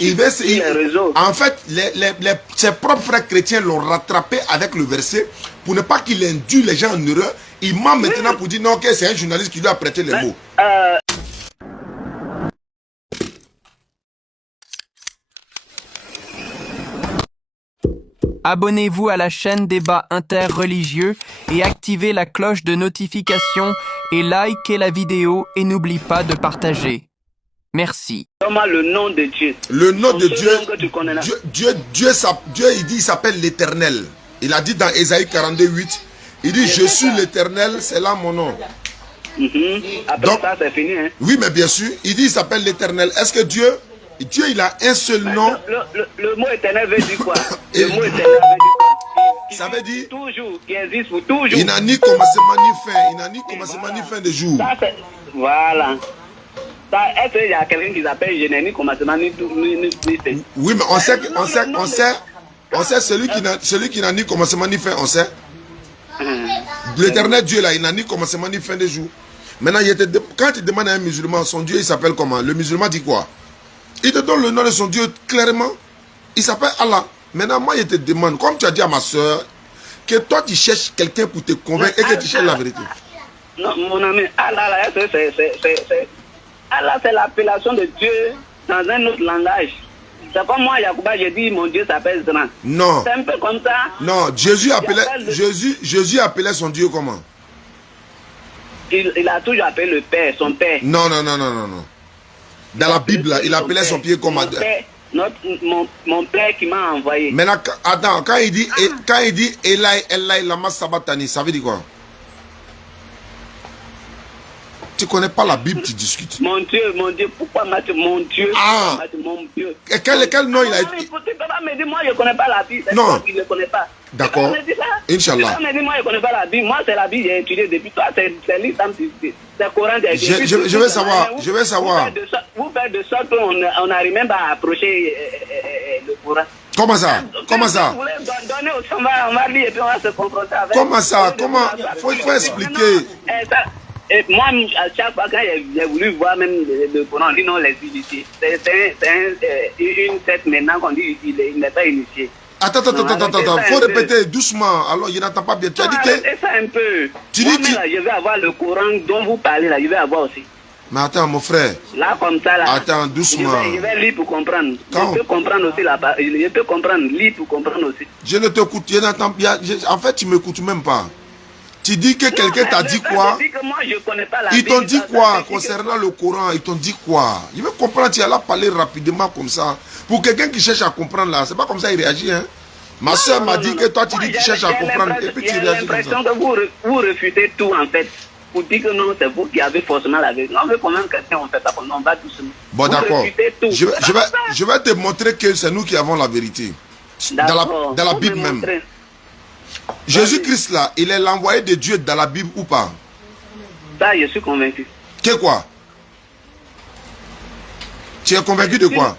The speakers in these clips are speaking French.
les réseaux. En fait, ses propres frères chrétiens l'ont rattrapé avec le verset pour ne pas qu'il induise les gens en erreur. Il ment maintenant pour dire non, que c'est un journaliste qui lui a prêté les mots. Abonnez-vous à la chaîne Débat Interreligieux et activez la cloche de notification et likez la vidéo et n'oublie pas de partager. Merci. Comment le nom de Dieu? Le nom de Dieu, Dieu, il dit, il s'appelle l'Éternel. Il a dit dans Ésaïe 42:8, il dit, je suis l'Éternel, c'est là mon nom. Après donc, ça, c'est fini. Hein? Oui, mais bien sûr, il dit, il s'appelle l'Éternel. Est-ce que Dieu, il a un seul nom? Le mot éternel veut dire quoi? Le mot éternel veut dire quoi? Ça veut dire toujours, qui existe pour toujours. Il n'a ni commencement ni fin. Il n'a ni commencement ni fin de jour. Ça, voilà. Est-ce qu'il y a quelqu'un qui s'appelle je n'ai ni commencement ni fin? Oui, mais on sait celui qui n'a ni commencement ni fin, on sait. L'éternel Dieu là, il n'a ni commencement ni fin de jour. Maintenant, quand tu demandes à un musulman son Dieu, il s'appelle comment? Le musulman dit quoi? Il te donne le nom de son Dieu clairement. Il s'appelle Allah. Maintenant, moi, je te demande, comme tu as dit à ma soeur, que toi, tu cherches quelqu'un pour te convaincre et que tu cherches la vérité. Non, mon ami, Allah, Allah, c'est l'appellation de Dieu dans un autre langage. C'est comme moi, Yacouba, j'ai dit, mon Dieu s'appelle Zran. Non. C'est un peu comme ça. Non, Jésus appelait son Dieu comment? Il a toujours appelé le Père, son Père. Non. Dans la Bible, là, il appelait son pied comment? Mon père qui m'a envoyé. Maintenant, attends, quand il dit Elai lama sabatani, ça veut dire quoi? Tu connais pas la Bible, tu discutes. Mon Dieu, pourquoi mon Dieu? Ah. Mon Dieu. Et quel nom il a été? Tu peux pas me dire, moi je connais pas la Bible. C'est toi qui ne connais pas. D'accord. Inch'Allah. Tu peux me dire, moi je connais pas la Bible. Moi c'est la Bible, j'ai étudié depuis toi. C'est l'islam, c'est le Coran. Je vais savoir. Vous faites de sorte qu'on n'arrive même pas à approcher le Coran. Comment ça? Vous voulez donner au on va lire et puis on va se confronter avec. Comment ça? Faut expliquer. Et moi, à chaque fois, quand j'ai voulu voir même le Coran, on dit non, les initiés. C'est une tête maintenant qu'on dit il n'est pas initié. Attends, faut répéter doucement. Alors, il n'entend pas bien. Tu as dit que. Arrêtez ça un peu. Tu dis que. Je vais avoir le Coran dont vous parlez là, je vais avoir aussi. Mais attends, mon frère. Là, comme ça, là. Attends, doucement. Je vais lire pour comprendre. Je peux comprendre aussi là-bas. Je peux comprendre, lire pour comprendre aussi. Je ne t'écoute, je n'entends pas. En fait, tu ne m'écoutes même pas. Tu dis que quelqu'un t'a dit quoi? Ils t'ont dit quoi concernant le Coran? Ils t'ont dit quoi? Je veux comprendre, tu es là parler rapidement comme ça. Pour quelqu'un qui cherche à comprendre là, c'est pas comme ça il réagit. Hein? Ma soeur m'a dit que toi tu dis que tu cherches à comprendre et puis tu réagis comme ça. J'ai l'impression que vous refutez tout en fait. Pour dire que non, c'est vous qui avez forcément la vérité. On veut quand même quelqu'un, on fait ça, on va doucement. Bon d'accord. Je vais te montrer que c'est nous qui avons la vérité. Dans la Bible même. Jésus-Christ là, il est l'envoyé de Dieu dans la Bible ou pas? Ça, je suis convaincu. Que quoi? Tu es convaincu de quoi?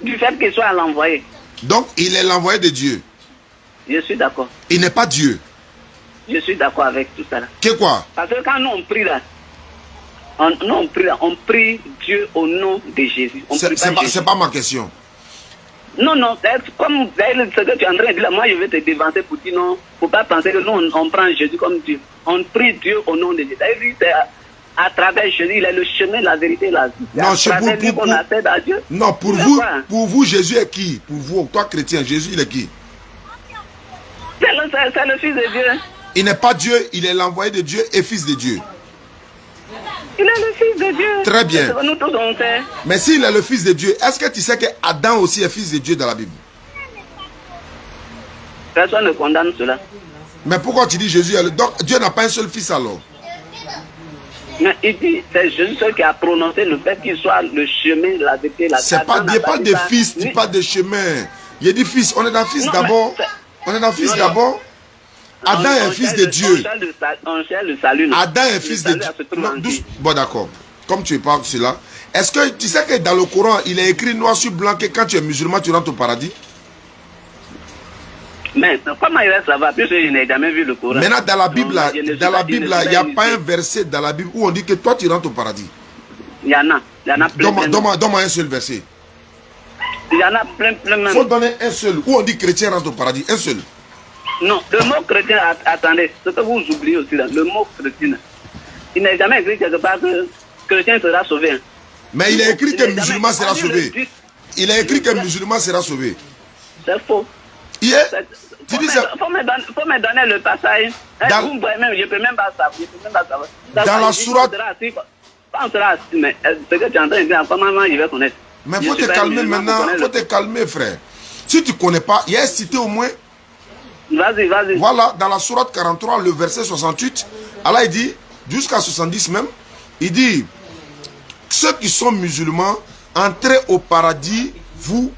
Du fait qu'il soit l'envoyé. Donc, il est l'envoyé de Dieu. Je suis d'accord. Il n'est pas Dieu. Je suis d'accord avec tout ça là. Que quoi? Parce que quand nous on prie là, on prie Dieu au nom de Jésus. C'est pas ma question. Non, comme ce que tu es en train de dire là, moi je vais te dévancer pour dire non, faut pas penser que nous on prend Jésus comme Dieu. On prie Dieu au nom de Jésus. C'est à travers Jésus, il est le chemin, la vérité, la vie. Non, qu'on accède à Dieu. Non, pour vous, Jésus est qui? Pour vous, toi chrétien, Jésus il est qui? C'est le Fils de Dieu. Il n'est pas Dieu, il est l'envoyé de Dieu et Fils de Dieu. Il est le Fils de Dieu. Très bien. Nous tous on sait. Mais s'il est le Fils de Dieu, est-ce que tu sais que Adam aussi est Fils de Dieu dans la Bible? Personne ne condamne cela. Mais pourquoi tu dis Jésus est le... Donc Dieu n'a pas un seul fils alors? Mais il dit, c'est Jésus seul qui a prononcé le fait qu'il soit le chemin, la vérité, la vie. Il parle de fils, tu parles de chemin. Il dit fils, on est dans fils d'abord. On est dans fils d'abord. Adam est un fils de Dieu. On cherche le salut. Adam est un fils de Dieu. Bon d'accord. Comme tu parles de cela, est-ce que tu sais que dans le Coran, il est écrit noir sur blanc que quand tu es musulman, tu rentres au paradis? Mais comment il va savoir? Puisque je n'ai jamais vu le Coran. Maintenant, dans la Bible, il n'y a pas un verset dans la Bible où on dit que toi, tu rentres au paradis. Il y en a. Il y en a plein. Donne-moi un seul verset. Il y en a plein, plein Il même. faut donner un seul. Où on dit chrétien rentre au paradis, un seul. Non, le mot chrétien, attendez, ce que vous oubliez aussi là, le mot chrétien, il n'est jamais écrit quelque part que chrétien sera sauvé. Hein. Mais il est écrit que n'est jamais- musulman sera on dit le sauvé. dit- Il est écrit que musulman sera sauvé. C'est faux. Il est. Tu dis ça. Faut me donner le passage. Hein, Dans- vous me voyez même, je peux même pas savoir. Je peux même pas savoir. Dans la sourate- Quand on sera assis, mais ce que tu es en train de dire, comment je vais connaître? Mais Je faut suis te pas calmer musulman pour maintenant. connaître Faut te calmer, frère. Si tu ne connais pas, il y a cité au moins. Vas-y, vas-y. Voilà, dans la sourate 43, le verset 68, Allah il dit, jusqu'à 70 même, il dit, ceux qui sont musulmans, entrez au paradis, vous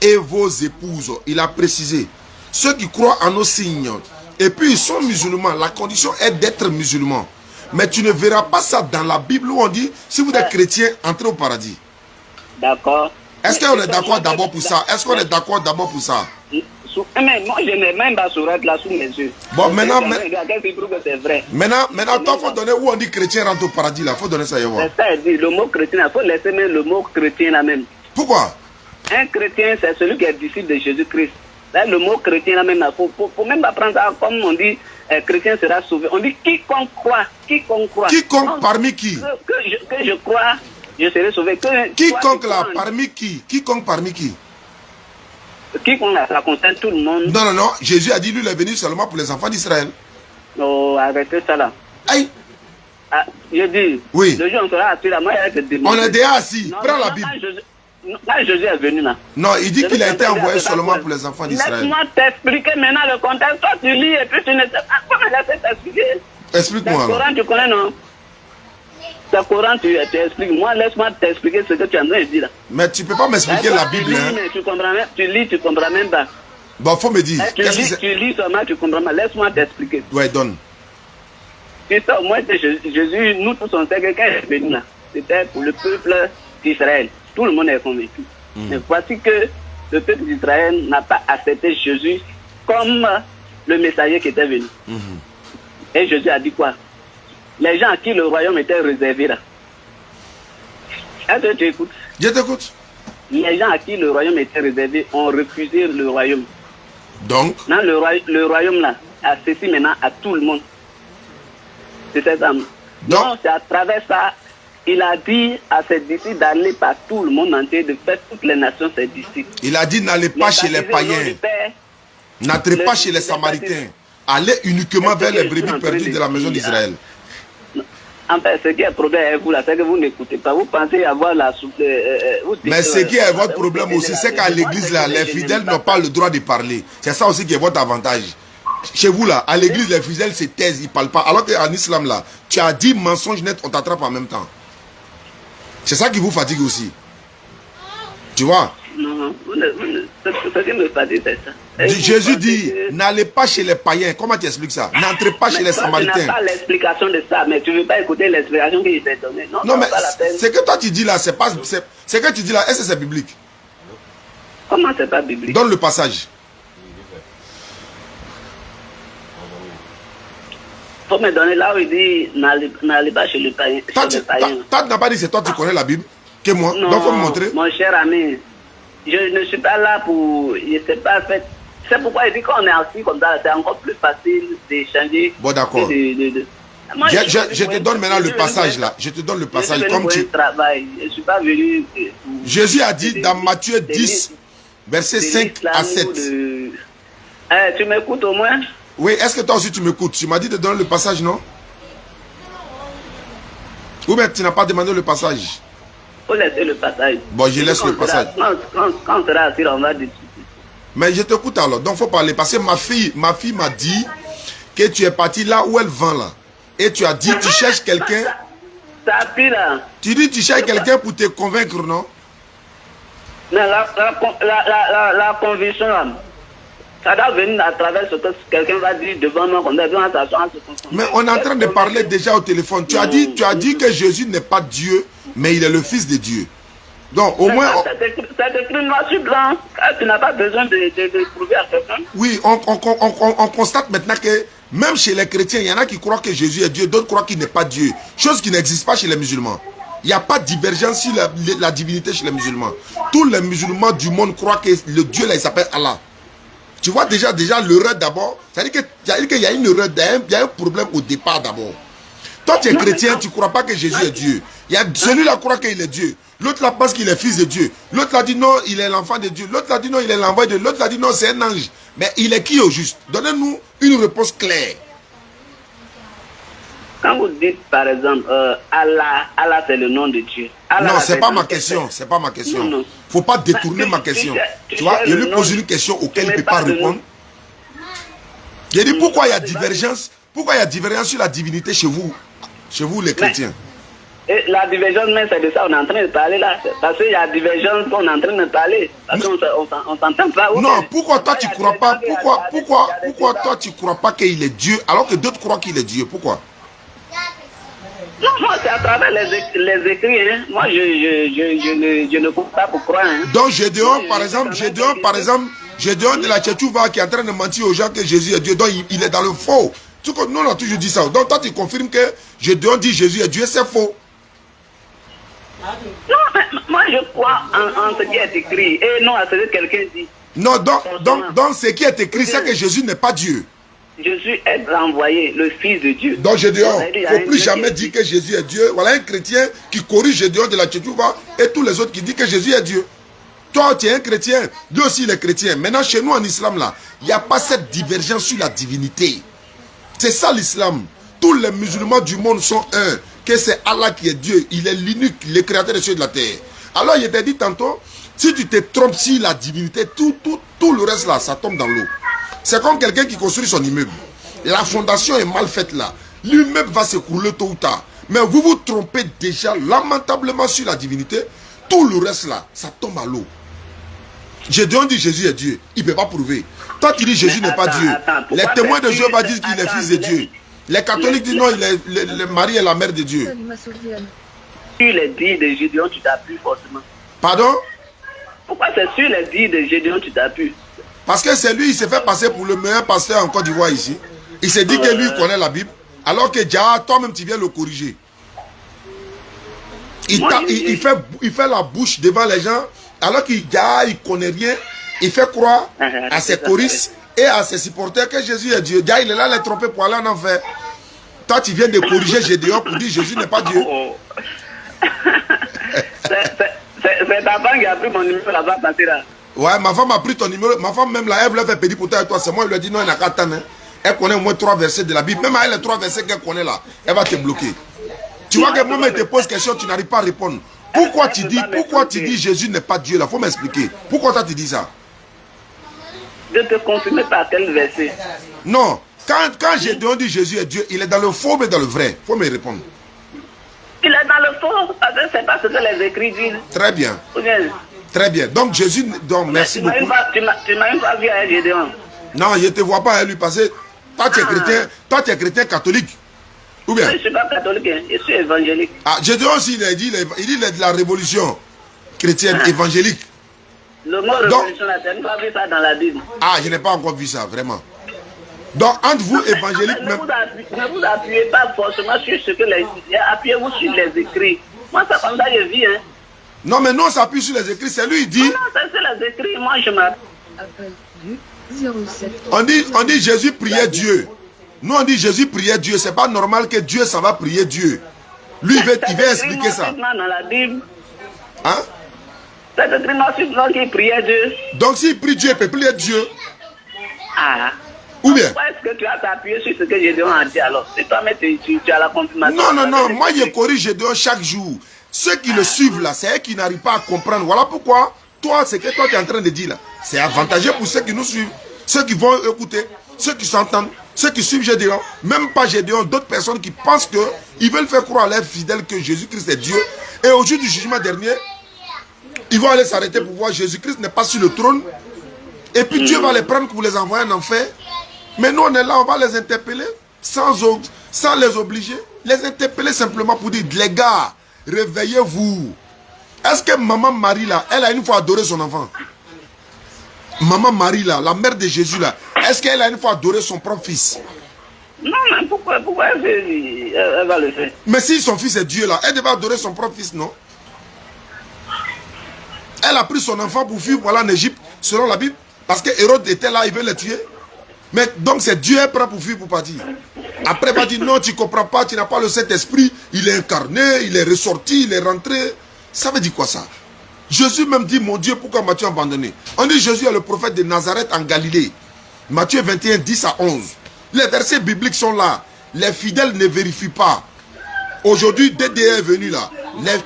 et vos épouses. Il a précisé, ceux qui croient en nos signes, et puis ils sont musulmans, la condition est d'être musulman. Mais tu ne verras pas ça dans la Bible où on dit, si vous êtes chrétien, entrez au paradis. D'accord. Est-ce qu'on est d'accord d'abord pour ça? Est-ce qu'on est d'accord d'abord pour ça? Mais moi, je n'ai même pas sourate là sous mes yeux. Bon, maintenant, Qu'est-ce qui prouve que c'est vrai? Maintenant, toi, il faut donner où on dit chrétien rentre au paradis, là. Il faut donner ça et voir. C'est ça, il dit, le mot chrétien, il faut laisser même le mot chrétien là même. Pourquoi? Un chrétien, c'est celui qui est disciple de Jésus-Christ. Là, le mot chrétien là même, il faut même pas prendre ça comme on dit, chrétien sera sauvé. On dit quiconque croit, quiconque croit. Quiconque Non, parmi qui? que je crois, je serai sauvé. Quiconque là, parmi qui? Quiconque parmi qui? Quiconque là, ça concerne tout le monde. Non, non, non. Jésus a dit, lui, il est venu seulement pour les enfants d'Israël. Oh, arrêtez ça là. Aïe! Ah, je dis, Oui. le jour où on sera assis là, moi, il y a que des On est déjà assis. Non, Prends non, la non, Bible. Quand Jésus est venu là. Non, il dit Je qu'il a vais été t'entendre envoyé dire seulement ça. pour les enfants d'Israël. Laisse-moi t'expliquer maintenant le contexte. Toi, tu lis et puis tu ne sais pas. Comment laisser t'expliquer? Explique-moi Le alors. Coran, tu connais, non? Le Coran, tu expliques. Moi, laisse-moi t'expliquer ce que tu es en train de dire là. Mais tu peux pas m'expliquer Hein, la toi, tu Bible, lis, hein. mais tu comprends même, tu lis, tu comprends même pas. Bon, faut me dire. Hein, Qu'est-ce que c'est? tu lis seulement, tu comprends pas. Laisse-moi t'expliquer. Ouais, donne. Tu sais, au moins, que Jésus, nous tous, on sait que quand il est venu là, c'était pour le peuple d'Israël. Tout le monde est convaincu. Mais voici que le peuple d'Israël n'a pas accepté Jésus comme le messager qui était venu. Et Jésus a dit quoi? Les gens à qui le royaume était réservé là. Est-ce que tu écoutes? Je t'écoute. Les gens à qui le royaume était réservé ont refusé le royaume. Donc, Maintenant, le royaume là a ceci maintenant à tout le monde. C'est cet homme. Donc- Donc, c'est à travers ça, il a dit à ses disciples d'aller par tout le monde entier, de faire toutes les nations ses disciples. il a dit, n'allez pas chez les baptisés au nom païens. du Père. N'entrez pas chez les les Samaritains. Allez uniquement vers les brebis Est-ce que perdues de la maison d'Israël. En fait, ce qui est problème avec vous là, c'est que vous n'écoutez pas. Vous pensez avoir la Mais ce qui est votre problème aussi, c'est qu'à l'église, là, les fidèles n'ont pas le droit de parler. C'est ça aussi qui est votre avantage. Chez vous, là, à l'église, les fidèles se taisent, ils ne parlent pas. Alors qu'en islam, là, tu as dit mensonge net, on t'attrape en même temps. C'est ça qui vous fatigue aussi. Tu vois? Non, ce qui me fatigue, c'est ça. Et vous Jésus pensez dit, que- n'allez pas chez les païens. Comment tu expliques ça? N'entrez pas chez Mais les toi, tu n'as Samaritains. pas l'explication de ça, mais tu ne veux pas écouter l'explication qu'il t'a donnée. Non, Non, ça mais vaut pas la peine. ce que toi tu dis là, c'est pas. Ce que tu dis là, est-ce que c'est biblique? Comment c'est pas biblique? Donne le passage. Faut me donner là où il dit n'allez pas chez le païen. Toi, Chez tu le païen. n'as pas dit c'est toi tu connais la Bible que moi. Non, Donc faut me montrer. mon cher ami, je ne suis pas là pour. Je ne sais pas fait. C'est pourquoi il dit qu'on est assis comme ça, c'est encore plus facile d'échanger. Bon, d'accord. Moi, Je te donne maintenant le passage là. Je te donne le passage comme tu. Je ne suis pas venu. Jésus a dit dans Matthieu 10, versets 5 à 7. Tu m'écoutes au moins? Oui, est-ce que toi aussi tu m'écoutes? Tu m'as dit de donner le passage, non? Ou bien tu n'as pas demandé le passage? Il faut laisser le passage. Bon, je laisse le passage. Quand on sera assis, on va discuter. Mais je t'écoute alors. Donc, il faut parler. Parce que ma fille m'a dit que tu es parti là où elle vend là. Et tu as dit, tu cherches quelqu'un. Ça pire là. Tu dis, tu cherches quelqu'un pour te convaincre, non? Mais la conviction là, ça doit venir à travers ce que quelqu'un va dire devant moi. On doit s'asseoir, se concentrer. Mais on est en train de parler déjà au téléphone. Tu as dit que Jésus n'est pas Dieu, mais il est le Fils de Dieu. Donc, au moins. C'est écrit noir sur blanc. Tu n'as pas besoin de prouver à quelqu'un. Oui, on constate maintenant que même chez les chrétiens, il y en a qui croient que Jésus est Dieu, d'autres croient qu'il n'est pas Dieu. Chose qui n'existe pas chez les musulmans. Il n'y a pas de divergence sur la divinité chez les musulmans. Tous les musulmans du monde croient que le Dieu là, il s'appelle Allah. Tu vois déjà l'erreur d'abord. C'est-à-dire qu'il y a une erreur, il y a un problème au départ d'abord. Toi, tu es chrétien, tu ne crois pas que Jésus est Dieu. Celui-là croit qu'il est Dieu. L'autre là pense qu'il est fils de Dieu. L'autre là dit non, il est l'enfant de Dieu. L'autre là dit non, il est l'envoyé de Dieu. L'autre là dit non, c'est un ange. Mais il est qui au juste? Donnez-nous une réponse claire. Quand vous dites par exemple Allah c'est le nom de Dieu. Allah, non, c'est pas ma question. C'est pas ma question. Il ne faut pas détourner ma question. Tu vois, je lui pose une question auquel il ne peut pas répondre. J'ai dit pourquoi il y a divergence? Pourquoi il y a divergence sur la divinité chez vous les chrétiens? Et la divergence, même c'est de ça on est en train de parler là. Parce qu'il y a divergence qu'on est en train de parler. Parce qu'on s'entend pas. Non, pourquoi toi tu crois pas? Pourquoi toi tu crois pas qu'il est Dieu alors que d'autres croient qu'il est Dieu? Pourquoi? Non, moi c'est à travers les écrits. Hein. Moi je ne crois pas pour croire. Hein. Donc Gédéon par exemple, Gédéon de la Tchétchouva qui est en train de mentir aux gens que Jésus est Dieu. Donc il est dans le faux. Nous on a toujours dit ça. Donc toi tu confirmes que Gédéon dit Jésus est Dieu, c'est faux. Non, mais moi je crois en ce qui est écrit et non à ce que quelqu'un dit. Non, donc ce qui est écrit, c'est que Jésus n'est pas Dieu. Jésus est l'envoyé, le Fils de Dieu. Donc Gédéon, il ne faut plus jamais dire que Jésus est Dieu. Voilà un chrétien qui corrige Gédéon de la Tchétchouva et tous les autres qui disent que Jésus est Dieu. Toi, tu es un chrétien, lui aussi il est chrétien. Maintenant, chez nous en islam, là, il n'y a pas cette divergence sur la divinité. C'est ça l'islam. Tous les musulmans du monde sont un. Que c'est Allah qui est Dieu. Il est l'unique, le créateur des cieux et de la terre. Alors, il t'a dit tantôt, si tu te trompes sur la divinité, tout le reste là, ça tombe dans l'eau. C'est comme quelqu'un qui construit son immeuble. La fondation est mal faite là. L'immeuble va s'écrouler tôt ou tard. Mais vous vous trompez déjà lamentablement sur la divinité. Tout le reste là, ça tombe à l'eau. Gédéon dit Jésus est Dieu. Il ne peut pas prouver. Toi, tu dis Jésus n'est pas Dieu. Les témoins de Jéhovah disent qu'il est fils de Dieu. Les catholiques disent non, le mari est la mère de Dieu. Sur les dires de Gédéon, tu t'appuies forcément. Pardon? Pourquoi c'est sur les dires de Gédéon, tu t'appuies? Parce que c'est lui, il s'est fait passer pour le meilleur pasteur en Côte d'Ivoire ici. Il s'est dit que lui, il connaît la Bible. Alors que Dja, toi-même, tu viens le corriger. Il fait la bouche devant les gens. Alors qu'il ne connaît rien. Il fait croire à ses choristes et à ses supporters que Jésus est Dieu. Dja, il est là les tromper pour aller en enfer. Toi, tu viens de corriger Gédéon pour dire Jésus n'est pas Dieu. C'est ta femme qui a pris mon numéro là-bas, passer là. Ouais, ma femme a pris ton numéro. Ma femme, même là, elle voulait faire pédir pour toi et toi. C'est moi, elle lui a dit non, elle n'a qu'à attendre. Hein. Elle connaît au moins 3 versets de la Bible. Même avec les 3 versets qu'elle connaît là, elle va te bloquer. Tu vois que moi, elle te pose question, tu n'arrives pas à répondre. Pourquoi tu dis Jésus n'est pas Dieu là? Faut m'expliquer. Pourquoi toi tu dis ça? Je te confirme par quel verset? Non. Quand Gédéon dit Jésus est Dieu, il est dans le faux mais dans le vrai. Faut me répondre. Il est dans le faux, parce que c'est pas ce que les écrits disent. Très bien. Très bien. Donc Jésus, donc merci beaucoup. Tu m'as une fois vu avec Gédéon. Non, je ne te vois pas à lui passer. Toi tu es chrétien, catholique. Ou bien? Je ne suis pas catholique, hein. Je suis évangélique. Ah, Gédéon aussi, il dit de la révolution chrétienne évangélique. Le mot révolution, tu n'as pas vu ça dans la Bible. Ah, je n'ai pas encore vu ça, vraiment. Donc, entre vous, évangéliques... Ne vous appuyez pas forcément sur ce que les... Appuyez-vous sur les écrits. Moi, c'est comme ça que je vis, hein. Non, mais nous, on s'appuie sur les écrits. C'est lui, il dit... Non, c'est sur les écrits. Moi, je m'appuie. On dit Jésus priait Dieu. Nous, on dit Jésus priait Dieu. C'est pas normal que Dieu, ça va prier Dieu. Lui, il va expliquer ça. Dans la Bible. Hein? C'est écrit dans qui priait Dieu. Donc, s'il prie Dieu, il peut prier Dieu. Ah. Ou bien? Pourquoi est-ce que tu as appuyé sur ce que Gédéon a dit alors? C'est toi-même, tu as la confirmation. Non. Moi, je corrige Gédéon chaque jour. Ceux qui le suivent là, c'est eux qui n'arrivent pas à comprendre. Voilà pourquoi, toi, c'est que toi, tu es en train de dire là. C'est avantageux pour ceux qui nous suivent. Ceux qui vont écouter, ceux qui s'entendent, ceux qui suivent Gédéon. Même pas Gédéon, d'autres personnes qui pensent qu'ils veulent faire croire à leurs fidèles que Jésus-Christ est Dieu. Et au jour du jugement dernier, ils vont aller s'arrêter pour voir Jésus-Christ n'est pas sur le trône. Et puis Dieu va les prendre pour les envoyer en enfer. Mais nous, on est là, on va les interpeller sans les obliger. Les interpeller simplement pour dire, les gars, réveillez-vous. Est-ce que maman Marie, là, elle a une fois adoré son enfant? Maman Marie, là, la mère de Jésus, là, est-ce qu'elle a une fois adoré son propre fils? Non, mais pourquoi elle va le faire? Mais si son fils est Dieu là, elle devait adorer son propre fils, non? Elle a pris son enfant pour fuir voilà, en Égypte, selon la Bible. Parce que Hérode était là, il veut le tuer. Mais donc c'est Dieu elle prend pour fuir pour partir. Après, elle va dire non, tu ne comprends pas, tu n'as pas le Saint-Esprit. Il est incarné, il est ressorti, il est rentré. Ça veut dire quoi ça? Jésus même dit, mon Dieu, pourquoi m'as-tu abandonné? On dit Jésus est le prophète de Nazareth en Galilée. Matthieu 21, 10 à 11. Les versets bibliques sont là. Les fidèles ne vérifient pas. Aujourd'hui, DDE est venu là.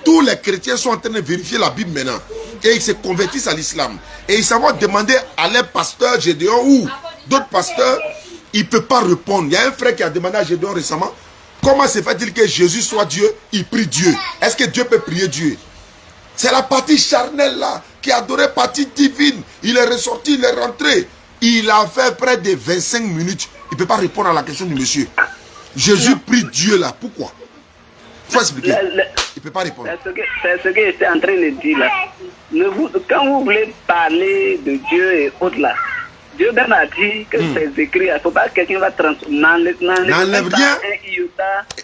Tous les chrétiens sont en train de vérifier la Bible maintenant. Et ils se convertissent à l'islam. Et ils savent demander à leur pasteur Gédéon ou d'autres pasteurs, il ne peut pas répondre. Il y a un frère qui a demandé à Gédéon récemment, comment se fait-il que Jésus soit Dieu? Il prie Dieu. Est-ce que Dieu peut prier Dieu? C'est la partie charnelle là, qui adorait partie divine. Il est ressorti, il est rentré. Il a fait près de 25 minutes. Il ne peut pas répondre à la question du monsieur. Jésus prie Dieu là. Pourquoi? Il faut expliquer. Il ne peut pas répondre. C'est ce que j'étais en train de dire là. Quand vous voulez parler de Dieu et autres là, Dieu même a dit que c'est écrit. Il ne faut pas que quelqu'un va transformer. N'enlève rien.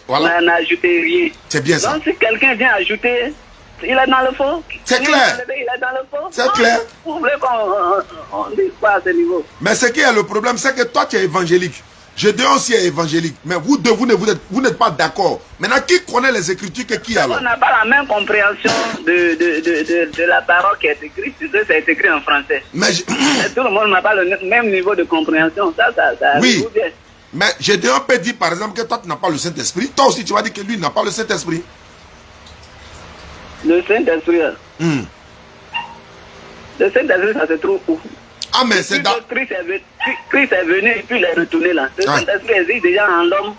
Voilà. N'ajouter rien. C'est bien ça. Donc si quelqu'un vient ajouter, il est dans le faux. C'est clair. Il est dans le faux. C'est clair. Vous voulez qu'on dise quoi à ce niveau? Mais ce qui est le problème, c'est que toi tu es évangélique. Gédéon aussi est évangélique. Mais vous deux, vous n'êtes pas d'accord. Maintenant, qui connaît les Écritures que qui alors? On n'a pas la même compréhension de la parole qui est écrite. Tu sais, c'est écrit en français. Mais tout le monde n'a pas le même niveau de compréhension. Ça oui. Mais Gédéon peut dire par exemple que toi tu n'as pas le Saint-Esprit. Toi aussi tu vas dire que lui n'a pas le Saint-Esprit. Le Saint-Esprit. Le Saint-Esprit, ça se trouve où? Ah, mais c'est dans... Christ est venu et puis il est retourné là. Le Saint-Esprit existe déjà en l'homme.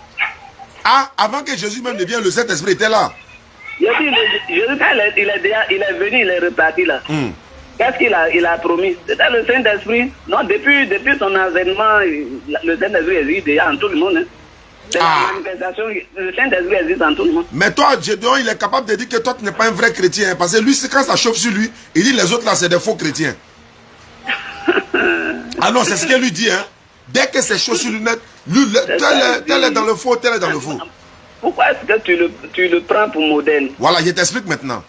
Ah, avant que Jésus même ne vienne, le Saint-Esprit était là. Jésus, il est venu, il est reparti là. Qu'est-ce qu'il a promis? C'était le Saint-Esprit. Non, depuis son avènement, le Saint-Esprit existe déjà en tout le monde. Hein. C'est la manifestation, le Saint-Esprit existe en tout le monde. Mais toi, Gédéon, il est capable de dire que toi, tu n'es pas un vrai chrétien. Parce que lui, quand ça chauffe sur lui, il dit les autres là, c'est des faux chrétiens. Ah non, c'est ce qu'il lui dit. Hein. Dès que c'est chaud sur lui, tel est dans le faux, tel est dans le faux. Pourquoi est-ce que tu le prends pour modèle? Voilà, je t'explique maintenant.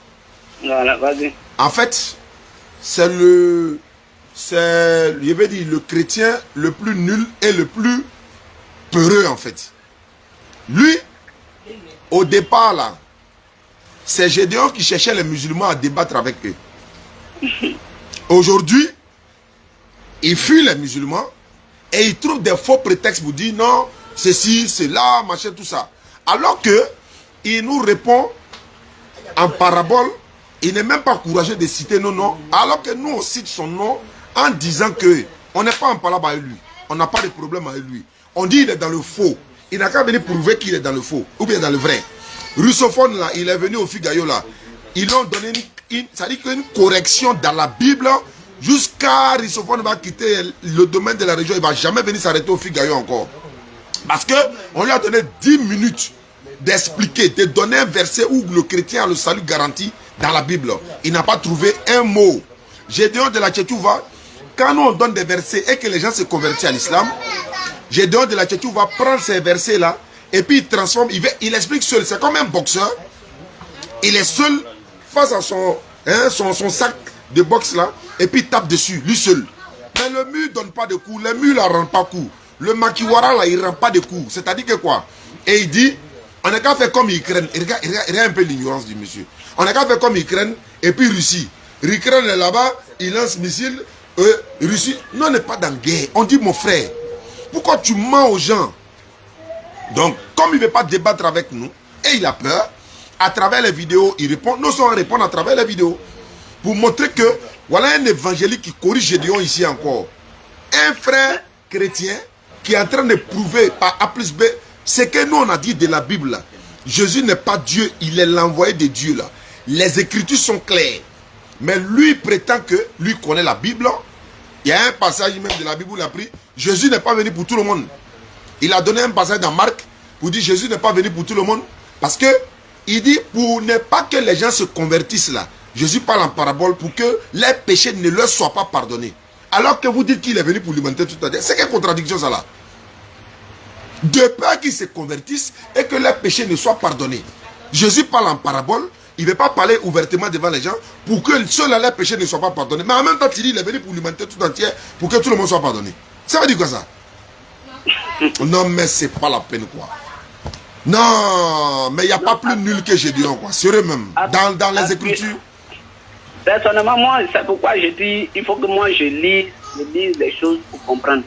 Voilà, vas-y. En fait, c'est je vais dire, le chrétien le plus nul et le plus peureux en fait. Lui, au départ là, c'est Gédéon qui cherchait les musulmans à débattre avec eux. Aujourd'hui, il fuit les musulmans et il trouve des faux prétextes pour dire non, ceci, cela, machin, tout ça. Alors que il nous répond en parabole, il n'est même pas courageux de citer nos noms, alors que nous on cite son nom en disant que on n'est pas en parabole avec lui, on n'a pas de problème avec lui. On dit qu'il est dans le faux. Il n'a qu'à venir prouver qu'il est dans le faux ou bien dans le vrai. Russophone là, il est venu au Figaro là. Ils l'ont donné ça dit une correction dans la Bible jusqu'à Russophone va quitter le domaine de la région. Il ne va jamais venir s'arrêter au Figaro encore. Parce qu'on lui a donné 10 minutes d'expliquer, de donner un verset où le chrétien a le salut garanti dans la Bible. Il n'a pas trouvé un mot. Gédéon de la Tchétchouva, quand nous on donne des versets et que les gens se convertissent à l'islam, Gédéon de la Tchétchouva va prendre ces versets-là et puis il transforme, il explique seul. C'est comme un boxeur. Il est seul face à son sac de boxe là et puis il tape dessus, lui seul. Mais le mur ne donne pas de coups, le mur ne rend pas coup. Le makiwara là, il ne rend pas de coups. C'est-à-dire que quoi? Et il dit, on n'a qu'à faire comme Ukraine. Regarde un peu l'ignorance du monsieur. On n'a qu'à faire comme Ukraine et puis Russie. Ukraine est là-bas, il lance missile. Russie, nous on n'est pas dans guerre. On dit mon frère, pourquoi tu mens aux gens? Donc, comme il ne veut pas débattre avec nous, et il a peur, à travers les vidéos, il répond. Nous sommes répondre à travers les vidéos. Pour montrer que, voilà un évangélique qui corrige Gédéon ici encore. Un frère chrétien qui est en train de prouver par A plus B ce que nous on a dit de la Bible là. Jésus n'est pas Dieu, il est l'envoyé de Dieu là. Les Écritures sont claires. Mais lui prétend que lui connaît la Bible. Il y a un passage même de la Bible où il a pris. Jésus n'est pas venu pour tout le monde. Il a donné un passage dans Marc pour dire Jésus n'est pas venu pour tout le monde. Parce que il dit pour ne pas que les gens se convertissent là. Jésus parle en parabole pour que les péchés ne leur soient pas pardonnés. Alors que vous dites qu'il est venu pour l'humanité tout à l'heure. C'est quelle contradiction ça là? De peur qu'ils se convertissent et que leurs péchés ne soient pardonnés. Jésus parle en parabole. Il ne veut pas parler ouvertement devant les gens pour que ceux-là, leurs péchés ne soient pas pardonnés. Mais en même temps, il dit il est venu pour l'humanité tout entière pour que tout le monde soit pardonné. Ça veut dire quoi ça? Non, mais c'est pas la peine quoi. Non, mais il n'y a pas plus nul que Gédéon quoi. Sérieux même. Dans les Écritures. Personnellement, moi, c'est pourquoi je dis il faut que moi je lise les choses pour comprendre.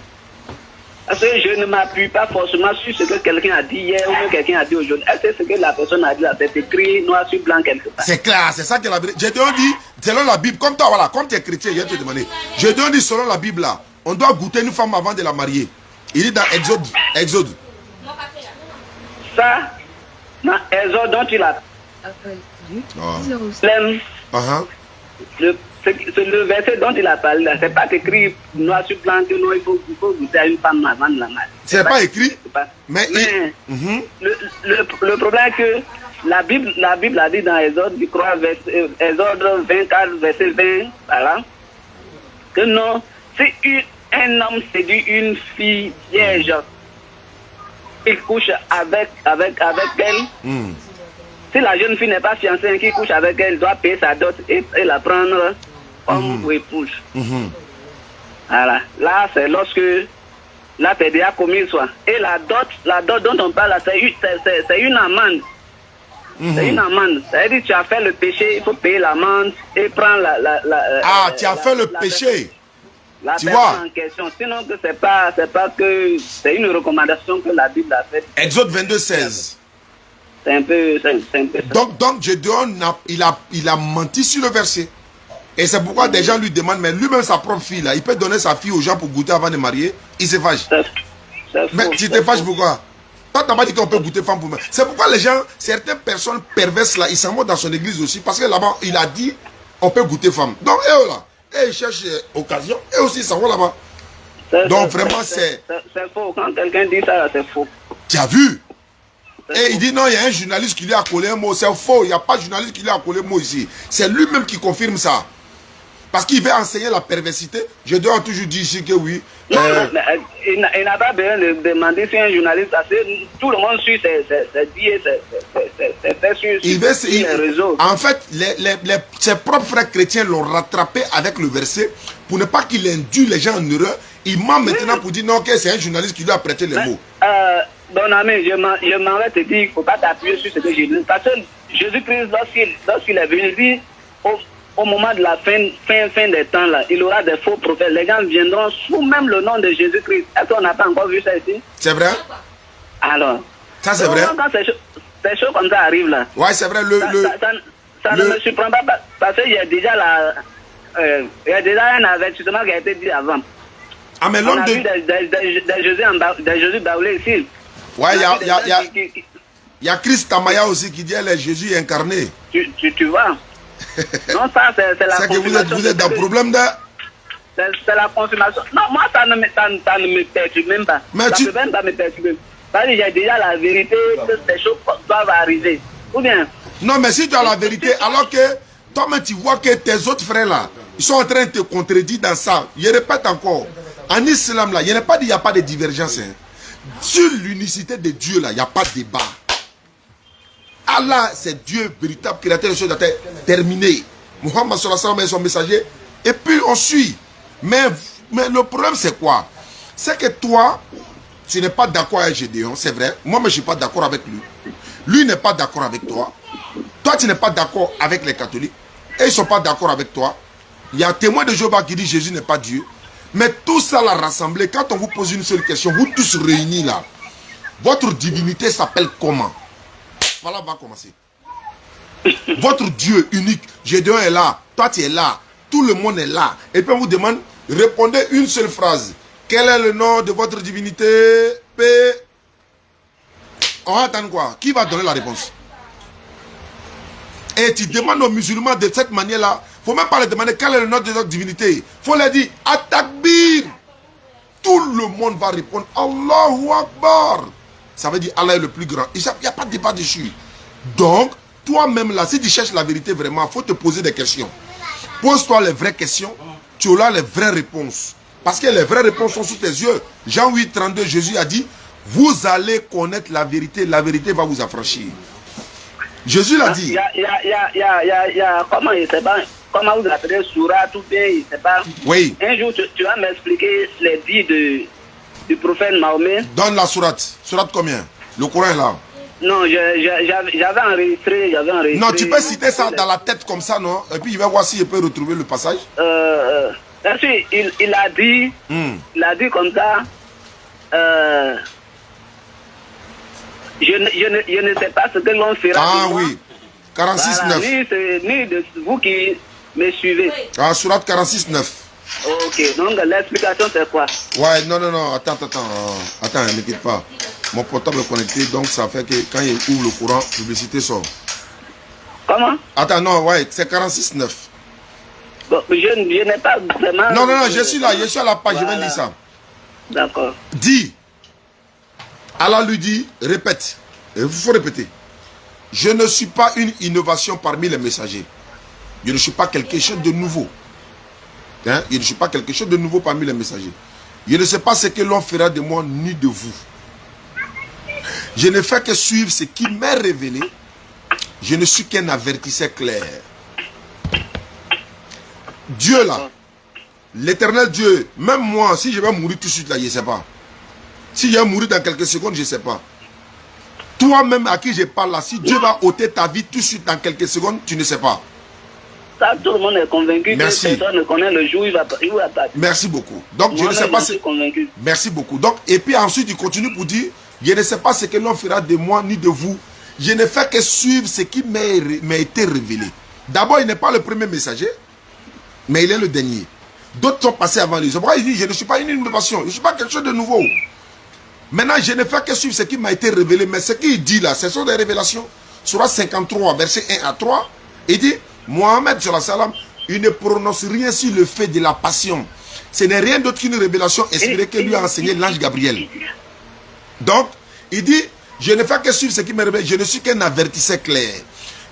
Parce que je ne m'appuie pas forcément sur ce que quelqu'un a dit hier ou que quelqu'un a dit aujourd'hui. Est-ce que ce que la personne a dit là, c'est écrit noir sur blanc quelque part? C'est clair, c'est ça que la vérité. Gédéon dit, selon la Bible, comme toi, voilà, comme tu es chrétien, je vais te demander. Gédéon dit, selon la Bible là, on doit goûter une femme avant de la marier. Il dit dans Exode. Ça, dans Exode dont il a le verset dont il a parlé là, c'est pas écrit noir sur blanc que non, il faut goûter à une femme avant de la marier. C'est pas écrit. Mais le problème est que la Bible a dit dans Exode, je crois, Exode 24, verset 20, voilà, que non, si un homme séduit une fille vierge, il couche avec elle. Si la jeune fille n'est pas fiancée, qui couche avec elle, doit payer sa dot et la prendre comme épouse. Voilà. Là, c'est lorsque là, c'est déjà commis soit. Et la dot dont on parle, c'est une amende. C'est une amende. C'est-à-dire que tu as fait le péché, il faut payer l'amende et prendre tu as fait le péché. La tu personne vois en question. Sinon, que c'est pas que c'est une recommandation que la Bible a faite. Exode 22, 16. C'est un peu ça. Donc Gédéon, il a menti sur le verset. Et c'est pourquoi des gens lui demandent, mais lui-même sa propre fille, là, il peut donner sa fille aux gens pour goûter avant de marier. Il se fâche. Mais tu te fâches pourquoi? Toi, tu n'as pas dit qu'on peut goûter femme pour moi. C'est pourquoi les gens, certaines personnes perverses là, ils s'en vont dans son église aussi. Parce que là-bas, il a dit, on peut goûter femme. Donc, eux là, ils cherchent occasion. Et aussi, ils s'en vont là-bas. Donc, vraiment, c'est faux. Quand quelqu'un dit ça, c'est faux. Tu as vu? Et il dit non, il y a un journaliste qui lui a collé un mot. C'est faux, il n'y a pas de journaliste qui lui a collé un mot ici. C'est lui-même qui confirme ça. Parce qu'il veut enseigner la perversité. Je dois toujours dire ici que oui. Non, il n'a pas besoin de demander si un journaliste, parce que tout le monde suit ses faits sur les réseaux. En fait, ses propres frères chrétiens l'ont rattrapé avec le verset pour ne pas qu'il induise les gens en erreur. Il ment maintenant pour dire non, que c'est un journaliste qui lui a prêté les mots. Bon ami, je m'en vais te dire qu'il ne faut pas t'appuyer sur ce que j'ai dit. Parce que Jésus-Christ, lorsqu'il est venu, il dit au moment de la fin des temps, là, il aura des faux prophètes. Les gens viendront sous même le nom de Jésus-Christ. Est-ce qu'on n'a pas encore vu ça ici? C'est vrai? Alors. Ça, c'est vrai? Quand ces choses comme ça arrivent là. Ouais, c'est vrai. Ça ne me surprend pas parce qu'il y a déjà un avertissement qui a été dit avant. Ah, mais on a vu des Jésus baoulés ici. Ouais, il y a Christ Tamaya aussi qui dit elle est Jésus incarné. Tu vois? Non, ça c'est la confirmation. C'est que vous êtes dans le problème de... C'est la confirmation. Non, moi ça ne me perturbe même pas. Mais ça ne peut même pas me perturber. Parce qu'il y a déjà la vérité que ces choses doivent arriver. Ou bien? Non, mais si tu as la vérité, alors que toi-même tu vois que tes autres frères là, ils sont en train de te contredire dans ça. Je répète encore. En islam là, il n'y a pas de divergence. Hein. Sur l'unicité de Dieu là, il n'y a pas de débat. Allah, c'est Dieu véritable créateur des choses de la terre. Terminé. Muhammad sallallahu alayhi wa sallam est son messager. Et puis on suit. Mais le problème c'est quoi? C'est que toi, tu n'es pas d'accord avec Gédéon, c'est vrai. Moi, je ne suis pas d'accord avec lui. Lui n'est pas d'accord avec toi. Toi, tu n'es pas d'accord avec les catholiques. Et ils ne sont pas d'accord avec toi. Il y a un témoin de Jéhovah qui dit Jésus n'est pas Dieu. Mais tout ça l'a rassemblé. Quand on vous pose une seule question, vous tous réunis là, votre divinité s'appelle comment? Voilà, on va commencer. Votre Dieu unique, Gédéon est là, toi tu es là, tout le monde est là. Et puis on vous demande, répondez une seule phrase. Quel est le nom de votre divinité? P. On va attendre quoi? Qui va donner la réponse? Et tu demandes aux musulmans de cette manière-là. Il ne faut même pas leur demander quel est le nom de notre divinité. Il faut leur dire At-Takbir. Tout le monde va répondre Allahu Akbar. Ça veut dire Allah est le plus grand. Il n'y a pas de débat dessus. Donc, toi-même là, si tu cherches la vérité vraiment, il faut te poser des questions. Pose-toi les vraies questions. Tu auras les vraies réponses. Parce que les vraies réponses sont sous tes yeux. Jean 8, 32, Jésus a dit Vous allez connaître la vérité va vous affranchir. Jésus l'a dit. Comment il sait pas, comment vous appelez Sourate tout bien, il sait pas. Oui. Un jour, tu vas m'expliquer les dits du prophète Mahomet. Donne la sourate. Sourate combien? Le Coran est là. Non, j'avais enregistré. Non, tu peux citer ça dans la tête comme ça, non? Et puis il va voir si je peux retrouver le passage. Ensuite, il a dit comme ça. Je ne sais pas ce que l'on fera. Ah oui, 46, voilà, 9. Ni de vous qui me suivez. Ah, sourate 46, 9. Ok, donc l'explication c'est quoi? Ouais, non, attends, ne quitte pas. Mon portable est connecté, donc ça fait que quand il ouvre le courant, publicité sort. Comment? Attends, non, ouais, c'est 46, 9. Bon, je n'ai pas vraiment... Non, je suis là, je suis à la page, voilà. Je vais lire ça. D'accord. Dis, Allah lui dit, répète, il faut répéter. Je ne suis pas une innovation parmi les messagers. Je ne suis pas quelque chose de nouveau. Hein? Je ne suis pas quelque chose de nouveau parmi les messagers. Je ne sais pas ce que l'on fera de moi ni de vous. Je ne fais que suivre ce qui m'est révélé. Je ne suis qu'un avertisseur clair. Dieu là, l'éternel Dieu, même moi, si je vais mourir tout de suite là, je ne sais pas. Si je vais mourir dans quelques secondes, je ne sais pas. Toi-même à qui je parle là, si Dieu va ôter ta vie tout de suite dans quelques secondes, tu ne sais pas. Ça, tout le monde est convaincu. Merci. Que personne ne connaît le jour où il va partir. Merci beaucoup. Donc, moi, je ne sais pas si... convaincu. Merci beaucoup. Donc, et puis ensuite, il continue pour dire, je ne sais pas ce que l'on fera de moi ni de vous. Je ne fais que suivre ce qui m'a été révélé. D'abord, il n'est pas le premier messager, mais il est le dernier. D'autres sont passés avant lui. C'est pourquoi il dit, je ne suis pas une innovation, je ne suis pas quelque chose de nouveau. Maintenant, je ne fais que suivre ce qui m'a été révélé, mais ce qu'il dit là, ce sont des révélations. Surah 53, verset 1 à 3, il dit, Mohammed, il ne prononce rien sur le fait de la passion. Ce n'est rien d'autre qu'une révélation inspirée que lui a enseigné l'ange Gabriel. Donc, il dit, je ne fais que suivre ce qui me révèle, je ne suis qu'un avertisseur clair.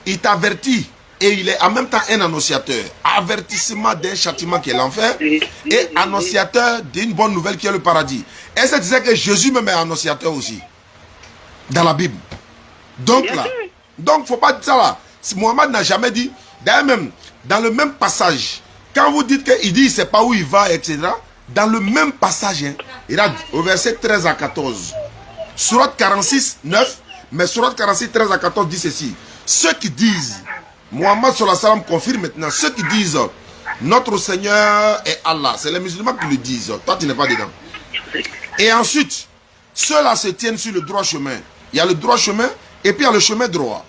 Il t'avertit et il est en même temps un annonciateur. Avertissement d'un châtiment qui est l'enfer et annonciateur d'une bonne nouvelle qui est le paradis. Est-ce que tu sais que Jésus même est annonciateur aussi dans la Bible? Donc là, donc il ne faut pas dire ça là. Mohammed n'a jamais dit, d'ailleurs même, dans le même passage, quand vous dites qu'il dit, il ne sait pas où il va, etc., dans le même passage, hein, il a au verset 13 à 14, Sourate 46, 9, mais Sourate 46, 13 à 14 dit ceci. Ceux qui disent, Mohammed sallallahu alayhi wa sallam confirme maintenant, ceux qui disent, notre Seigneur est Allah, c'est les musulmans qui le disent, toi tu n'es pas dedans. Et ensuite, ceux-là se tiennent sur le droit chemin. Il y a le droit chemin et puis il y a le chemin droit.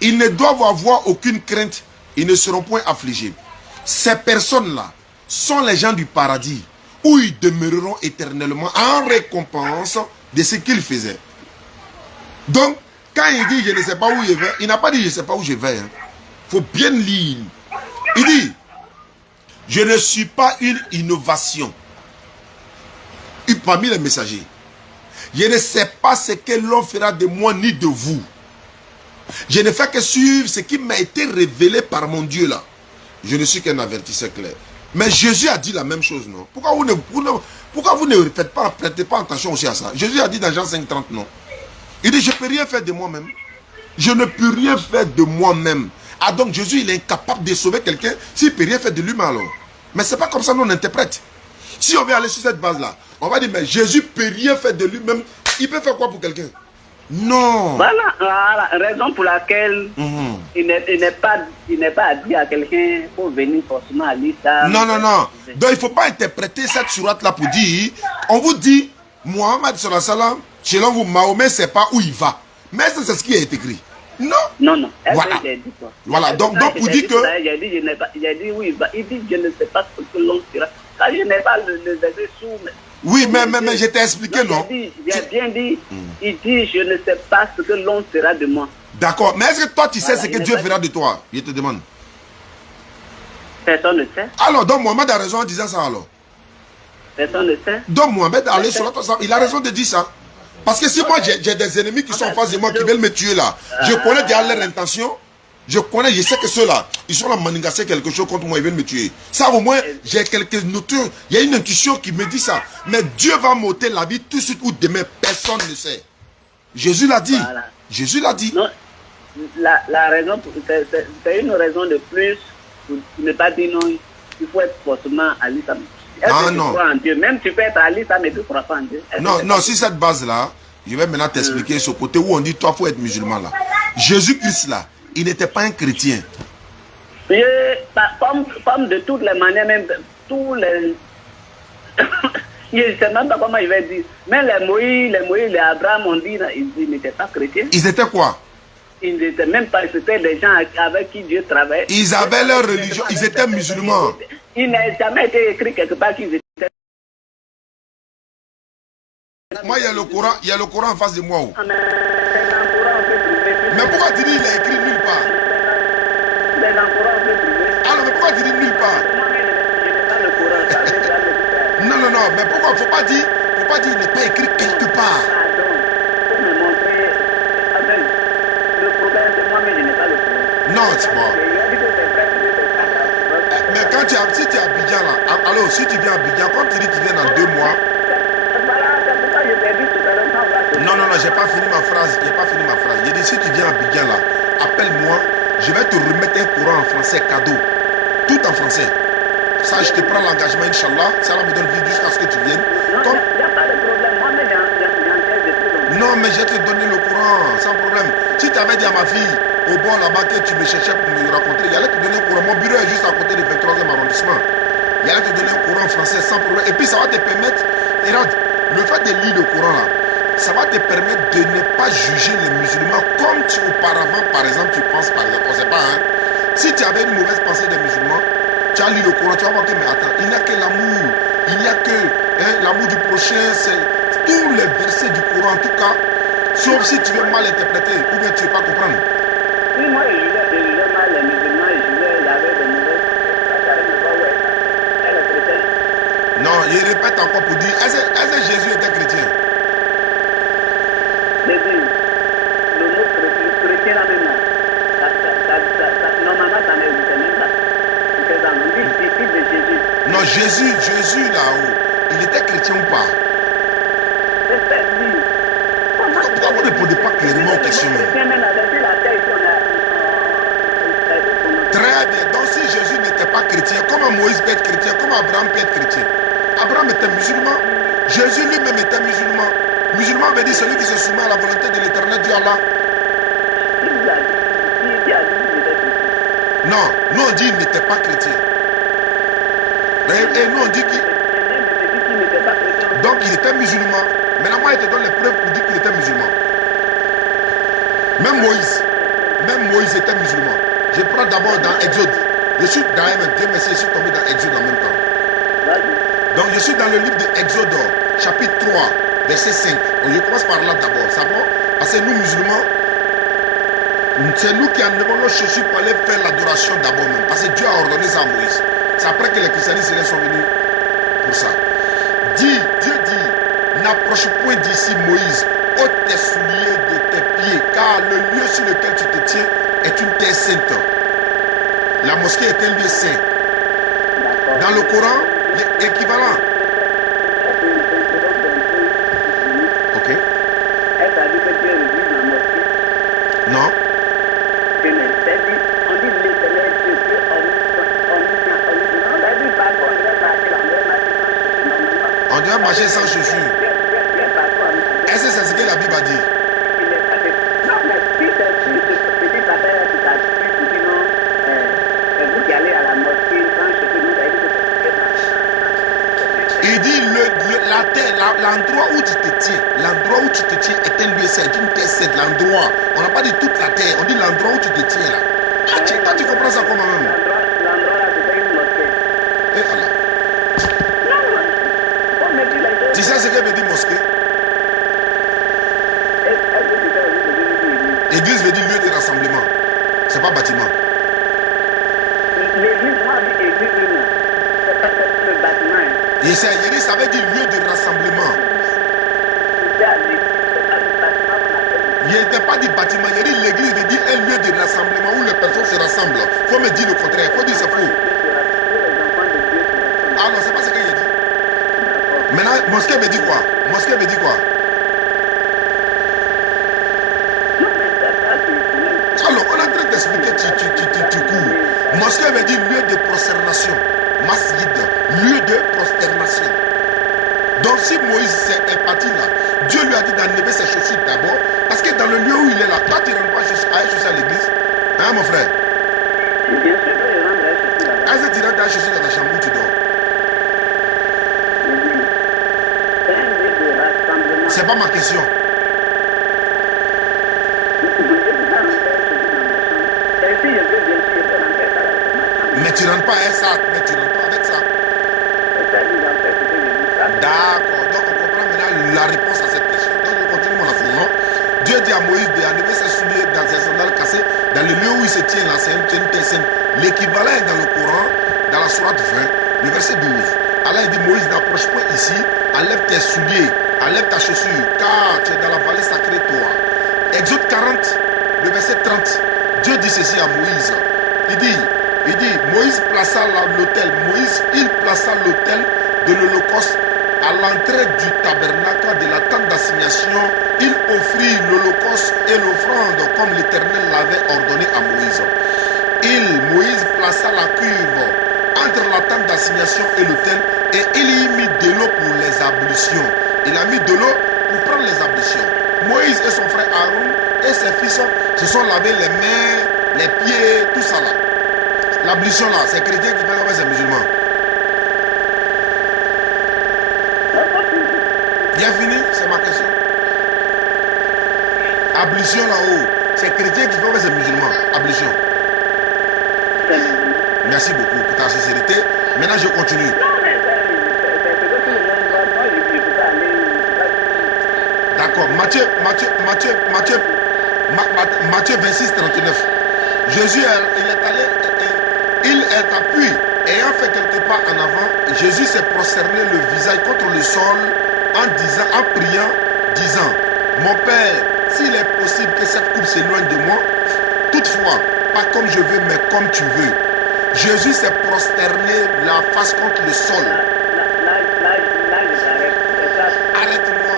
Ils ne doivent avoir aucune crainte, ils ne seront point affligés. Ces personnes-là sont les gens du paradis, où ils demeureront éternellement en récompense de ce qu'ils faisaient. Donc, quand il dit je ne sais pas où je vais, il n'a pas dit je ne sais pas où je vais. Il faut bien lire. Il dit, je ne suis pas une innovation. Parmi les messagers, je ne sais pas ce que l'on fera de moi ni de vous. Je ne fais que suivre ce qui m'a été révélé par mon Dieu là. Je ne suis qu'un avertisseur clair. Mais Jésus a dit la même chose, non? Pourquoi vous ne prêtez pas attention aussi à ça? Jésus a dit dans Jean 5,30, non? Il dit, je ne peux rien faire de moi-même. Je ne peux rien faire de moi-même. Ah donc Jésus, il est incapable de sauver quelqu'un s'il ne peut rien faire de lui-même alors. Mais ce n'est pas comme ça qu'on interprète. Si on veut aller sur cette base-là, on va dire, mais Jésus ne peut rien faire de lui-même. Il peut faire quoi pour quelqu'un? Non. Voilà, raison pour laquelle il n'est pas dit à quelqu'un pour venir forcément à lui ça. Non. Donc il ne faut pas interpréter cette sourate-là pour dire, on vous dit, Mohammed sallallahu alayhi wa sallam, selon vous, Mahomet ne sait pas où il va. Mais c'est ce qui est écrit. Non. Voilà. Voilà. Donc pour dire que... J'ai dit où il va. Il dit, je ne sais pas ce que l'on fera. Quand je n'ai pas le verset sous... Oui, mais je t'ai expliqué, non? J'ai bien dit, il dit, je ne sais pas ce que l'on fera de moi. D'accord, mais est-ce que toi, tu sais ce que Dieu fera de toi? Je te demande. Personne ne sait. Alors, donc Mohamed a raison en disant ça, alors? Personne ne sait. Donc Mohamed, il a raison de dire ça. Parce que si moi, j'ai des ennemis qui sont en face de moi, qui veulent me tuer là, je connais déjà leur intention, Je connais, je sais que ceux-là, ils sont là manigasser quelque chose contre moi, ils veulent me tuer. Ça au moins, j'ai quelques notures. Il y a une intuition qui me dit ça. Mais Dieu va m'ôter la vie tout de suite ou demain, personne ne sait. Jésus l'a dit. Voilà. Jésus l'a dit. Non, la raison, c'est une raison de plus pour ne pas dire non. Il faut être forcément à l'islam. Ah, tu non. crois en Dieu? Même tu peux être à l'islam mais tu ne crois pas en Dieu. Non, non, si cette base-là, je vais maintenant t'expliquer ce côté où on dit, toi, il faut être musulman là. Jésus-Christ là, il n'était pas un chrétien. Comme de toutes les manières, même tous les... je ne sais même pas comment il va dire. Mais les Moïse, les Abraham, on dit, ils n'étaient pas chrétiens. Ils étaient quoi? Ils n'étaient même pas, c'était des gens avec qui Dieu travaillait. Ils avaient leur religion, ils étaient musulmans. Il n'a jamais été écrit quelque part qu'ils étaient. Moi, il y a le Coran en face de moi. Oh. Mais Mais pourquoi tu dis il a écrit nulle part? Alors, mais pourquoi tu dis nulle part? Non, non, non, mais pourquoi? Faut pas dire il n'est pas écrit quelque part. Non, c'est bon. Mais quand si tu es à Abidjan là, alors si tu viens à Abidjan, quand tu dis que tu viens dans 2 mois. Non, non, non, j'ai pas fini ma phrase. J'ai dit si tu viens à Abidjan là, appelle-moi, je vais te remettre un courant en français cadeau. Tout en français. Ça, je te prends l'engagement, Inch'Allah. Ça me donne vie jusqu'à ce que tu viennes. Comme... Non, mais je vais te donner le courant, sans problème. Si tu avais dit à ma fille, au bord là-bas, que tu me cherchais pour me rencontrer, il allait te donner un courant. Mon bureau est juste à côté du 23e arrondissement. Il allait te donner un courant français sans problème. Et puis ça va te permettre, et regarde, le fait de lire le courant là, ça va te permettre de ne pas juger les musulmans comme auparavant, par exemple, tu penses, par exemple, on ne sait pas, hein. Si tu avais une mauvaise pensée des musulmans, tu as lu le Coran, tu vas voir que, mais attends, il n'y a que l'amour, il n'y a que l'amour du prochain, c'est tous les versets du Coran, en tout cas, sauf si tu veux mal interpréter ou bien tu ne veux pas comprendre. Oui, moi, je jugeais mal les musulmans, il y avait des mauvaises pensées. Non, il répète encore pour dire, est-ce que Jésus était chrétien? Le mot chrétien là maintenant, normalement ça n'existait même pas. C'était dans le disciple de Jésus. Non, Jésus là-haut, il était chrétien ou pas? Pourquoi vous ne répondez pas clairement aux questions? Très bien, donc si Jésus n'était pas chrétien, comment Moïse peut être chrétien, comment Abraham peut être chrétien? Abraham était musulman, Jésus lui-même était musulman. Musulman veut dire celui qui se soumet à la volonté de l'éternel Dieu Allah. Non, nous on dit qu'il n'était pas chrétien. Et nous on dit qu'il... Donc il était musulman. Maintenant moi je te donne les preuves pour dire qu'il était musulman. Même Moïse était musulman. Je prends d'abord dans Exode. Je suis dans Dieu merci, je suis tombé dans Exode en même temps. Donc je suis dans le livre de Exode, chapitre 3, verset 5. Je commence par là d'abord. Ça va? Parce que nous musulmans, c'est nous qui en devons nos chaussures pour aller faire l'adoration d'abord même. Parce que Dieu a ordonné ça à Moïse. C'est après que les christianistes sont venus pour ça. Dieu dit, n'approche point d'ici Moïse, ôte tes souliers de tes pieds, car le lieu sur lequel tu te tiens est une terre sainte. La mosquée est un lieu saint. Dans le Coran, l'équivalent. Ok. Non. On doit marcher sans chaussures. Est-ce que c'est ce que la Bible a dit? Non, mais si c'est petit papa qui t'a dit, tu dis non, c'est vous qui allez à la mosquée sans chaussures, Il dit la terre, l'endroit où tu te tiens, est un lieu saint, une terre sainte, l'endroit. On n'a pas dit toute la terre, on dit l'endroit où tu te tiens là. Ah, toi tu comprends ça comment même? L'endroit là, c'est une mosquée. Et Allah. Non, Tu sais ce que veut dire mosquée? Église veut dire lieu de rassemblement. C'est pas bâtiment. L'église, moi, je dis église, c'est pas le bâtiment. Il dit ça veut dire lieu de rassemblement. Je n'ai pas dit bâtiment, j'ai dit l'église veut dire un lieu de rassemblement où les personnes se rassemblent. Il faut me dire le contraire, il faut dire c'est faux. Ah non, c'est pas ce que j'ai dit. Maintenant, mosquée me dit quoi? Mosquée me dit quoi? Alors, on est en train d'expliquer, tu cours. Mosquée veut dire lieu de prosternation. Masjid, lieu de prosternation. Donc, si Moïse est parti là, Dieu lui a dit d'enlever ses chaussures d'abord. Parce que dans le lieu où il est là, toi, tu ne rentres pas à chaussures à l'église. Hein, mon frère? Bien sûr que je rentre à chaussures là-bas. Est-ce que tu rentres à chaussures dans la chambre où tu dors? C'est un lieu de rassemblement. C'est pas ma question. Mais tu rentres pas avec ça. Mais tu rentres pas avec ça. D'accord. Donc on comprend maintenant la réponse à cette question. Donc je continue mon enseignement. Dieu dit à Moïse d'enlever ses souliers dans ses sandales cassées dans le lieu où il se tient là. C'est une terre sainte. L'équivalent est dans le Coran, dans la sourate 20, le verset 12. Allah dit Moïse, n'approche pas ici, enlève tes souliers, enlève ta chaussure, car tu es dans la vallée sacrée toi. Exode 40, le verset 30. Dieu dit ceci à Moïse. Il dit, Moïse plaça l'autel. Moïse, il plaça l'autel de l'Holocauste à l'entrée du tabernacle de la tente d'assignation. Il offrit l'Holocauste et l'offrande comme l'Éternel l'avait ordonné à Moïse. Moïse plaça la cuve entre la tente d'assignation et l'autel et il y mit de l'eau pour les ablutions. Il a mis de l'eau pour prendre les ablutions. Moïse et son frère Aaron et ses fils se sont lavés les mains, les pieds, tout ça là. L'ablution là, c'est chrétien qui fait avec ses musulmans. Bien fini, c'est ma question. Ablution là-haut, c'est chrétien qui fait avec ses musulmans. Ablution. Merci beaucoup pour ta sincérité. Maintenant je continue. D'accord, Matthieu 26, 39. Jésus, il est appuyé, ayant fait quelques pas en avant, Jésus s'est prosterné le visage contre le sol en priant, disant, mon Père, s'il est possible que cette coupe s'éloigne de moi, toutefois, pas comme je veux, mais comme tu veux. Jésus s'est prosterné la face contre le sol. Arrête-moi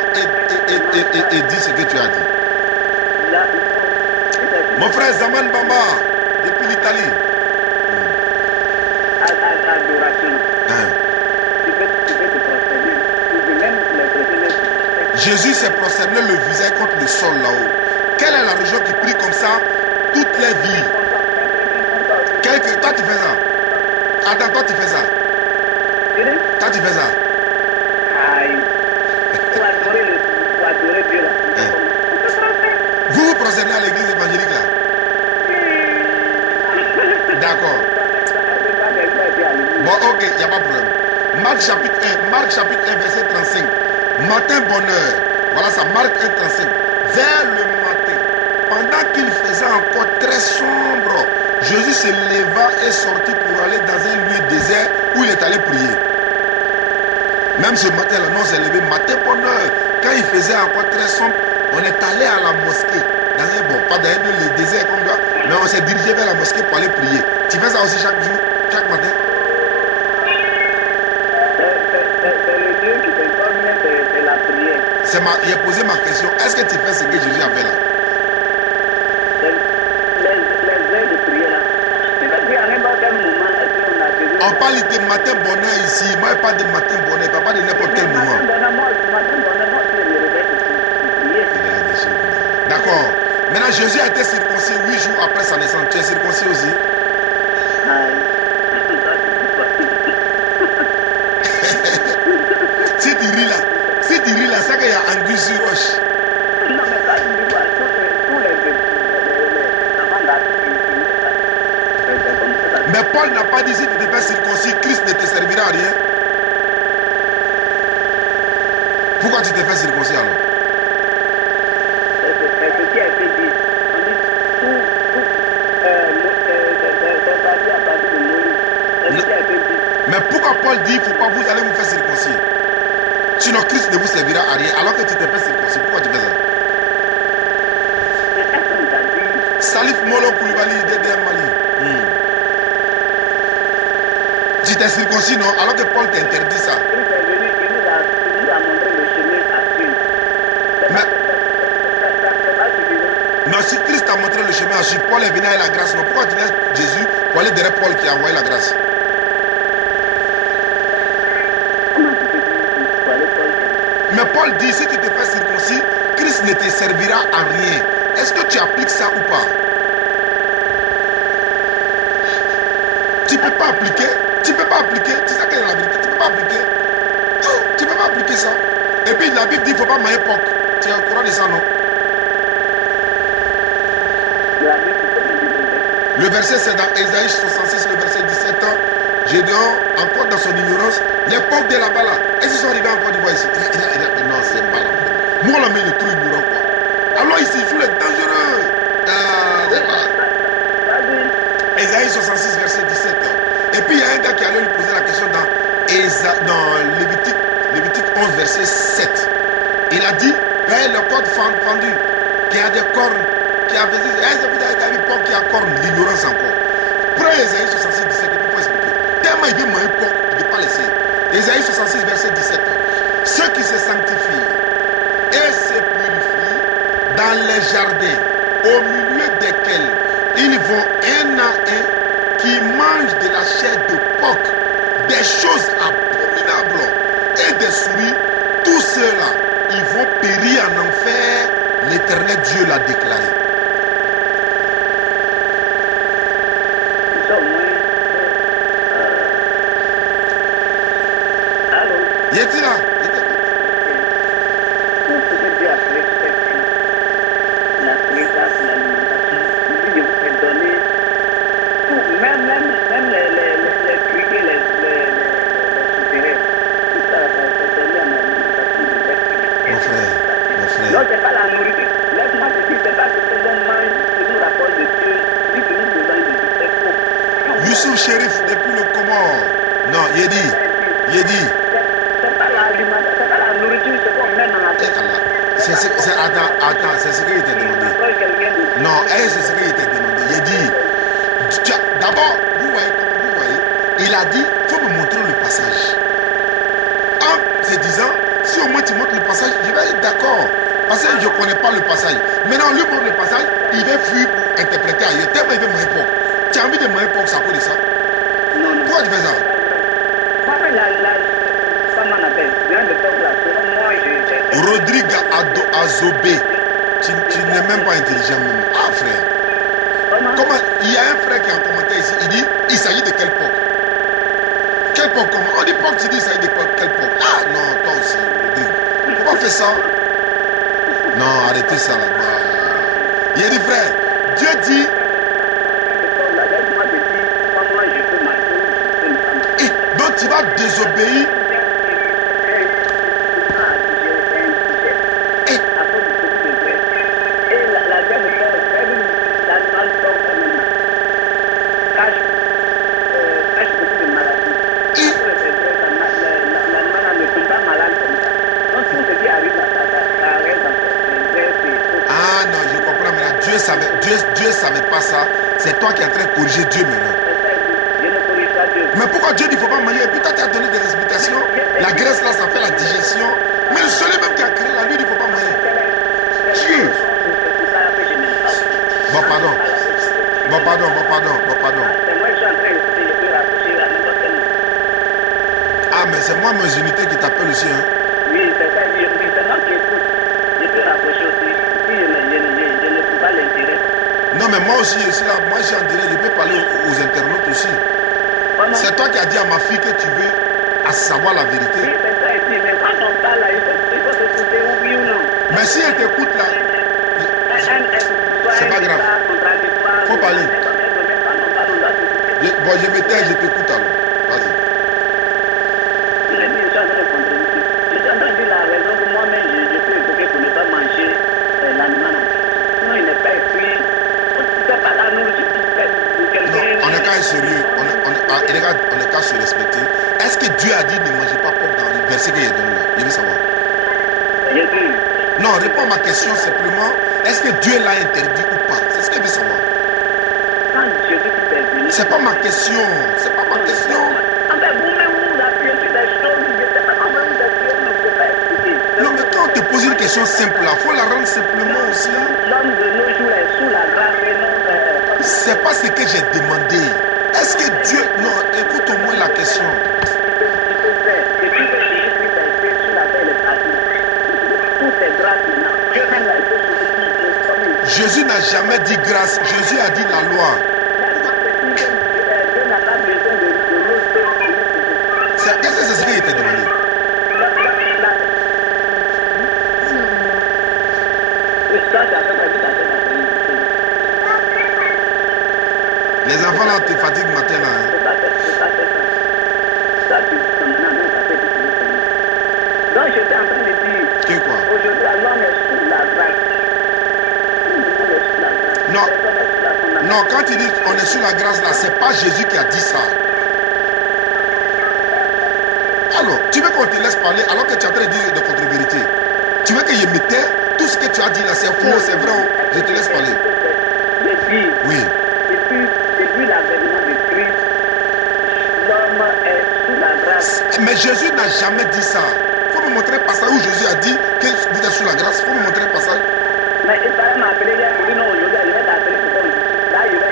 et dis ce que tu as dit. Mon frère Zaman Bamba, depuis l'Italie. Jésus s'est prosterné le visage contre le sol là-haut. Quelle est la religion qui prie comme ça toutes les vies? Toi tu fais ça. Attends, toi tu fais ça. Toi tu fais ça. Vous vous prosternez à l'église évangélique là? D'accord. Bon, ok, il n'y a pas de problème. Marc chapitre 1, verset 35. Matin bonheur. Voilà ça, Marc 1, 35. Vers le matin, pendant qu'il faisait encore très sombre, Jésus se leva et sortit pour aller dans un lieu désert où il est allé prier. Même ce matin-là, non, s'est levé matin bonheur. Quand il faisait encore très sombre, on est allé à la mosquée. Pas dans le désert comme ça, mais on s'est dirigé vers la mosquée pour aller prier. Tu fais ça aussi chaque jour, chaque matin? C'est le Dieu qui te donne de la prière. J'ai posé ma question. Est-ce que tu fais ce que Jésus a fait là? Les heures de prière là. Tu vas dire à n'importe quel moment, est-ce qu'on a besoin? On parle de matin bonheur ici. Moi, je parle de matin bonheur. Je ne parle pas de n'importe quel moment. D'accord. Maintenant, Jésus a été circoncis 8 jours après sa naissance. Tu es circoncis aussi? Si tu ris là, c'est qu'il y a anguille sur roche. Non, mais ça, je dis pas. Tous les Mais Paul n'a pas dit si tu te fais circoncis, Christ ne te servira à rien. Pourquoi tu te fais circoncis alors? Ce qui a été dit, on dit c'est parti à partir de Moïse. C'est ce qui a été dit. Mais pourquoi Paul dit il ne faut pas vous allez vous faire circoncire? Sinon Christ ne vous servira à rien alors que tu te fais circoncire. Pourquoi tu fais ça? Molo Koulibaly, DDM Mali. Tu t'es circoncis, non? Alors que Paul t'interdit ça. Christ est venu, il nous a montré le chemin à suivre. Mais- C'est pas suffisant. Non, si Christ t'a montré le chemin à suivre, Paul est venu avec la grâce. Non, pourquoi tu laisses Jésus pour aller derrière Paul qui a envoyé la grâce? Comment tu peux dire pour aller Paul? Mais Paul dit, si tu te fais circoncis, Christ ne te servira à rien. Est-ce que tu appliques ça ou pas? Tu ne peux pas appliquer. Tu ne peux pas appliquer. Tu sais quelle est la vérité? Tu ne peux pas appliquer. Non, tu ne peux pas appliquer ça. Et puis la Bible dit, il ne faut pas manger porc. Tu es au courant de ça, non? La Bible, c'est comme dit. Le verset, c'est dans Ésaïe 66, le verset 17 ans. Gédéon, encore dans son ignorance, les porcs de là-bas là, est-ce qu'ils sont arrivés en Côte d'Ivoire ici? Non, c'est pas là. Moi, là, mais il est trop ignorant, quoi. Alors ici, il joue les dangereux. C'est pas. Vas-y. Ésaïe 66, verset 17. Et puis il y a un gars qui allait lui poser la question dans Lévitique 11, verset 7. Il a dit, ben, le corps fendu, qui a des cornes, qui a fait un porc qui a cornes, l'ignorance encore. Prends Ésaïe 66, 17, et puis il faut expliquer. Tellement il veut manger porc, il ne peut pas laisser. Ésaïe 66, verset 17. Ceux qui se sanctifient et se purifient dans les jardins, au milieu desquels ils vont un à un, qui mangent de la chair de porc, des choses abominables et des souris, tous ceux-là, ils vont périr en enfer. L'Éternel Dieu l'a déclaré. Ils sont moins. Allô? Il était là. Tout ce que Dieu a créé, tout est bien. La présence, l'alimentation. Il dit, je vous ai donné tout, même les criquets, les souterrains. Tout ça, ça a été donné à mon alimentation. Mon frère, Non, c'est pas la nourriture. Laisse-moi te dire, c'est pas ce que l'on mange que nous rapporte de Dieu. Lui que nous devons de Dieu, c'est faux. Youssouf Chérif depuis le Comore. Non, il dit. C'est pas l'alimentation, c'est pas la nourriture, c'est qu'on met dans la tête. Attends, c'est ce qu'il t'a demandé. Non, c'est ce qu'il t'a demandé. Il dit, d'abord, vous voyez, il a dit, il faut me montrer le passage. En se disant, si au moins tu montres le passage, je vais être d'accord. Parce que je ne connais pas le passage. Maintenant, lui montre le passage, il va fuir pour interpréter ailleurs. Tellement il veut manger porc. Tu as envie de manger porc, ça cause de ça? Non, non. Pourquoi tu fais ça? Comment on appelle? Viande de porc là, selon moi, j'ai. Rodrigue Azobé. Tu n'es même pas intelligent même. Ah frère. Comment? Il y a un frère qui a un commentaire ici. Il dit, il s'agit de quel porc? Quel porc? Comment? On dit porc, tu dis il s'agit de quel porc? Ah non, toi aussi, Rodrigue. Pourquoi faire ça? Non, arrêtez ça là. Il a dit frère, Dieu dit. Donc tu vas désobéir. Ah non, je comprends maintenant. Dieu savait pas ça. C'est toi qui es en train de corriger Dieu maintenant. Mais pourquoi Dieu dit qu'il ne faut pas manger? Et puis toi tu as donné des explications. La graisse là, ça fait la digestion. Mais le soleil même qui a créé la lui, il ne faut pas manger. Dieu. Bon pardon. Ah mais c'est moi mes unités qui t'appellent aussi hein. Oui, c'est ça, c'est moi qui écoute. Je peux rapprocher aussi. Si je ne trouve pas l'intérêt. Non mais moi aussi, ici, là, moi je suis en direct, je peux parler aux internautes aussi. C'est toi qui as dit à ma fille que tu veux à savoir la vérité. Oui, c'est ça, et puis, mais quand on parle là, il faut s'écouter oui ou non. Mais si elle t'écoute là, c'est pas grave. Faut parler. Bon, je me tais, je t'écoute alors. Vas-y. Je suis en train de contribuer. Je suis en train de dire la raison que moi-même je peux évoquer pour ne pas manger l'animal. Sinon, il n'est pas écrit. C'est pas la nourriture qui fait pour quelqu'un. Non, on est quand même sérieux. Regarde, on est quand même se respecter. Est-ce que Dieu a dit ne mangez pas porc dans le verset qu'il y a donné là? Je veux savoir. J'ai dit. Non, réponds à ma question simplement. Est-ce que Dieu l'a interdit ou pas? C'est ce que je veux savoir. C'est pas ma question. C'est pas ma question. En fait, vous-même, vous appuyez sur des choses, je ne sais pas comment vous appuyez, mais vous ne pouvez pas expliquer. Non, mais quand on te pose une question simple, il faut la rendre simplement aussi. L'homme de nos jours est sous la grâce et non... C'est pas ce que j'ai demandé. Est-ce que Dieu... Non, écoute au moins la question. Jésus n'a jamais dit grâce. Jésus a dit la loi. Qu'est-ce que c'est ce qu'il t'a demandé? Les enfants là te fatiguent matin là. Donc j'étais en train de dire Que quoi? aujourd'hui l'homme est sous la grâce. Non. Non, quand il dit on est sous la grâce là, c'est pas Jésus qui a dit ça. Alors, tu veux qu'on te laisse parler alors que tu es en train de dire de contre-vérité? Tu veux que je me tais? Tout ce que tu as dit là, c'est faux, c'est vrai. Je te laisse parler. Oui. Depuis l'avènement de Christ, l'homme est sous la grâce. Mais Jésus n'a jamais dit ça. Il faut me montrer un passage où Jésus a dit que vous êtes sous la grâce. Il faut me montrer un passage. Mais il fallait m'appeler hier. Il dit non, aujourd'hui, je vais t'appeler pour qu'on... Là, il va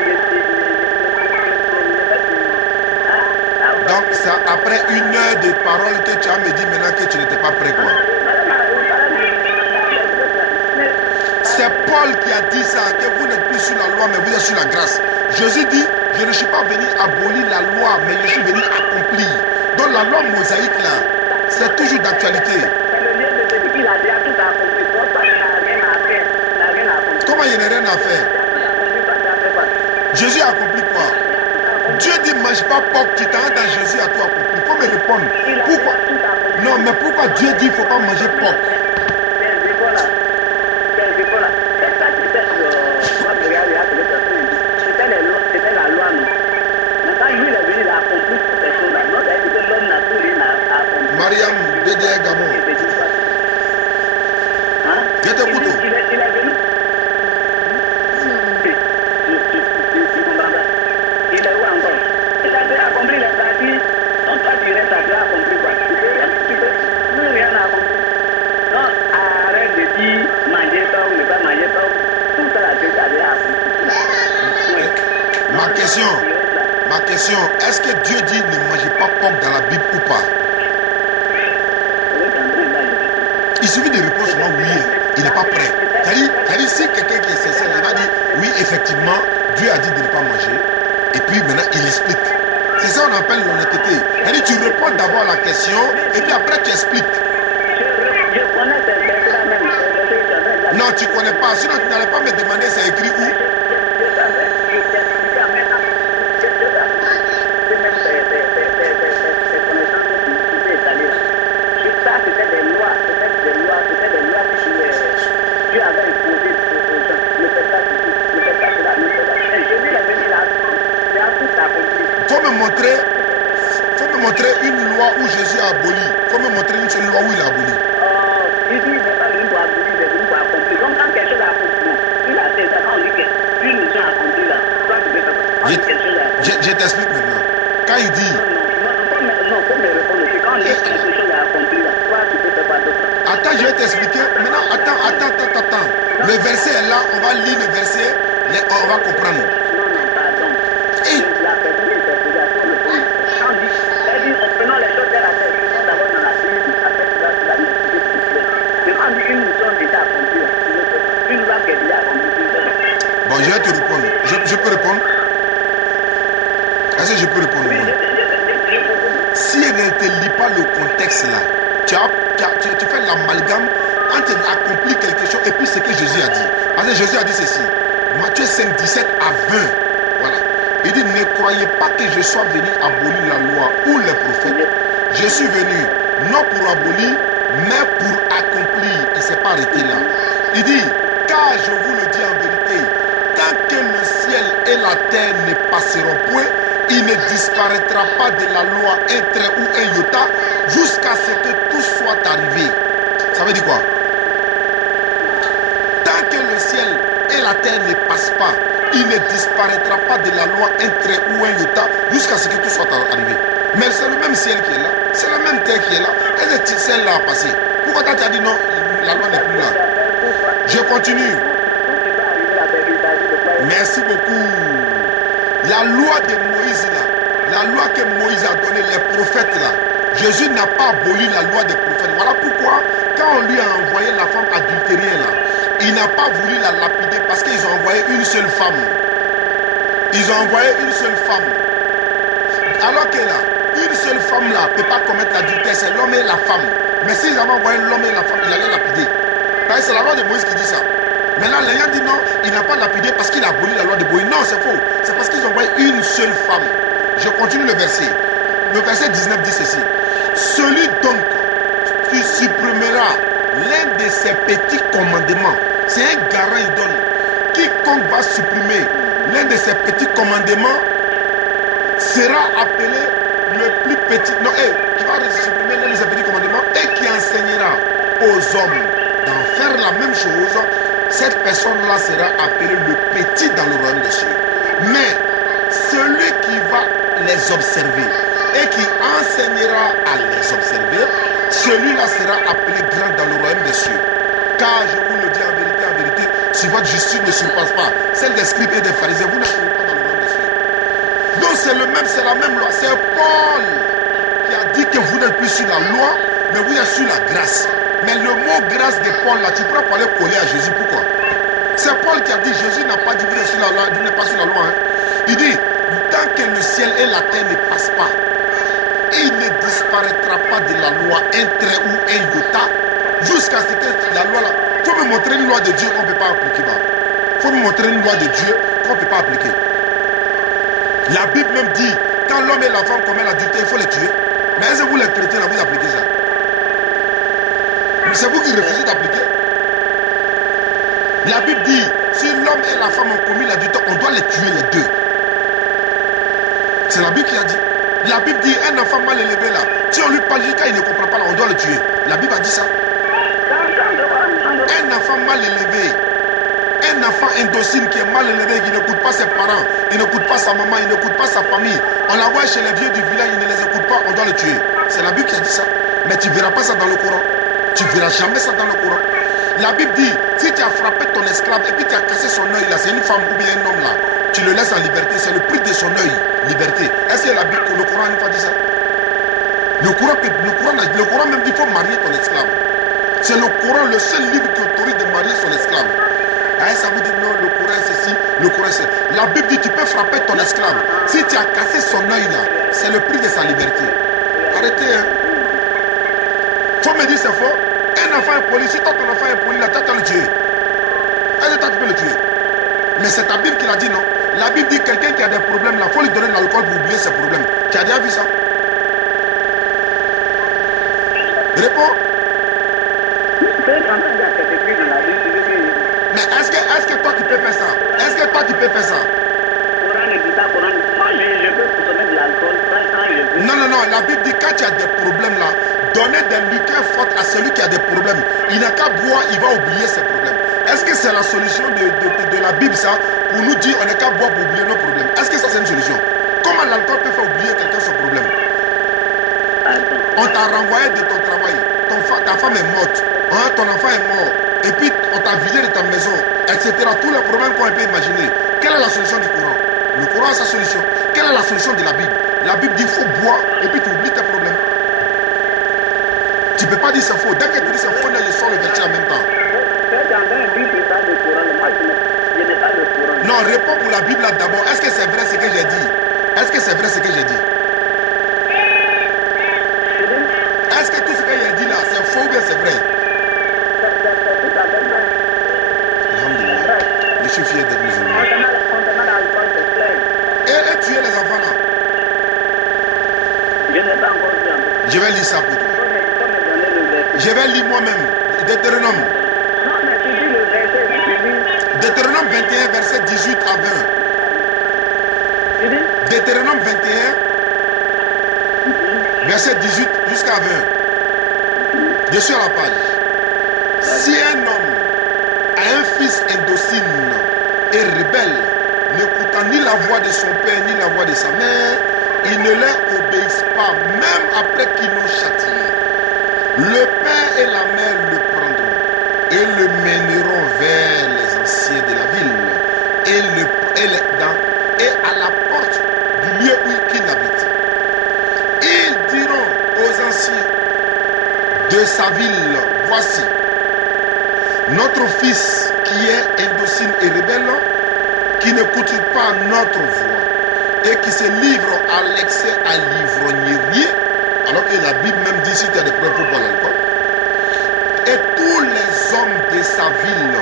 Donc, c'est après 1 heure de parole que tu as me dit maintenant que tu n'étais pas prêt, quoi. C'est Paul qui a dit ça, que vous n'êtes plus sur la loi, mais vous êtes sur la grâce. Jésus dit, je ne suis pas venu abolir la loi, mais je suis venu accomplir. Donc la loi mosaïque là, c'est toujours d'actualité. Comment il n'y a rien à faire? Jésus a accompli quoi? Dieu dit, mange pas porc, tu t'en dans Jésus à toi accompli. Il faut me répondre. Pourquoi? Non, mais pourquoi Dieu dit qu'il ne faut pas manger porc? C'était la loi, non? Maintenant, lui, il est venu, il a accompli toutes ces choses-là. Non, c'est que l'homme n'a plus rien à accomplir. Mariam, DDR Gabon. Hein? Je t'écoute. Il est venu. Tu comprends pas? Il est où encore? Il a déjà accompli les parties. Donc, toi, tu restes à déjà accompli quoi? Tu peux plus rien accomplir. Donc, arrête de dire manger ça ou ne pas manger ça. Tout ça, là, tu as déjà accompli. Ma question, est-ce que Dieu dit ne mangez pas porc dans la Bible ou pas? Il suffit de répondre seulement oui, il n'est pas prêt. C'est-à-dire, si quelqu'un qui est sincère, il va dire oui, effectivement, Dieu a dit de ne pas manger, et puis maintenant il explique. C'est ça qu'on appelle l'honnêteté. C'est-à-dire, tu réponds d'abord à la question, et puis après tu expliques. Je connais ces textes-là même. Non, tu ne connais pas, sinon tu n'allais pas me demander c'est écrit où. Faut me montrer une loi où Jésus a aboli. Faut me montrer une seule loi où il a aboli. Il dit, il n'est pas venu pour abolir, il est venu pour accomplir. Donc quand quelque chose est accompli, il a fait ça, quand on dit qu'une mission accomplie là, toi tu peux faire. Je t'explique maintenant. Quand il dit... Non, faut me répondre. Quand on dit quelque chose est accompli là, toi tu peux faire pas d'autre. Attends, je vais t'expliquer. Maintenant, attends. Le verset est là, on va lire le verset, on va comprendre. Non, pardon. La personne qui était posée à toi le point. Quand on dit, prenons les choses à la tête, d'abord dans la Bible, après tu vas m'expliquer ce que c'est. Mais quand on dit une mission déjà accomplie là, tu ne peux pas. Une loi qui est déjà accomplie, tu ne peux pas. Bon, je vais te répondre. Je peux répondre? Est-ce que je peux répondre? Oui, si elle ne te lit pas le contexte là, tu fais l'amalgame entre accomplir quelque chose et puis ce que Jésus a dit. Parce que Jésus a dit ceci. Matthieu 5, 17 à 20. Voilà. Il dit, ne croyez pas que je sois venu abolir la loi ou les prophètes. Je suis venu non pour abolir, mais pour accomplir. Il ne s'est pas arrêté là. Il dit, car je vous le dis en vérité, tant que le ciel et la terre ne passeront point, il ne disparaîtra pas de la loi un trait ou un iota jusqu'à ce que tout soit arrivé. Ça veut dire quoi? Tant que le ciel et la terre ne passe pas, il ne disparaîtra pas de la loi un trait ou un iota jusqu'à ce que tout soit arrivé. Mais c'est le même ciel qui est là, c'est la même terre qui est là, et cette ciel-là a passé. Pourquoi tu as dit non, la loi n'est plus là? Je continue. Merci beaucoup. La loi de Moïse là, la loi que Moïse a donnée, les prophètes là, Jésus n'a pas aboli la loi des prophètes. Voilà pourquoi, quand on lui a envoyé la femme adultérienne là, il n'a pas voulu la lapider parce qu'ils ont envoyé une seule femme. Ils ont envoyé une seule femme. Alors que là, une seule femme là ne peut pas commettre l'adultère, c'est l'homme et la femme. Mais s'ils avaient envoyé l'homme et la femme, il allait lapider. C'est la loi de Moïse qui dit ça. Maintenant, l'ayant dit non, il n'a pas lapidé parce qu'il a aboli la loi de Moïse. Non, c'est faux. C'est parce qu'ils ont envoyé une seule femme. Je continue le verset. Le verset 19 dit ceci. Celui donc qui supprimera l'un de ses petits commandements, c'est un garant il donne. Quiconque va supprimer l'un de ses petits commandements sera appelé le plus petit. Non, qui va supprimer l'un de ses petits commandements et qui enseignera aux hommes d'en faire la même chose. Cette personne-là sera appelée le petit dans le royaume des cieux. Mais celui qui va les observer et qui enseignera à les observer, celui-là sera appelé grand dans le royaume des cieux. Car je vous le dis en vérité, si votre justice ne surpasse pas celle des scribes et des pharisiens, vous n'entrez pas dans le royaume des cieux. Donc c'est la même loi. C'est Paul qui a dit que vous n'êtes plus sur la loi, mais vous êtes sur la grâce. Mais le mot grâce de Paul là, tu pourras pas aller coller à Jésus. Pourquoi? C'est Paul qui a dit, Jésus n'a pas dit vous n'êtes sur la loi, vous n'êtes pas sur la loi. Il dit, tant que le ciel et la terre ne passent pas, il ne disparaîtra pas de la loi un trait ou un iota jusqu'à ce que la loi là. Il faut me montrer une loi de Dieu qu'on ne peut pas appliquer. Il faut me montrer une loi de Dieu qu'on ne peut pas appliquer. La Bible même dit, quand l'homme et la femme commettent l'adultère, il faut les tuer. Mais est-ce que vous les chrétiens là, vous appliquez ça? C'est vous qui refusez d'appliquer. La Bible dit, si l'homme et la femme ont commis l'adultère, on doit les tuer les deux. C'est la Bible qui a dit. La Bible dit, un enfant mal élevé là, si on lui parle jusqu'à il ne comprend pas là, on doit le tuer. La Bible a dit ça. Un enfant mal élevé, un enfant indocile qui est mal élevé, qui n'écoute pas ses parents, il n'écoute pas sa maman, il n'écoute pas sa famille. On l'envoie chez les vieux du village, il ne les écoute pas, on doit le tuer. C'est la Bible qui a dit ça. Mais tu ne verras pas ça dans le Coran. Tu ne verras jamais ça dans le Coran. La Bible dit, si tu as frappé ton esclave et puis tu as cassé son œil là, c'est une femme ou bien un homme là, tu le laisses en liberté, c'est le prix de son œil, liberté. Est-ce que la Bible, le Coran une fois dit ça? Le Coran même dit qu'il faut marier ton esclave. C'est le Coran, le seul livre qui autorise de marier son esclave. Ça vous dit non, le Coran c'est ceci, le Coran c'est... La Bible dit tu peux frapper ton esclave. Si tu as cassé son œil là, c'est le prix de sa liberté. Arrêtez, hein. Faut me dire c'est faux. Un enfant est poli, si toi ton enfant est poli, là, tu dois le tuer. Est-ce que toi tu peux le tuer? Mais c'est ta Bible qui l'a dit, non? La Bible dit quelqu'un qui a des problèmes là, il faut lui donner de l'alcool pour oublier ses problèmes. Tu as déjà vu ça? Réponds. Mais est-ce que toi tu peux faire ça? Est-ce que toi tu peux faire ça? Non, la Bible dit quand tu as des problèmes là, donnez des liqueurs fortes à celui qui a des problèmes. Il n'a qu'à boire, il va oublier ses problèmes. Est-ce que c'est la solution de la Bible ça? Pour nous dire on n'a qu'à boire pour oublier nos problèmes. Est-ce que ça c'est une solution? Comment l'alcool peut faire oublier quelqu'un son problème? On t'a renvoyé de ton travail. Ta femme est morte. Ton enfant est mort. Et puis on t'a vidé de ta maison, etc. Tous les problèmes qu'on peut imaginer. Quelle est la solution du Coran? Le Coran a sa solution. Quelle est la solution de la Bible? La Bible dit qu'il faut boire et puis tu oublies tes problèmes. Tu ne peux pas dire c'est faux. Dès que tu dis c'est faux, là, je sors le verset en même temps. Non, réponds pour la Bible là d'abord. Est-ce que c'est vrai ce que j'ai dit? Est-ce que c'est vrai ce que j'ai dit? Est-ce que tout ce que j'ai dit là, c'est faux ou bien c'est vrai? Alhamdulillah. Je suis fier d'être musulman. Et tuer les enfants là? Je vais lire ça pour toi. Je vais lire moi-même. Deutéronome. Deutéronome 21, verset 18 à 20. Deutéronome 21, verset 18 jusqu'à 20. Je suis à la page. Si un homme a un fils indocile la voix de son père, ni la voix de sa mère. Ils ne leur obéissent pas, même après qu'ils l'ont châtié. Le père et la mère le prendront et le mèneront vers les anciens de la ville et à la porte du lieu où il habite. Ils diront aux anciens de sa ville, voici, notre fils qui est indocile et rebelle, qui n'écoute pas notre voix et qui se livre à l'excès à l'ivrognerie, alors que la Bible même dit si tu as des preuves pour boire l'alcool. Et tous les hommes de sa ville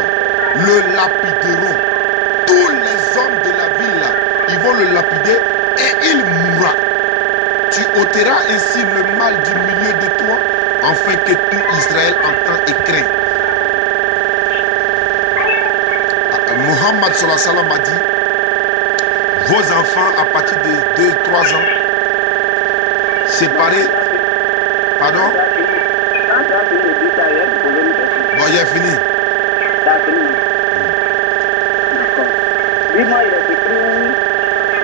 le lapideront. Tous les hommes de la ville, ils vont le lapider et il mourra. Tu ôteras ainsi le mal du milieu de toi, afin que tout Israël entend et craint. Mohammed sallallahu alayhi wa sallam a dit, vos enfants à partir de 2-3 ans, séparés, pardon? Bon, il a fini. D'accord. Dis-moi, il est écrit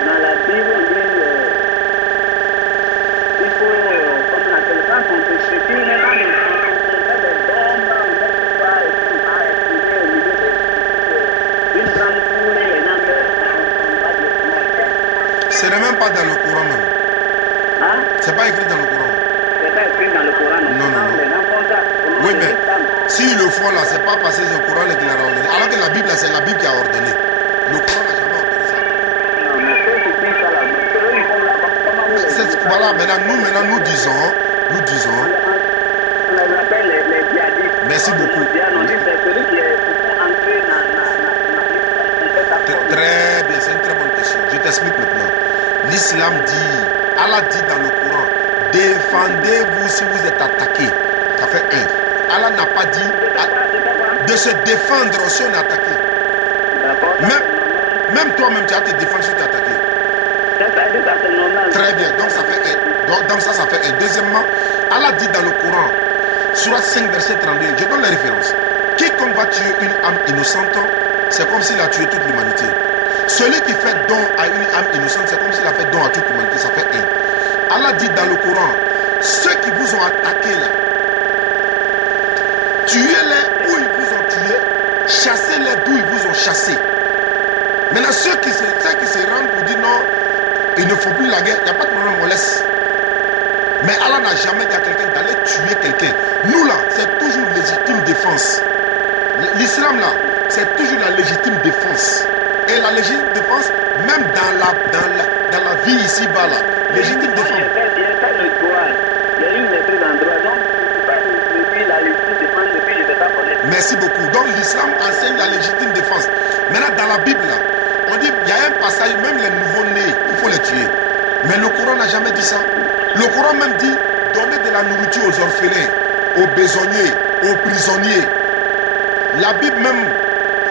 dans la Bible, on dit, il faut, comme on appelle ça, qu'on peut chuter, mais quand on fait des bombes, on ne peut pas, et puis on va exploser au milieu d'une grande cour, et les gens meurent, on va dire comment. Ce n'est même pas dans le Coran même. Hein? C'est pas écrit dans le Coran. C'est pas écrit dans le Coran, non? Non, non, non. Les gens font ça. Oui, mais s'ils le font là, c'est pas parce que le Coran qui l'a ordonné. Alors que la Bible, là, c'est la Bible qui a ordonné. Le Coran n'a jamais ordonné ça. Non, mais ceux qui disent ça là, eux, ils font là, comment vous les dites? Voilà, maintenant nous disons, On les appelle les djihadistes. Merci beaucoup. On dit c'est celui qui est pour entrer dans l'islam. Très bien, c'est une très bonne question. Je t'explique maintenant. L'islam dit, Allah dit dans le Coran, défendez-vous si vous êtes attaqué. Ça fait un. Allah n'a pas dit de se défendre si on est attaqué. Même toi-même, tu as te défendre si tu es attaqué. Très bien, donc ça fait un. Donc ça fait un. Deuxièmement, Allah dit dans le Coran, Surat 5, verset 32, je donne les références. Quiconque va tuer une âme innocente, c'est comme s'il a tué toute l'humanité. Celui qui fait don à une âme innocente, c'est comme s'il a fait don à toute l'humanité. Ça fait un. Allah dit dans le Coran, ceux qui vous ont attaqué là, tuez-les où ils vous ont tué, chassez-les d'où ils vous ont chassé. Maintenant, ceux qui se rendent pour dire non, il ne faut plus la guerre, il n'y a pas de problème, on laisse. Mais Allah n'a jamais dit à quelqu'un d'aller tuer quelqu'un. Nous là, c'est toujours légitime défense. L'islam là, c'est toujours la légitime défense. Et la légitime défense, même dans la vie ici-bas là, légitime défense. Il y a le droit. Il y a une maîtrise en droit. Donc, je ne peux pas me dire la légitime défense et puis je ne vais pas connaître. Merci beaucoup. Donc, l'islam enseigne la légitime défense. Maintenant, dans la Bible là, on dit, il y a un passage, même les nouveaux-nés, il faut les tuer. Mais le Coran n'a jamais dit ça. Le Coran même dit, donnez de la nourriture aux orphelins, aux besognés, aux prisonniers. La Bible même,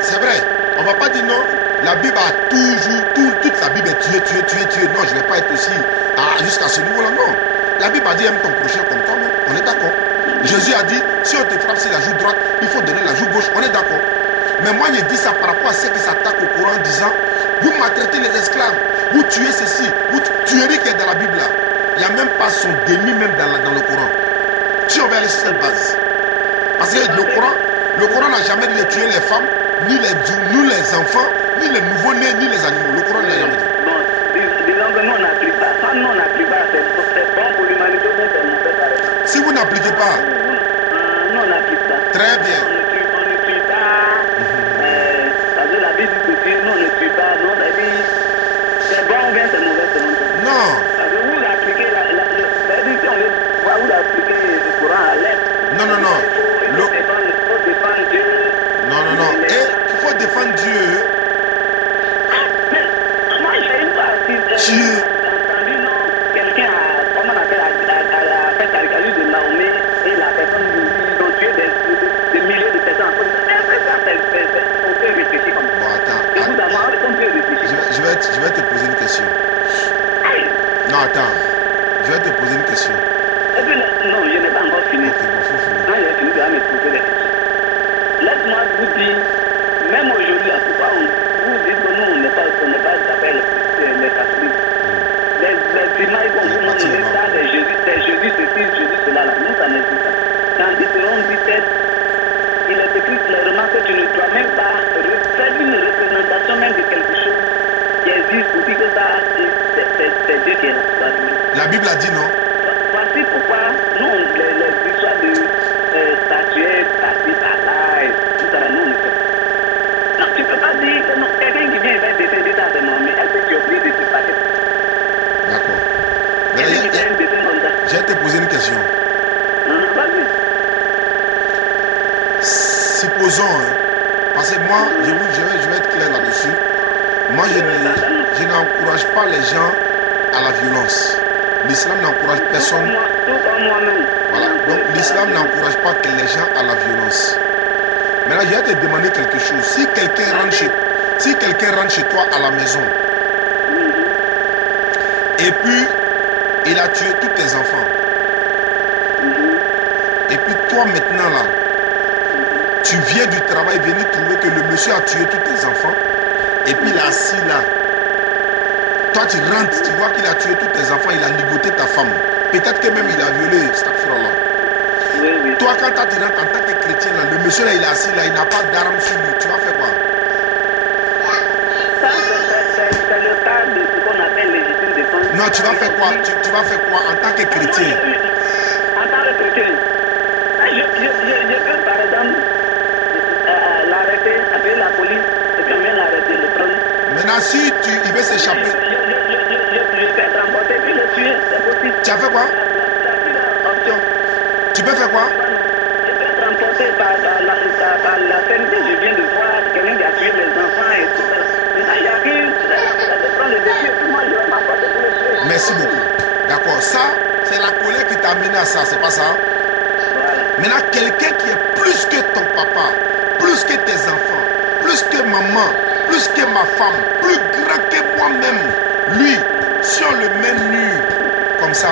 c'est vrai, on ne va pas dire non. La Bible a toujours, toute la Bible est tuer. Non, je ne vais pas être aussi jusqu'à ce niveau-là, non. La Bible a dit, aime ton prochain comme toi-même. On est d'accord. Jésus a dit, si on te frappe sur la joue droite, il faut donner la joue gauche. On est d'accord. Mais moi, je dis ça par rapport à ceux qui s'attaquent au Coran en disant, vous maltraitez les esclaves, vous tuez ceci, vous tuerie qui est dans la Bible là. Il n'y a même pas son demi même dans le Coran. Si on va aller sur cette base. Parce que le Coran n'a jamais dit de tuer les femmes, ni les enfants, ni les nouveaux-nés, ni les animaux. Le Coran ne l'a jamais dit. Bon, disons que nous on n'applique pas. Quand nous on n'applique pas, c'est bon pour l'humanité, mais c'est mauvais par exemple. Si vous n'appliquez pas. Nous on n'applique pas. Très bien. On ne tue pas. Parce que la Bible dit que nous on ne tue pas. Non, la Bible, c'est bon ou bien c'est mauvais selon toi. Non. Parce que vous appliquez si on veut voir vous appliquer le Coran à l'aide. Non. Il faut défendre Dieu. Non. Et il faut défendre Dieu. Mais moi j'ai une partie. Dieu. J'ai entendu non, quelqu'un comment on appelle, a fait caricature de Mahomet et la personne, ils ont tué des milliers de personnes. Mais après ça, on peut réfléchir comme ça. Bon, attends. Écoute-moi, on peut réfléchir. Je vais te poser une question. Aïe. Non, attends. Je vais te poser une question. Et puis, non, je n'ai pas encore fini. Ok, bon, faut finir. Quand j'ai fini, tu vas me poser des questions. Laisse-moi vous dire, même aujourd'hui, pourquoi vous dites que nous, on n'est pas d'appel. dois même pas faire une représentation même de quelque chose qui existe pour dire que ça, c'est Dieu qui est là. La Bible a dit non. Voici pourquoi nous, les histoires de statuettes, statues à live, tout ça, nous, on ne fait pas. Non, tu ne peux pas dire que non, quelqu'un qui vient et va descendre dans ses mains, mais est-ce que tu es obligé de te passer? D'accord. Quelqu'un qui vient descendre comme ça. Je vais te poser une question. Non, vas-y. Supposons, hein, parce que moi, je vais être clair là-dessus. Moi, je n'encourage pas les gens à la violence. L'islam n'encourage personne. Tout comme moi-même. Voilà. Donc l'islam n'encourage pas que les gens à la violence. Maintenant, je vais te demander quelque chose. Si quelqu'un rentre chez toi à la maison, et puis il a tué tous tes enfants, et puis toi maintenant là, tu viens du travail, venir trouver que le monsieur a tué tous tes enfants, et puis il est assis là. Toi tu rentres, tu vois qu'il a tué tous tes enfants, il a ligoté ta femme. Peut-être que même il a violé cette frère-là. Oui, oui. Toi quand tu rentres en tant que chrétien là, le monsieur là il est assis là, il n'a pas d'arme sur lui. Tu vas faire quoi? Ça, c'est le cas de ce qu'on appelle légitime défense. Non, tu vas faire quoi? Tu vas faire quoi en tant que chrétien? En tant que chrétien, je peux par exemple l'arrêter, appeler la police, et puis on vient l'arrêter, le prendre. Maintenant si il veut s'échapper, Je fais transporter, puis le tuer, c'est possible. tu as fait quoi? La option. Tu peux faire quoi? Je peux transporter par la scène que je viens de voir, quelqu'un qui a tué mes enfants et tout ça. Maintenant, j'arrive, je prends le défi, et puis moi je vais m'apporter pour le tuer. Merci beaucoup. D'accord. Ça, c'est la colère qui t'a amené à ça, c'est pas ça? Voilà. Maintenant, quelqu'un qui est plus que ton papa, plus que tes enfants, plus que maman, plus que ma femme, plus grand que moi-même, lui, si on le met nu comme ça,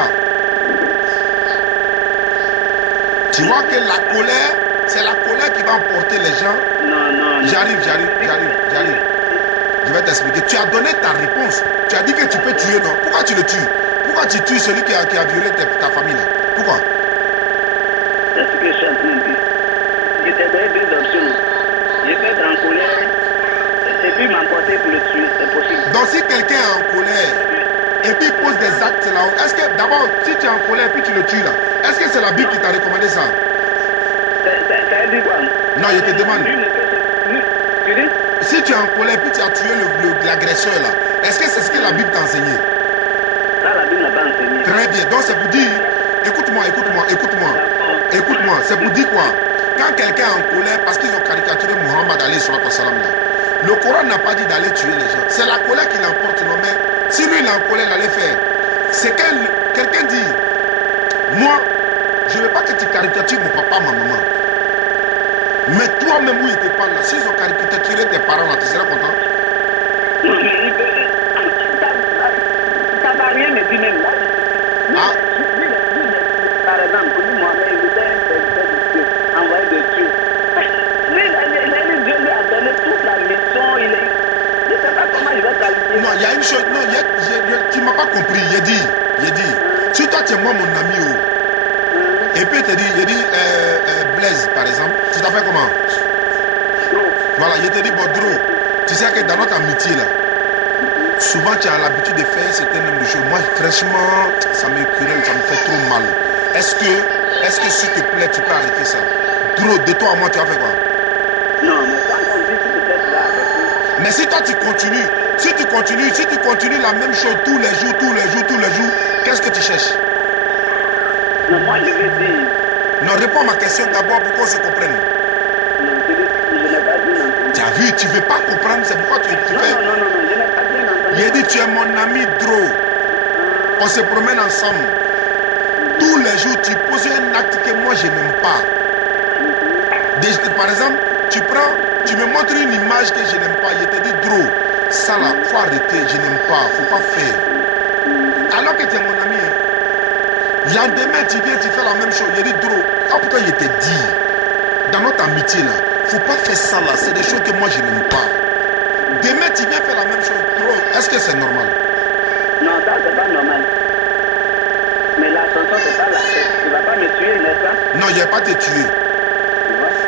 tu vois que la colère, c'est la colère qui va emporter les gens. Non. J'arrive. Je vais t'expliquer. Tu as donné ta réponse. Tu as dit que tu peux tuer, non? Pourquoi tu le tues? Pourquoi tu tues celui qui a violé ta famille là? Pourquoi? C'est ce que je suis en train de dire. Je t'ai donné deux options. Je peux être en colère et puis m'emporter pour le tuer, c'est possible. Donc si quelqu'un est en colère et puis il pose des actes là, est-ce que d'abord si tu es en colère et puis tu le tues là, est-ce que c'est la Bible qui t'a recommandé ça? Ça veut dire quoi? Non, je te demande. Tu dis? Si tu es en colère et puis tu as tué l'agresseur là, est-ce que c'est ce que la Bible t'a enseigné? Ça, la Bible n'a pas enseigné. Très bien. Donc c'est pour dire, écoute-moi. C'est pour dire quoi? Quand quelqu'un est en colère parce qu'ils ont caricaturé Muhammad alayhi salam là, le Coran n'a pas dit d'aller tuer les gens. C'est la colère qui l'emporte, non, mais si lui il est en colère, il allait faire. C'est quelqu'un dit, moi, je ne veux pas que tu caricatures mon papa, ma maman. Mais toi-même où il te parle là, s'ils ont caricaturé tes parents là, tu seras content? Non, mais ça ne va rien me dire même là. Ah. Par exemple, pour Mohamed, il était envoyé de Dieu. Dieu lui a donné toute la mission. Je ne sais pas comment il va qualifier. Non, il y a une chose, non, tu ne m'as pas compris. Il a dit, si toi tu es moi mon ami, et puis il dit, Blaise par exemple, tu t'appelles comment? Voilà, il te dit, Bodro, tu sais que dans notre amitié là, souvent tu as l'habitude de faire un certain nombre de choses. Moi, franchement, ça me querelle, ça me fait trop mal. Est-ce que s'il te plaît, tu peux arrêter ça? Dro, de toi à moi, tu vas faire quoi? Non, mais quand on dit s'il te plaît, tu vas arrêter. Mais si toi tu continues la même chose tous les jours, qu'est-ce que tu cherches? Non, moi je vais dire. Non, réponds à ma question d'abord pour qu'on se comprenne. Non, je n'ai pas dit non. Tu as vu, tu ne veux pas comprendre, c'est pourquoi tu fais. Non, je n'ai pas dit non. Il a dit, tu es mon ami Dro. On se promène ensemble. Tous les jours, tu poses un acte que moi je n'aime pas. Par exemple, tu me montres une image que je n'aime pas. Je te dis, Dro, ça là, il faut arrêter, je n'aime pas, il ne faut pas faire. Alors que tu es mon ami. Lendemain, tu viens, tu fais la même chose. Il dit, Dro, pourtant je te dis, dans notre amitié là, il ne faut pas faire ça là, c'est des choses que moi je n'aime pas. Demain, tu viens faire la même chose. Dro, est-ce que c'est normal? Non, ça c'est pas normal. Mais la chanson c'est pas là. Tu ne vas pas me tuer, n'est-ce pas? Non, je ne vais pas te tuer.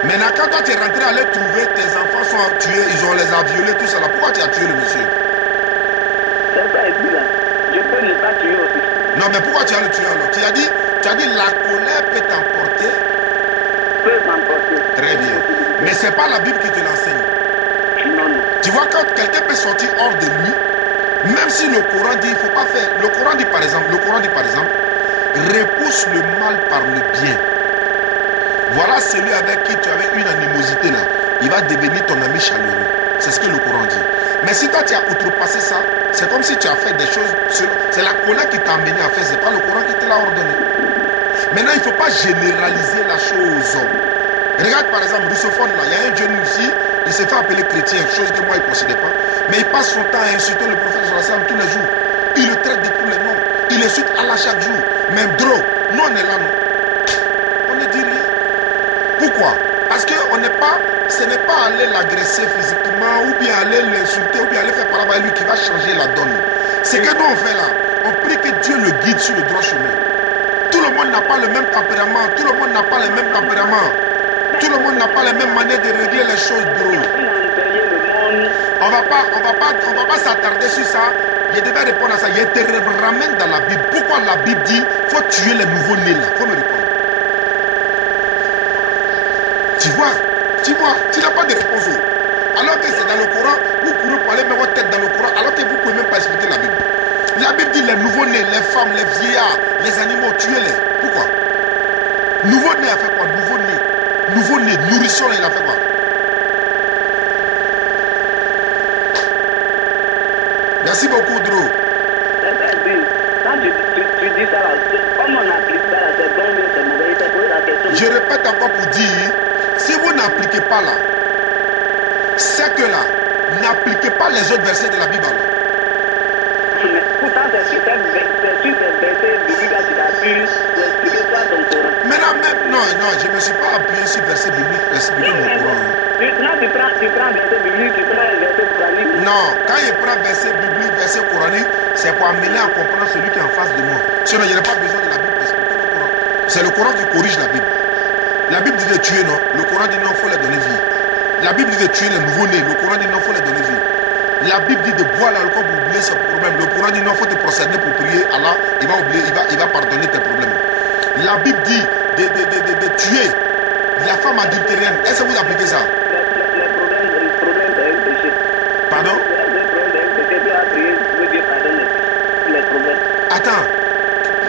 Maintenant, quand toi tu es rentré à aller trouver, tes enfants sont tués, les a violés, tout ça là. Pourquoi tu as tué le monsieur? C'est ça, dit là. Je peux ne pas tuer aussi. Non, mais pourquoi tu as le tué alors? Tu as dit la colère peut t'emporter. Peut m'emporter. Très bien. Mais ce n'est pas la Bible qui te l'enseigne. Non, non. Tu vois, quand quelqu'un peut sortir hors de lui, même si le Coran dit, il ne faut pas faire. Le Coran dit par exemple, repousse le mal par le bien. Voilà celui avec qui tu avais une animosité là. Il va devenir ton ami chaleureux. C'est ce que le Coran dit. Mais si toi tu as outrepassé ça, c'est comme si tu as fait des choses. C'est la colère qui t'a amené à faire. Ce n'est pas le Coran qui te l'a ordonné. Maintenant, il ne faut pas généraliser la chose. Regarde par exemple, Russophone là, il y a un jeune ici, il s'est fait appeler chrétien, chose que moi il ne considère pas. Mais il passe son temps à insulter le prophète tous les jours. Il le traite de tous les noms. Il insulte Allah chaque jour. Même drôle. Nous on est là, non. On ne dit rien. Pourquoi? Parce que ce n'est pas aller l'agresser physiquement ou bien aller l'insulter ou bien aller faire parler à lui qui va changer la donne. Ce que nous on fait là, on prie que Dieu le guide sur le droit chemin. Tout le monde n'a pas le même tempérament, tout le monde n'a pas le même tempérament, tout le monde n'a pas la même manière de régler les choses drôles. On va pas s'attarder sur ça. Je devais répondre à ça. Je te ramène dans la Bible. Pourquoi la Bible dit faut tuer les nouveaux-nés là? Faut me répondre. Tu vois, tu n'as pas de réponse. Alors que c'est dans le Coran, vous pouvez parler mettre votre tête dans le Coran, alors que vous ne pouvez même pas expliquer la Bible. La Bible dit les nouveaux-nés, les femmes, les vieillards, les animaux, tuez-les. Pourquoi? Nouveau-né a fait quoi? Nouveau-né, nourrisson, il a fait quoi? Merci beaucoup, Dro. Quand tu dis ça là, comment on applique ça là, c'est bon, c'est mauvais, c'est posé la question. Je répète encore pour dire, si vous n'appliquez pas là, c'est que là, n'appliquez pas les autres versets de la Bible. Mais pourtant, c'est sur ces versets bibliques que tu as pu expliquer toi ton Coran. Maintenant, même, non, je ne me suis pas appuyé sur verset biblique, expliquer mon Coran. Là, tu prends verset biblique, tu prends verset coranique. Non, quand je prends verset biblique, verset coranique, c'est pour amener à comprendre celui qui est en face de moi. Sinon, je n'ai pas besoin de la Bible pour expliquer le Coran. C'est le Coran qui corrige la Bible. La Bible dit de tuer, non. Le Coran dit non, il faut les donner vie. La Bible dit de tuer les nouveaux-nés. Le Coran dit non, il faut les donner vie. La Bible dit de boire l'alcool pour oublier ses problèmes. Le Coran dit non, il faut te procéder pour prier. Allah, il va oublier, il va pardonner tes problèmes. La Bible dit de tuer la femme adultérienne. Est-ce que vous appliquez ça? Le problème, c'est un péché. Pardon? Le problème, c'est que tu as prié, Dieu pardonne les problèmes. Attends.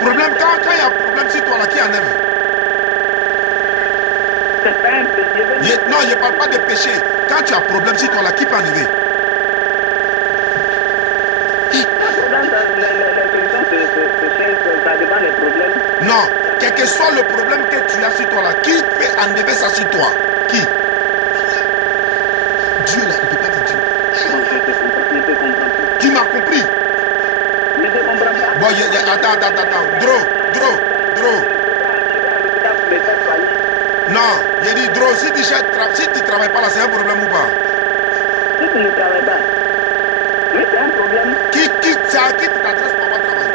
Problème, quand il y a un problème sur toi là, qui enlève? C'est pas un péché. Non, je ne parle pas de péché. Quand tu as un problème sur toi là, qui peut enlever? Ça dépend des problèmes. Non, quel que soit le problème que tu as sur toi là, qui peut enlever ça sur toi? Qui? Dieu là, il ne peut pas te dire. Je te comprends. Tu m'as compris? Je te comprends pas. Bon, attends. Dro. Non, j'ai dit Dro, si tu ne travailles pas là, c'est un problème ou pas? Si tu ne travailles pas, oui, c'est un problème. Qui t'adresse pour avoir travail?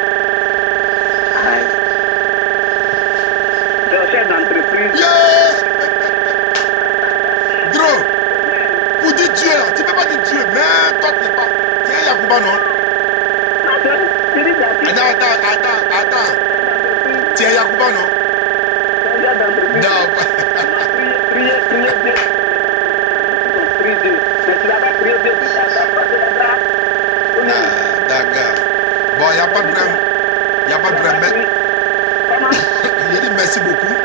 Tu es chef d'entreprise. Yes! Dro, pour dire Dieu là, tu ne peux pas dire Dieu, mais toi tu n'es pas. Tu es un Yacouba, non? Non, tu dis ça. Attends. Tu es Yacouba, non? Chef d'entreprise. Non. Priez Dieu. Prie Dieu. Mais tu n'as pas prié Dieu, tu n'as pas de la grâce. D'accord. Bon, il n'y a pas de problème. Mais... Comment? Je dis merci beaucoup.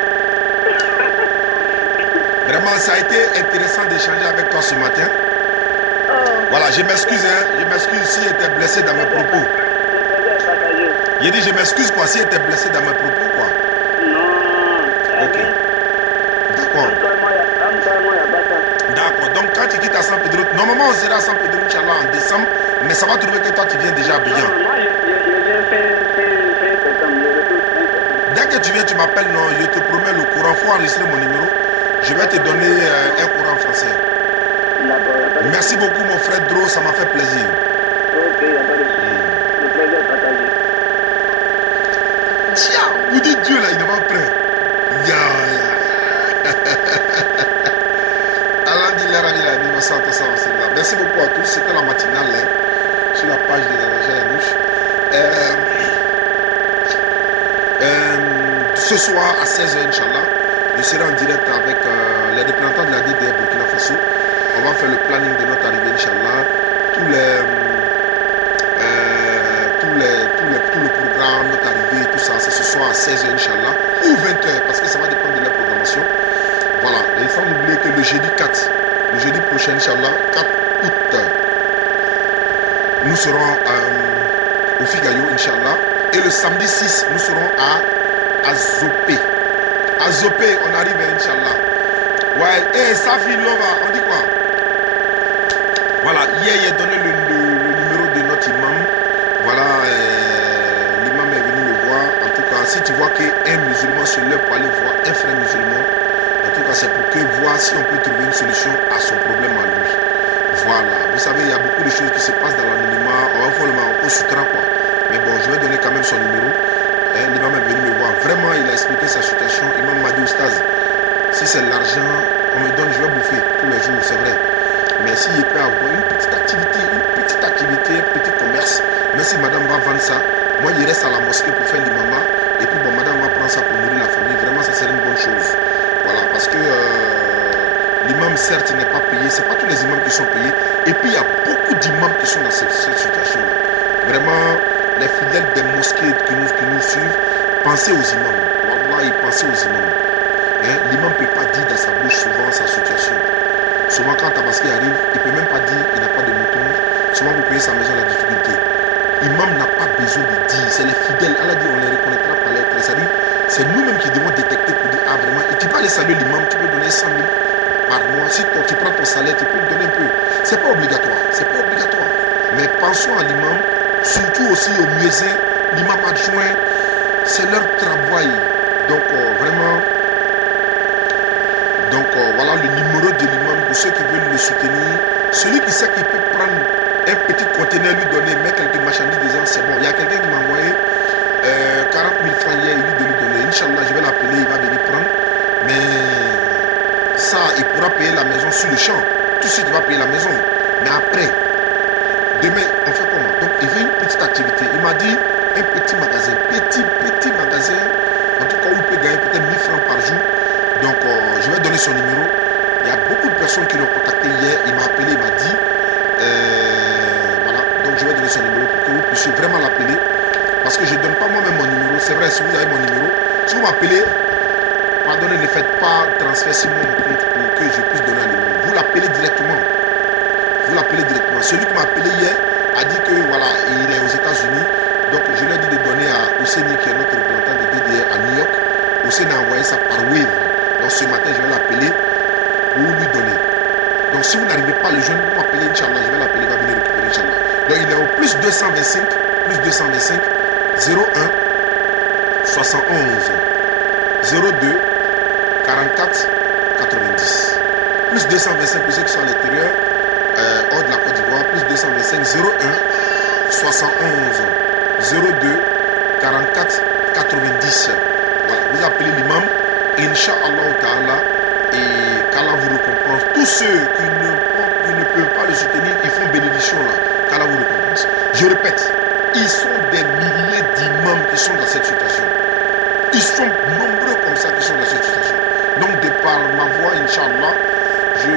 Vraiment, ça a été intéressant d'échanger avec toi ce matin. Voilà, je m'excuse si j'étais blessé dans mes propos. J'ai dit je m'excuse quoi si j'étais blessé dans mes propos quoi. Non. Ok. D'accord. D'accord. Donc quand tu quittes à San Pedro, normalement on sera à San Pedro Inch'Allah en décembre, mais ça va trouver que toi tu viens déjà à Abidjan. Moi je viens fin septembre. Dès que tu viens, tu m'appelles, non, je te promets le courant, il faut enregistrer mon numéro. Je vais te donner un courant français. D'accord. Merci beaucoup mon frère Dro, ça m'a fait plaisir. Ok, il n'y a pas de souci. Le plaisir est partagé. Tiens, vous dites Dieu là, il n'est pas prêt. Ya. Merci beaucoup à tous. C'était la matinale hein, sur la page des Arrangés Yanouche. Ce soir à 16h, Inch'Allah, je serai en direct avec les représentants de la DDR Burkina Faso. On va faire le planning de notre arrivée, Inch'Allah. Tout le programme, notre arrivée, tout ça, c'est ce soir à 16h, Inch'Allah, ou 20h, parce que ça va dépendre de la programmation. Voilà, et il faut n'oublier que le jeudi 4, le jeudi prochain, Inch'Allah, 4 août, nous serons au Figayo, Inch'Allah. Et le samedi 6, nous serons à Azopé. Azopé, on arrive, Inch'Allah. Ouais, et Safi Lova, on dit quoi? Voilà, hier, il a donné le numéro de notre imam. Voilà, l'imam est venu le voir. En tout cas, si tu vois qu'un musulman se lève pour aller voir un frère musulman, en tout cas, c'est pour que voir si on peut trouver une solution à son problème à lui. Voilà, vous savez, il y a beaucoup de choses qui se passent dans l'anonymat. On va voir le Maroc souterrain, quoi. Mais bon, je vais donner quand même son numéro. L'imam est venu me voir. Vraiment, il a expliqué sa situation. L'imam m'a dit, Oustaz, si c'est l'argent, on me donne, je vais bouffer tous les jours, c'est vrai. Mais s'il peut avoir une petite activité, un petit commerce, même si madame va vendre ça, moi, il reste à la mosquée pour faire l'imama. Et puis, bon, madame va prendre ça pour nourrir la famille. Vraiment, ça serait une bonne chose. Voilà, parce que l'imam, certes, n'est pas payé. Ce n'est pas tous les imams qui sont payés. Et puis, il y a beaucoup d'imams qui sont dans cette situation-là. Vraiment, les fidèles des mosquées qui nous suivent, pensez aux imams. Wallah, pensez aux imams. Hein? L'imam ne peut pas dire dans sa bouche souvent sa situation. Souvent, quand Tabaski arrive, il ne peut même pas dire qu'il n'a pas de mouton. Souvent, vous payez sa maison la difficulté. L'imam n'a pas besoin de dire. C'est les fidèles. Allah dit on les reconnaîtra par les traits. C'est-à-dire, c'est nous-mêmes qui devons détecter pour dire, ah vraiment, et tu peux aller saluer l'imam, tu peux donner 100 000 par mois. Si tu prends ton salaire, tu peux le donner un peu. Ce n'est pas obligatoire. C'est pas obligatoire. Mais pensons à l'imam, surtout aussi au musée, l'imam adjoint, c'est leur travail. Donc, vraiment, voilà le numéro de l'imam pour ceux qui veulent le soutenir. Celui qui sait qu'il peut prendre un petit conteneur, lui donner, mettre quelques marchandises dedans, c'est bon. Il y a quelqu'un qui m'a envoyé 40 000 francs hier, il dit de lui donner. Inch'Allah, je vais l'appeler, il va venir prendre. Mais ça, il pourra payer la maison sur le champ. Tout de suite, il va payer la maison. Mais après, demain, on fait comment? Donc, il veut une petite activité. Il m'a dit un petit magasin. Petit magasin. En tout cas, où il peut gagner peut-être 1000 francs par jour. Donc, je vais donner son numéro. Il y a beaucoup de personnes qui l'ont contacté hier. Il m'a appelé, il m'a dit. Voilà. Donc, je vais donner son numéro pour que vous puissiez vraiment l'appeler. Parce que je ne donne pas moi-même mon numéro. C'est vrai, si vous avez mon numéro, si vous m'appelez, pardonnez, ne faites pas transfert sur mon compte pour que je puisse donner un numéro. Vous l'appelez directement. Vous l'appelez directement. Celui qui m'a appelé hier a dit que voilà, il est aux États-Unis. Donc, je lui ai dit de donner à Ouseni, qui est notre représentant de DDR à New York. Ouseni a envoyé ça par Wave. Donc, ce matin, je vais l'appeler pour lui donner. Donc, si vous n'arrivez pas à le jeune, vous m'appelez, Inch'Allah, je vais l'appeler, il va venir récupérer, Inch'Allah. Donc, il est au plus 225, 01 71 02 44 90. Plus 225 pour ceux qui sont à l'intérieur, hors de la Côte d'Ivoire, plus 225 01 71 02 44 90. Voilà, vous appelez l'imam, Inch'Allah Ta'ala, et qu'Allah vous récompense. Tous ceux qui ne peuvent pas le soutenir, ils font bénédiction là, qu'Allah vous récompense. Je répète, ils sont des milliers d'imams qui sont dans cette situation. Ils sont nombreux comme ça qui sont dans cette situation. Donc, de par ma voix, Inch'Allah, je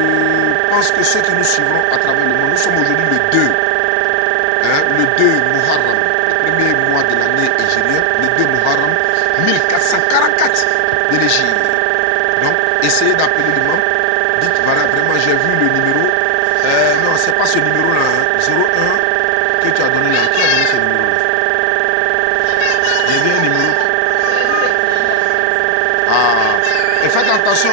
pense que ceux qui nous suivront à travers le monde, nous sommes aujourd'hui le 2. Le 2 Muharram, le premier mois de l'année égérienne, le 2 Muharram, 1444 de l'Égypte. Donc, essayez d'appeler l'imam. Dites, voilà, vraiment, j'ai vu le numéro. Non, ce n'est pas ce numéro-là. 01 que tu as donné là. Qui a donné ce numéro-là? J'ai vu un numéro. Ah. Et faites attention.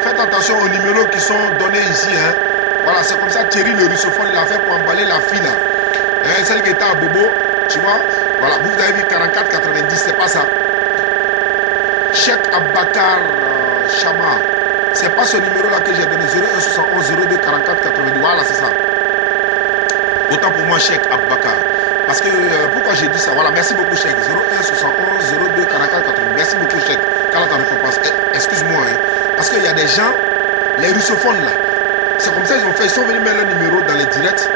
Faites attention aux numéros qui sont donnés ici. Hein. Voilà, c'est comme ça Thierry le russophone, il a fait pour emballer la fille là. Hein, celle qui était à Bobo, tu vois. Voilà, vous avez vu 44,90, c'est pas ça. Cheikh Abakar Chama, c'est pas ce numéro là que j'ai donné. 01 71 02 44 90. Voilà, c'est ça. Autant pour moi, Cheikh Abakar. Parce que, pourquoi j'ai dit ça? Voilà, merci beaucoup, Cheikh. 01 71 02 44 80. Merci beaucoup, Cheikh. Quand on récompense. Excuse-moi, hein. Parce qu'il y a des gens, les russophones là, C'est comme ça qu'ils ont fait. Ils sont venus mettre leur numéro dans les directs.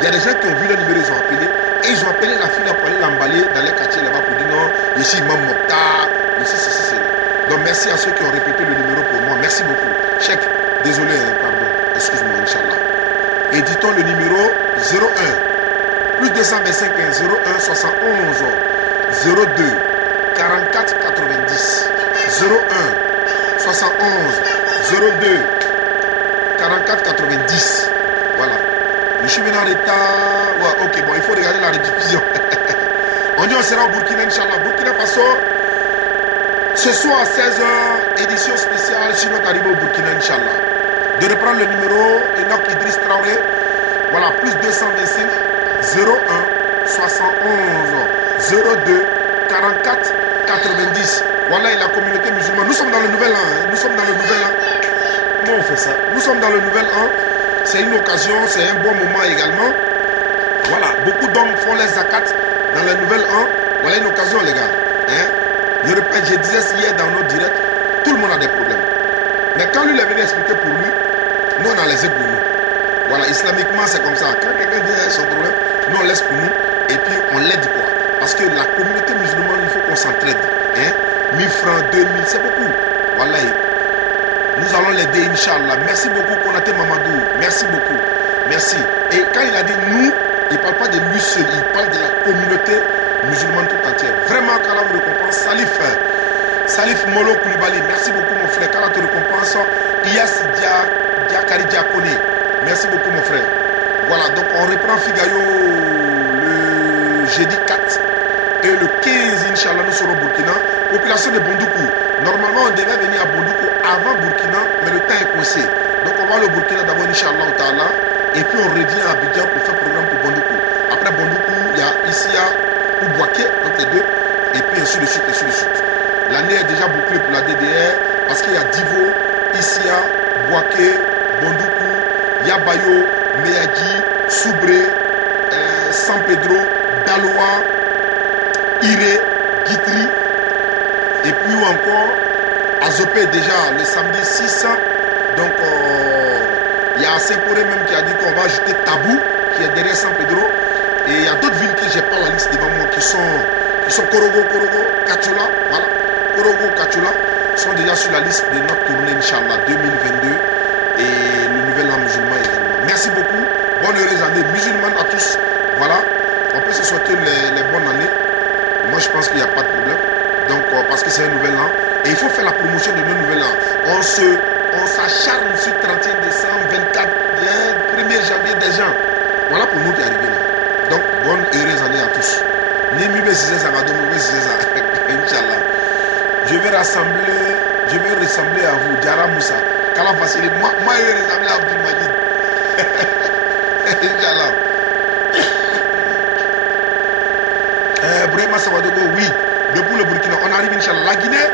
Il y a des gens qui ont vu leur numéro, ils ont appelé. Et ils ont appelé la fille là pour aller l'emballer dans les quartiers là-bas pour dire non, ici Imam Mokhtar, ici, ceci. Donc merci à ceux qui ont répété le numéro pour moi. Merci beaucoup. Cheikh, désolé, pardon. Excuse-moi, Inch'Allah. Et dit-on le numéro 01 plus 225 01 71 02 44 90 01 71 02 44 90. Voilà. Je suis venu en retard. Ouais, ok, bon, il faut regarder la rediffusion. On dit on sera au Burkina, Inch'Allah. Burkina Faso, ce soir à 16h, édition spéciale sur notre arrivée au Burkina, Inch'Allah. De reprendre le numéro, Enoch Idriss Traoré. Voilà, plus 225 01 71 02 44 90. Voilà, et la communauté musulmane. Nous sommes dans le nouvel an. Nous sommes dans le nouvel an. Comment on fait ça? Nous sommes dans le nouvel an. C'est une occasion, c'est un bon moment également. Voilà, beaucoup d'hommes font les zakat dans le nouvel an. Voilà une occasion, les gars. Je répète, je disais hier dans nos directs, tout le monde a des problèmes. Mais quand lui il est venu expliquer pour lui, nous on a laissé pour nous. Voilà, islamiquement c'est comme ça. Quand quelqu'un dit son problème, nous on laisse pour nous et puis on l'aide quoi. Parce que la communauté musulmane, il faut qu'on s'entraide. 1000 francs, 2000, c'est beaucoup. Voilà. Nous allons l'aider, Inch'Allah. Merci beaucoup, Konaté Mamadou. Merci beaucoup. Merci. Et quand il a dit nous, il ne parle pas de lui seul, il parle de la communauté musulmane tout entière. Vraiment, qu'Allah vous récompense. Salif Molo Koulibaly, merci beaucoup mon frère. Qu'Allah te récompense. Iyas Diakari Diakone, merci beaucoup mon frère. Voilà, donc on reprend Figayo le jeudi 4 et le 15, Inch'Allah, nous serons au Burkina. Population de Bondoukou. Normalement, on devait venir à Bondoukou avant Burkina, mais le temps est coincé. Donc on va aller au Burkina d'abord, Inch'Allah, et puis on revient à Abidjan pour faire programme pour Bondoukou. Après Bondoukou, il y a Issia ou Boaké, entre les deux, et puis ainsi de suite, ainsi de suite. L'année est déjà bouclée pour la DDR, parce qu'il y a Divo, Issia, Boaké, Bondoukou, Yabayo, Meyadji, Soubré, San Pedro, Daloa, Iré, Guitry, et puis encore Azopé déjà le samedi 6. Donc il y a Saint-Poré même qui a dit qu'on va ajouter Tabou qui est derrière San Pedro. Et il y a d'autres villes que j'ai pas la liste devant moi qui sont Korogo, Kachula, voilà. Korogo, Kachula sont déjà sur la liste de notre tournée Inch'Allah 2022 et le nouvel an musulman également. Merci beaucoup. Bonne heureuse année musulmane à tous. Voilà. On peut se souhaiter les bonnes années. Moi je pense qu'il n'y a pas de problème. Donc parce que c'est un nouvel an. Et il faut faire la promotion de nos nouvel an. On s'acharne sur 31 décembre, 24, 1er janvier des gens. Voilà pour nous qui arrivons là. Donc bonne heureuse année à tous. Inch'Allah. Je vais ressembler à vous, Diara Moussa. Kala Vassili, moi je vais ressembler à Abdul Majid. Inch'Allah. Brema Savadogo, oui. Depuis le Burkina, on arrive, Inch'Allah. La Guinée,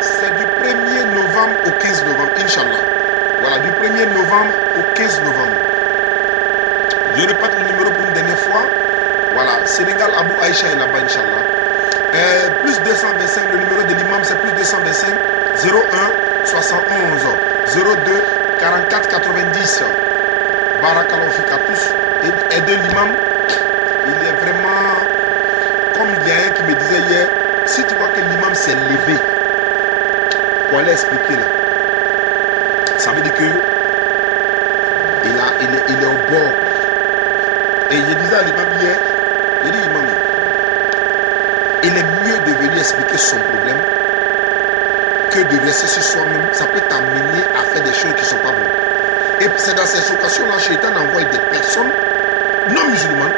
c'est du 1er novembre au 15 novembre, Inch'Allah. Voilà, du 1er novembre au 15 novembre. Je répète le numéro pour une dernière fois. Voilà, Sénégal, Abou Aïcha est là-bas, Inch'Allah. Plus 225, le numéro de l'imam, c'est plus 225 01 71 02 44 90. Barakallahu fik à tous. Et de l'imam, il est vraiment, comme il y a un qui me disait hier, si tu vois que l'imam s'est levé pour aller expliquer là, ça veut dire que il est au bord. Et je disais à l'imam hier, il dit imam, il est mieux de venir expliquer son problème que de rester sur soi-même. Ça peut t'amener à faire des choses qui ne sont pas bonnes. Et c'est dans ces occasions-là, Shaitan envoie des personnes non musulmanes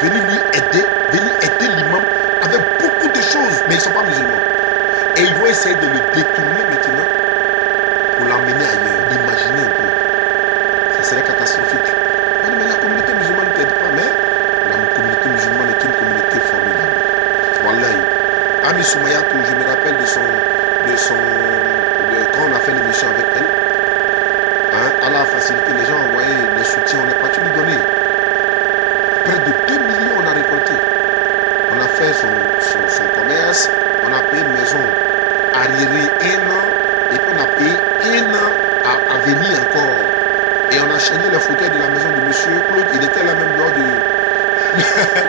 venir lui aider, venir aider l'imam avec beaucoup de choses, mais ils ne sont pas musulmans. Et ils vont essayer de le détourner maintenant pour l'emmener ailleurs. Imaginez un peu. Ça serait catastrophique. Mais la communauté musulmane ne t'aide pas, mais la communauté musulmane est une communauté formidable. Wallahi. Ami Soumayatou, je me rappelle de quand on a fait l'émission avec elle. Allah a facilité, les gens ont envoyé des soutiens, on n'est pas tout lui donner. Près de 2 millions on a récolté. On a fait son commerce, on a payé une maison arriérée 1 an, et puis on a payé 1 an à venir encore. Et on a a changé les fauteuils de la maison de monsieur Claude. Il était là même lors de,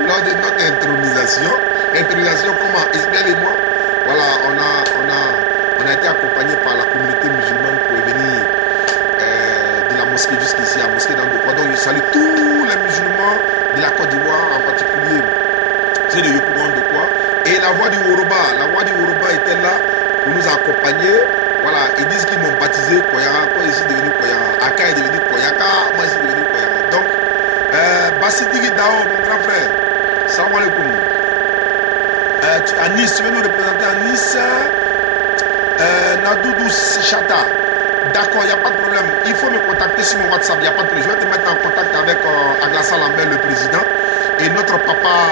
lors de notre intronisation. Intronisation comment Ismaël et moi. Voilà, on a été accompagnés par la communauté musulmane pour venir de la mosquée jusqu'ici, à la mosquée d'Andokwa. Donc je salue tous les musulmans de la Côte d'Ivoire, en particulier ceux de Yopougon Andokwa. Et la voix du Woroba était là pour nous accompagner. Voilà, ils disent qu'ils m'ont baptisé Koyara. Quoi, ici devenu Koyara. Aka est devenu Koyaka. Moi, ici devenu Koyara. Donc, Bassitigi Dao, mon grand frère. Salam alaikum. À Nice, tu veux nous représenter à Nice. Nadoudou Chata. D'accord, il n'y a pas de problème. Il faut me contacter sur mon WhatsApp. Il n'y a pas de problème. Je vais te mettre en contact avec Aglassa Lambert, le président, et notre papa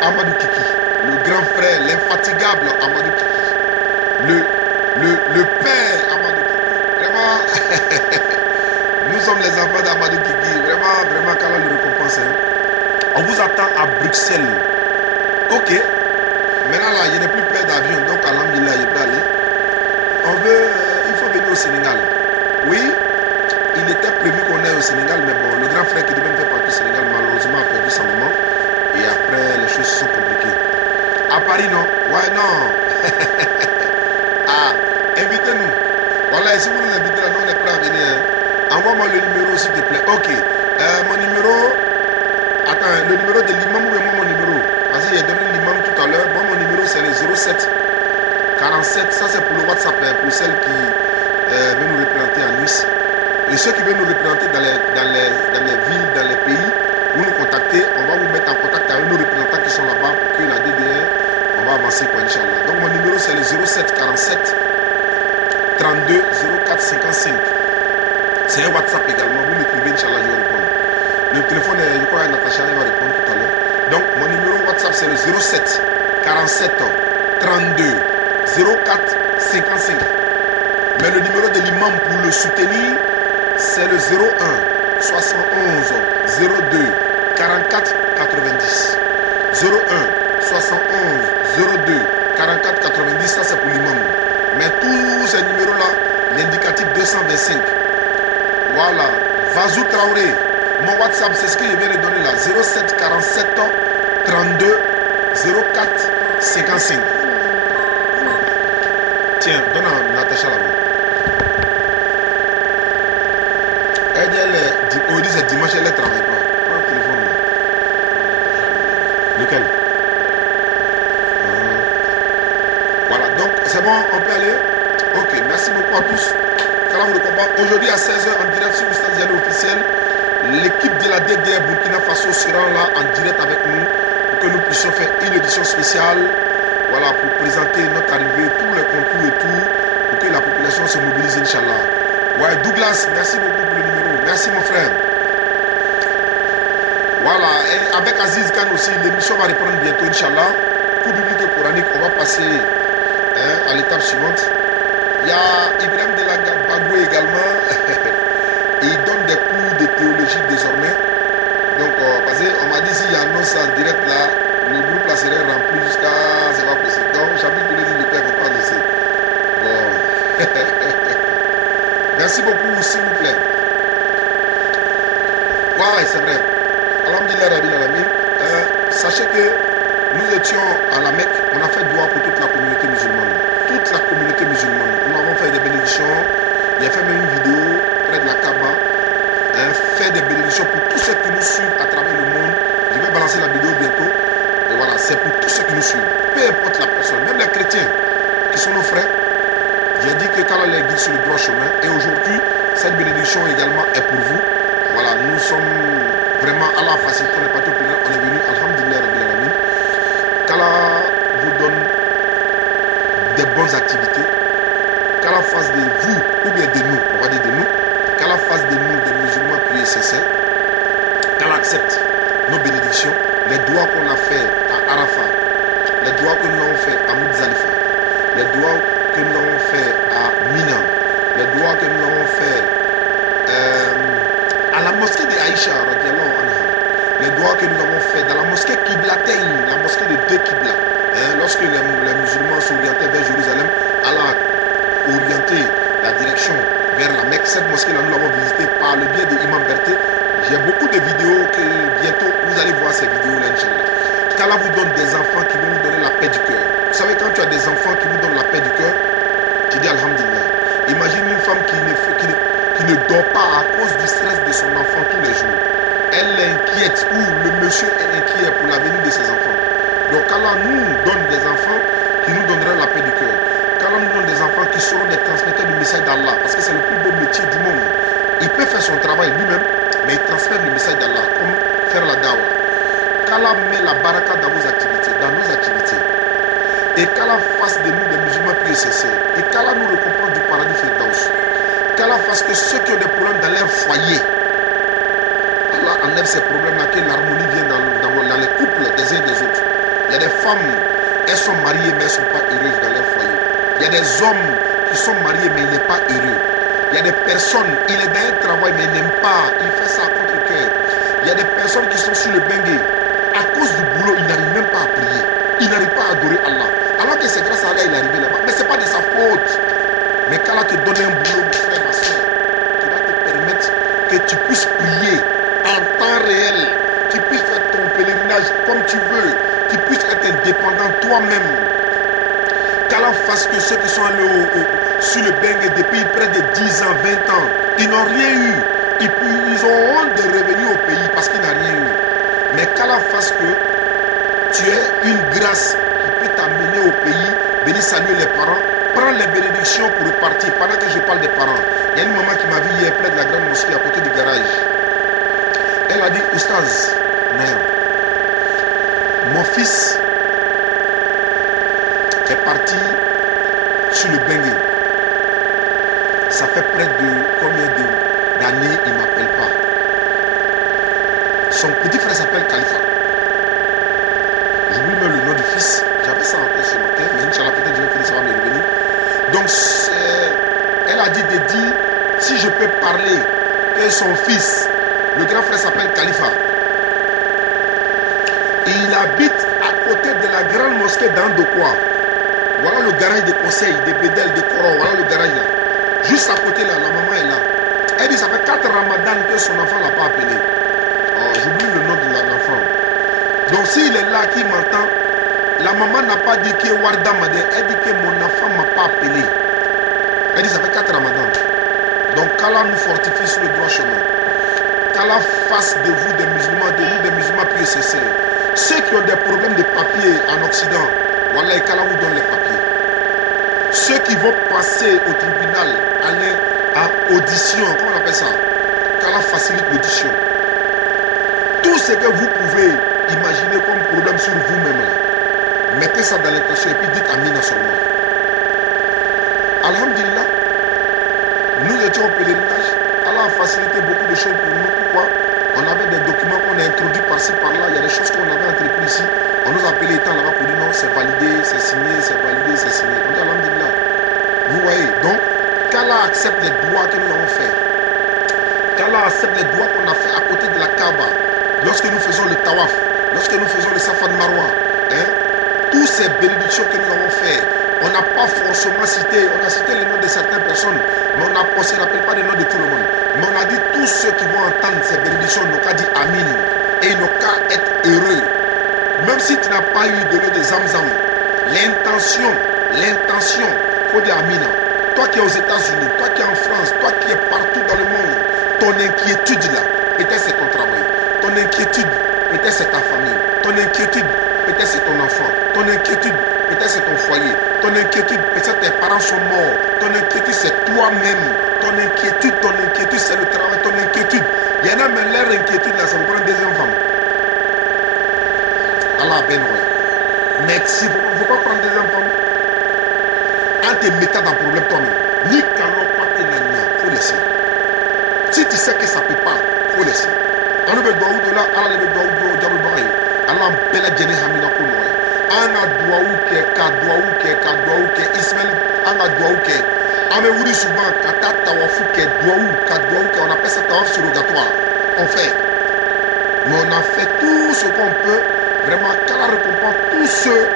Amadou Kiki, le grand frère, l'infatigable Amadou Kiki. Le père Amadou Kiki. Vraiment, nous sommes les enfants d'Amadou Kiki. Vraiment, qu'Allah le récompense. On vous attend à Bruxelles. Ok. Maintenant, là, il n'y a plus peur d'avion. Donc, alhamdulillah, il peut aller. Il faut venir au Sénégal. Oui, il était prévu qu'on aille au Sénégal, mais bon, le grand frère qui devait faire partie du Sénégal, malheureusement, a perdu sa maman. Et après, les choses se sont compliquées. À Paris, non? Ouais, non. Ah, invitez-nous. Voilà, si vous nous invitez là, nous on est prêts à venir. Hein. Envoie-moi le numéro, s'il te plaît. Ok. Mon numéro. Attends, le numéro de l'imam ou moi mon numéro? Vas-y, j'ai donné l'imam tout à l'heure. Moi, mon numéro, c'est le 07 47. Ça, c'est pour le WhatsApp, hein, pour celles qui veulent nous représenter à Nice. Et ceux qui veulent nous représenter dans les villes, dans les pays, vous nous contactez. On va vous mettre en contact avec nos représentants qui sont là-bas pour que la DDR, on va avancer, quoi, Inch'Allah. Donc, mon numéro, c'est le 07 47 32 04 55. C'est un WhatsApp également. Vous m'écrivez, Inch'Allah, je vais répondre. Le téléphone, je crois que Natacha va répondre tout à l'heure. Donc, mon numéro WhatsApp, c'est le 07 47 32 04 55. Mais le numéro de l'imam pour le soutenir, c'est le 01 71 02 44 90. 01 71 02 44 90, ça c'est pour l'imam. Mais tous ces numéros-là, l'indicatif 225. Voilà, Vazou Traoré. Mon WhatsApp, c'est ce que je viens de donner là. 07 47 32 04 55. Tiens, donne à Natacha là-bas. Elle dit, aujourd'hui c'est dimanche, elle ne travaille pas. Prends le téléphone là. Lequel? Voilà, donc c'est bon, on peut aller. Ok, merci beaucoup à tous. Aujourd'hui à 16h en direct sur Oustaz Diallo officiel. L'équipe de la DDR Burkina Faso sera là en direct avec nous pour que nous puissions faire une édition spéciale. Voilà, pour présenter notre arrivée, tous les concours et tout, pour que la population se mobilise, Inch'Allah. Ouais, Douglas, merci beaucoup pour le numéro. Merci mon frère. Voilà, et avec Aziz Khan aussi, l'émission va reprendre bientôt, Inch'Allah. Pour biblique et coranique, on va passer à l'étape suivante. Il y a Ibrahim Delagabagoué également. Il donne des cours de théologie désormais. Donc, parce qu'on m'a dit s'il y a un annonce en direct là, le groupe là serait rempli jusqu'à. C'est pas possible. Donc, chapitre pour les dit, le père ne faut pas laisser. Bon. Merci beaucoup, s'il vous plaît. Ouais, c'est vrai. Alhamdulillah, Rabbil Alamin. Sachez que nous étions à la Mecque, on a fait droit pour toute la communauté musulmane. Toute la communauté musulmane. Nous avons fait des bénédictions. Il a fait même une vidéo près de la Kaaba. Faire des bénédictions pour tous ceux qui nous suivent à travers le monde. Je vais balancer la vidéo bientôt. Et voilà, c'est pour tous ceux qui nous suivent. Peu importe la personne, même les chrétiens qui sont nos frères. J'ai dit que qu'Allah les guide sur le droit chemin. Et aujourd'hui, cette bénédiction également est pour vous. Voilà, nous sommes vraiment à la facilité. On est parti au plus on est venu, alhamdulillah, Rabbil Alamin. Qu'Allah vous donne des bonnes activités. Qu'Allah fasse de vous, ou bien de nous, on va dire de nous, qu'Allah fasse de nous des musulmans pieux et sincères. Qu'Allah accepte nos bénédictions, les doigts qu'on a fait à Arafat, les doigts que nous avons fait à Muzdalifa, les doigts que nous avons fait à Mina, les doigts que nous avons fait à la mosquée de Aïcha, les doigts que nous avons fait dans la mosquée Qiblatain, la mosquée de deux Qibla. Lorsque les musulmans s'orientaient vers Jérusalem, Allah a orienté la direction vers la Mecque. Cette mosquée-là, nous l'avons visitée par le biais de Imam Berté. J'ai beaucoup de vidéos que bientôt, vous allez voir ces vidéos-là, Inch'Allah. Qu'Allah vous donne des enfants qui vont vous donner la paix du cœur. Vous savez, quand tu as des enfants qui vous donnent la paix du cœur, tu dis Alhamdulillah. Imagine une femme qui ne dort pas à cause du stress de son enfant tous les jours. Elle l'inquiète ou le monsieur est inquiet pour l'avenir de ses enfants. Donc Allah nous donne des enfants qui nous donneraient la paix du cœur. Allah nous donne des enfants qui seront des transmetteurs du message d'Allah. Parce que c'est le plus beau métier du monde. Il peut faire son travail lui-même, mais il transmet le message d'Allah, comme faire la dawa. Qu'Allah met la baraka dans vos activités, dans nos activités. Et qu'Allah fasse de nous des musulmans pieux et sincères. Et qu'Allah nous récompense du paradis Firdaus. Qu'Allah fasse que ceux qui ont des problèmes dans leur foyer, Allah enlève ces problèmes-là, que l'harmonie vienne dans les couples des uns et des autres. Il y a des femmes, elles sont mariées mais elles ne sont pas heureuses dans leur foyer. Il y a des hommes qui sont mariés mais il n'est pas heureux. Il y a des personnes, il est dans un travail mais il n'aime pas, il fait ça à contre-cœur. Il y a des personnes qui sont sur le bengue. À cause du boulot, il n'arrive même pas à prier. Il n'arrive pas à adorer Allah. Alors que c'est grâce à Allah qu'il est arrivé là-bas. Mais ce n'est pas de sa faute. Mais qu'Allah te donne un boulot, mon frère, ma soeur, qui va te permettre que tu puisses prier en temps réel. Tu puisses faire ton pèlerinage comme tu veux. Tu puisses être indépendant toi-même. Qu'Allah fasse que ceux qui sont allés sur le bengue depuis près de 10 ans, 20 ans, ils n'ont rien eu. Ils ont honte de revenir au pays parce qu'ils n'ont rien eu. Mais qu'Allah fasse que tu aies une grâce qui peut t'amener au pays, venir saluer les parents, prendre les bénédictions pour repartir. Pendant que je parle des parents, il y a une maman qui m'a vu hier près de la grande mosquée à côté du garage. Elle a dit, Oustaz, mon fils est parti sur le bengue. Ça fait près de combien d'années il ne m'appelle pas. Son petit frère s'appelle Khalifa. J'oublie même le nom du fils. J'avais ça en tête ce matin, mais Inch'Allah, peut-être je vais finir, ça va me revenir. Donc, elle a dit de dire, si je peux parler, que son fils, le grand frère s'appelle Khalifa. Et il habite à côté de la grande mosquée d'Andokwa. Voilà le garage de conseil, de Bédel, de Koro. Voilà le garage là. Juste à côté là, la maman est là. Elle dit, ça fait 4 ramadans que son enfant ne l'a pas appelé. J'oublie le nom de l'enfant. Donc s'il est là, qui m'entend, la maman n'a pas dit que Warda m'a dit, elle dit que mon enfant ne m'a pas appelé. Elle dit, ça fait 4 ramadans. Donc qu'Allah nous fortifie sur le droit chemin. Qu'Allah fasse de vous des musulmans, de nous des musulmans pieux et sincères. Ceux qui ont des problèmes de papier en Occident, voilà, et qu'Allah vous donne les papiers. Ceux qui vont passer au tribunal, aller à audition, comment on appelle ça? Qu'Allah facilite l'audition. Tout ce que vous pouvez imaginer comme problème sur vous-même, mettez ça dans l'intention et puis dites Amina seulement. Alhamdulillah, nous étions au pèlerinage. Allah a facilité beaucoup de choses pour nous. Pourquoi? On avait des documents qu'on a introduits par-ci, par-là. Il y a des choses qu'on avait entreprises ici. On nous a appelé étant là-bas pour dire non, c'est validé, c'est signé, c'est validé, c'est signé. On dit Alhamdulillah. Vous voyez, donc, qu'Allah accepte les doigts que nous avons faits. Qu'Allah accepte les doigts qu'on a fait à côté de la Kaaba. Lorsque nous faisons le tawaf, lorsque nous faisons le Safa de Marwa, tous ces bénédictions que nous avons fait, on n'a pas forcément cité, on a cité les noms de certaines personnes, mais on ne se rappelle pas les noms de tout le monde. Mais on a dit tous ceux qui vont entendre ces bénédictions n'ont qu'à dire Amin et ils n'ont qu'à être heureux. Même si tu n'as pas eu de l'eau de Zamzam, l'intention, il faut dire Amina. Toi qui es aux États-Unis, toi qui es en France, toi qui es partout dans le monde, ton inquiétude là, peut-être c'est ton travail. Ton inquiétude, peut-être c'est ta famille. Ton inquiétude, peut-être c'est ton enfant. Ton inquiétude, peut-être c'est ton foyer. Ton inquiétude, peut-être tes parents sont morts. Ton inquiétude, c'est toi-même. Ton inquiétude, c'est le travail. Ton inquiétude, il y en a mais leur inquiétude là, ça vous prend une deuxième femme. Allah ben ouais. Mais si vous ne pouvez pas prendre deuxième femme, en te mettant dans le problème toi-même, ni quand on pas te il faut laisser. Si tu sais que ça ne peut pas, il faut laisser. On ne peut pas de là, Allah ne peut pas Allah bela jene hamina kuno. Ana duaou ke Ismaël ana duaou ke. Ame wuri souvent kata tawafu ke duaou ke on appelle ça tawaf surrogatoire. On fait. Mais on a fait tout ce qu'on peut. Vraiment, qu'Allah récompense tous ceux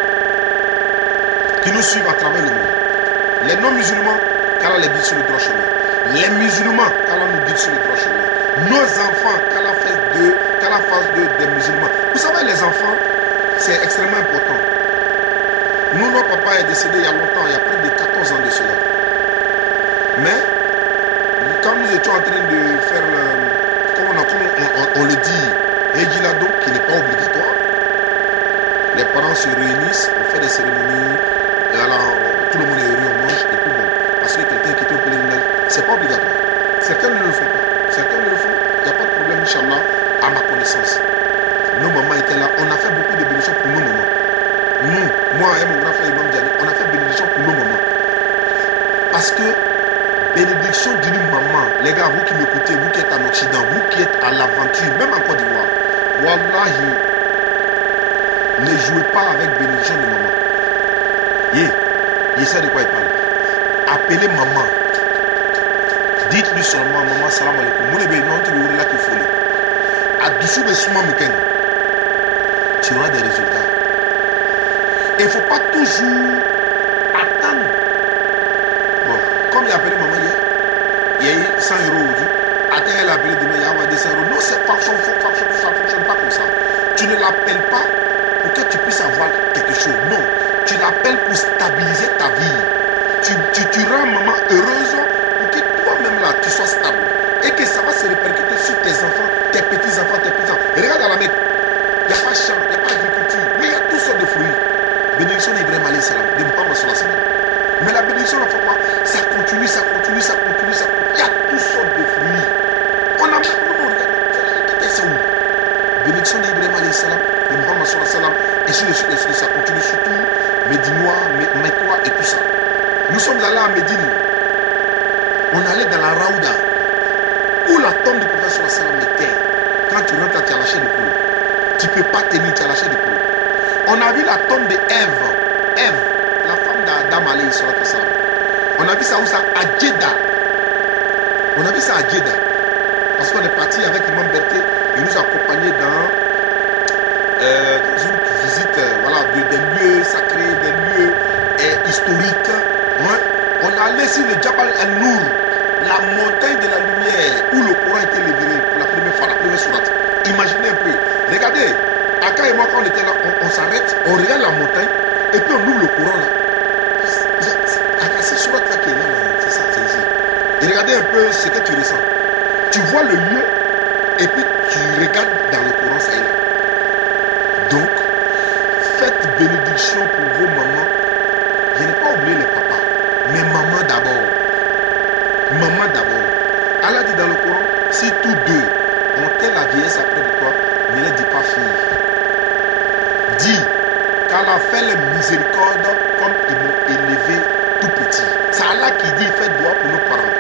qui nous suivent à travers le monde. Les non-musulmans, qu'Allah les guide sur le droit chemin. Les musulmans, qu'Allah nous guide sur le droit chemin. Nos enfants, qu'Allah fasse d'eux des musulmans. Vous savez, les enfants, c'est extrêmement important. Nous, notre papa est décédé il y a longtemps, il y a près de 14 ans de cela. Mais, quand nous étions en train de faire, comme on le dit, Ejilado, qui n'est pas obligatoire, les parents se réunissent, on fait des cérémonies, et alors, tout le monde est heureux, on mange, et puis bon, parce que quelqu'un qui est au pèlerinage, c'est pas obligatoire. Certains ne le font pas. Certains le font, il n'y a pas de problème, Inch'Allah, à ma connaissance. Nos mamans étaient là, on a fait beaucoup de bénédictions pour nos mamans. Nous, moi et mon grand frère Imam Diané, on a fait bénédiction pour nos mamans. Parce que bénédiction d'une maman, les gars, vous qui m'écoutez, vous qui êtes en Occident, vous qui êtes à l'aventure, même en Côte d'Ivoire, Wallahi, ne jouez pas avec bénédiction de maman. Il sait de quoi il parle. Appelez maman. Dites-lui seulement, maman, salam alaikum. Mon bébé, non, tu veux là qu'il faut. À dessous de ce moment, tu auras des résultats. Et il ne faut pas toujours attendre. Bon, comme il a appelé maman hier, il y a eu 100 € aujourd'hui. Attends, elle a appelé demain, il y a 200 €. Non, c'est pas ça ne fonctionne pas comme ça. Tu ne l'appelles pas pour que tu puisses avoir quelque chose. Non, tu l'appelles pour stabiliser ta vie. Tu rends maman heureuse pour que toi-même là, tu sois stable. Et que ça va se répercuter sur tes enfants, tes petits-enfants, tes petits-enfants. Regarde dans la Mecque, il n'y a pas de champ, il n'y a pas d'agriculture, mais il y a toutes sortes de fruits. Bénédiction d'Ibrahim alayhi salam, de Muhammad sallallahu alayhi wa sallam. Mais la bénédiction, la fois, ça continue, ça continue, ça continue, ça continue. Il y a toutes sortes de fruits. On a même ça où? Bénédiction d'Ibrahim alayhi salam, de Muhammad sallallahu alayhi wa sallam, et sur le suite, ça continue surtout Médinois, Mecquois et tout ça. Nous sommes allés à Médine. On allait dans la Raouda, où la tombe du prophète sallallahu alayhi wa sallam était. Quand tu rentres, tu as la chair de poule. Tu ne peux pas tenir, tu as la chair de poule. On a vu la tombe de Ève, la femme d'Adam alayhi salam. On a vu ça où ça? À Jeddah. On a vu ça à Jeddah. Parce qu'on est parti avec Imam Berté. Il nous a accompagnés dans une visite des lieux sacrés, des lieux historiques. Ouais. On est allé sur le Jabal al-Nour, la montagne de la lumière, où le Coran a été révélé pour la première fois, la première sourate. Imaginez un peu. Regardez, Aka et moi, quand on était là, on s'arrête, on regarde la montagne, et puis on ouvre le Coran là. C'est sourate là qui est là, c'est ça, c'est ici. Et regardez un peu ce que tu ressens. Tu vois le lieu, et puis tu regardes dans le Coran, ça est là. Donc, faites bénédiction pour vos mamans. Je n'ai pas oublié les papas, mais maman d'abord. Maman d'abord. Allah dit dans le Coran, si tous deux ont la vieillesse après de toi, ne les dis pas fille. Dis qu'Allah fait les miséricordes comme ils m'ont élevé tout petit. C'est Allah qui dit, faites doigt pour nos parents.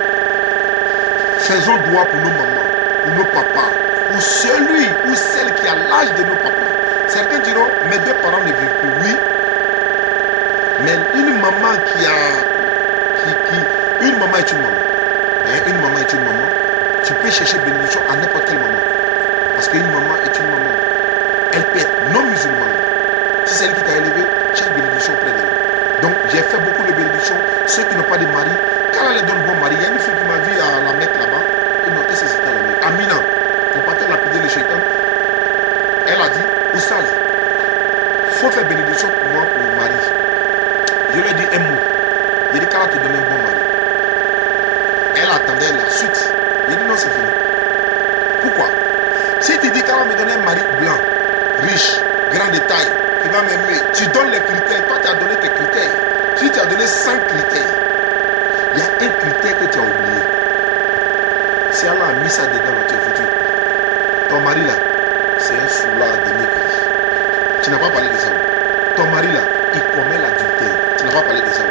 Faisons doigt pour nos mamans, pour nos papas, pour celui ou celle qui a l'âge de nos papas. Certains diront, mes deux parents ne vivent plus. Oui, mais une maman une maman est une maman. Une maman est une maman. Tu peux chercher bénédiction à n'importe quelle maman. Parce qu'une maman est une maman. Elle peut être non musulmane. Si c'est elle qui t'a élevé, cherche bénédiction auprès d'elle. Donc j'ai fait beaucoup de bénédictions. Ceux qui n'ont pas de mari, quand elle donne bon mari, il y a une fille qui m'a vu à la Mecque là-bas. Elle m'a dit, c'était la Mecque. Amina, on partait lapider le shaitan. Elle a dit, Oustaz, il faut faire bénédiction pour moi, pour mon mari. Je lui ai dit un mot. Il dit qu'Allah te donne un bon mari. Elle attendait la suite. Il dit non, c'est fini. Pourquoi? Si tu dis qu'Allah me donne un mari blanc, riche, grand de taille, qui va m'aimer, tu donnes les critères. Toi, tu as donné tes critères. Si tu as donné 5 critères, il y a un critère que tu as oublié. Si Allah a mis ça dedans, tu es foutu. Ton mari là, c'est un soulard de mépris. Tu n'as pas parlé de ça. Ton mari là, il commet l'adultère. Tu n'as pas parlé de ça.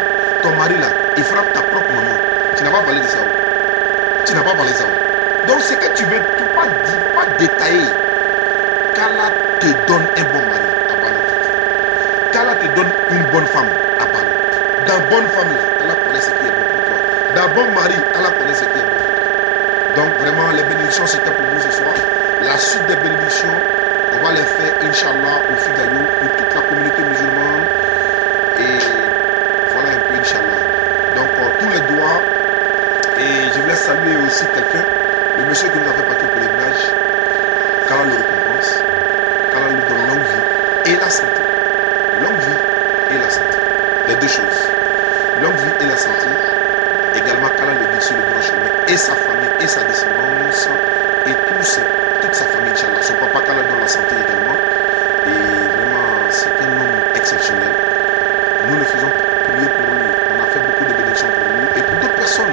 Ton mari là, il frappe ta propre maman. Tu n'as pas parlé de ça. Tu n'as pas parlé de ça. Donc ce que tu veux, tu ne peux pas détailler. Qu'Allah te donne un bon mari, à Bala. Qu'Allah te donne une bonne femme, à Bala. Dans bonne femme là, Allah connaît ce qui est bon pour toi. Dans bon mari, Allah connaît ce qui est bon pour toi. Donc vraiment, les bénédictions, c'était pour vous ce soir. La suite des bénédictions, on va les faire, Inch'Allah, au Figayo, pour toute la communauté musulmane. Et voilà un peu, Inch'Allah. Donc, tous les doigts. Et je vous laisse aussi quelqu'un, le monsieur qui nous a fait partir au pèlerinage, qu'Allah le récompense, qu'Allah lui donne longue vie et la santé. Longue vie et la santé. Les deux choses. Longue vie et la santé. Également qu'Allah le guide sur le bon chemin. Et sa famille et sa descendance. Et toute sa famille, Inch'Allah. Son papa qu'Allah donne la santé également. Et vraiment, c'est un homme exceptionnel. Nous le faisons prier pour lui. On a fait beaucoup de bénédictions pour lui. Et pour d'autres personnes.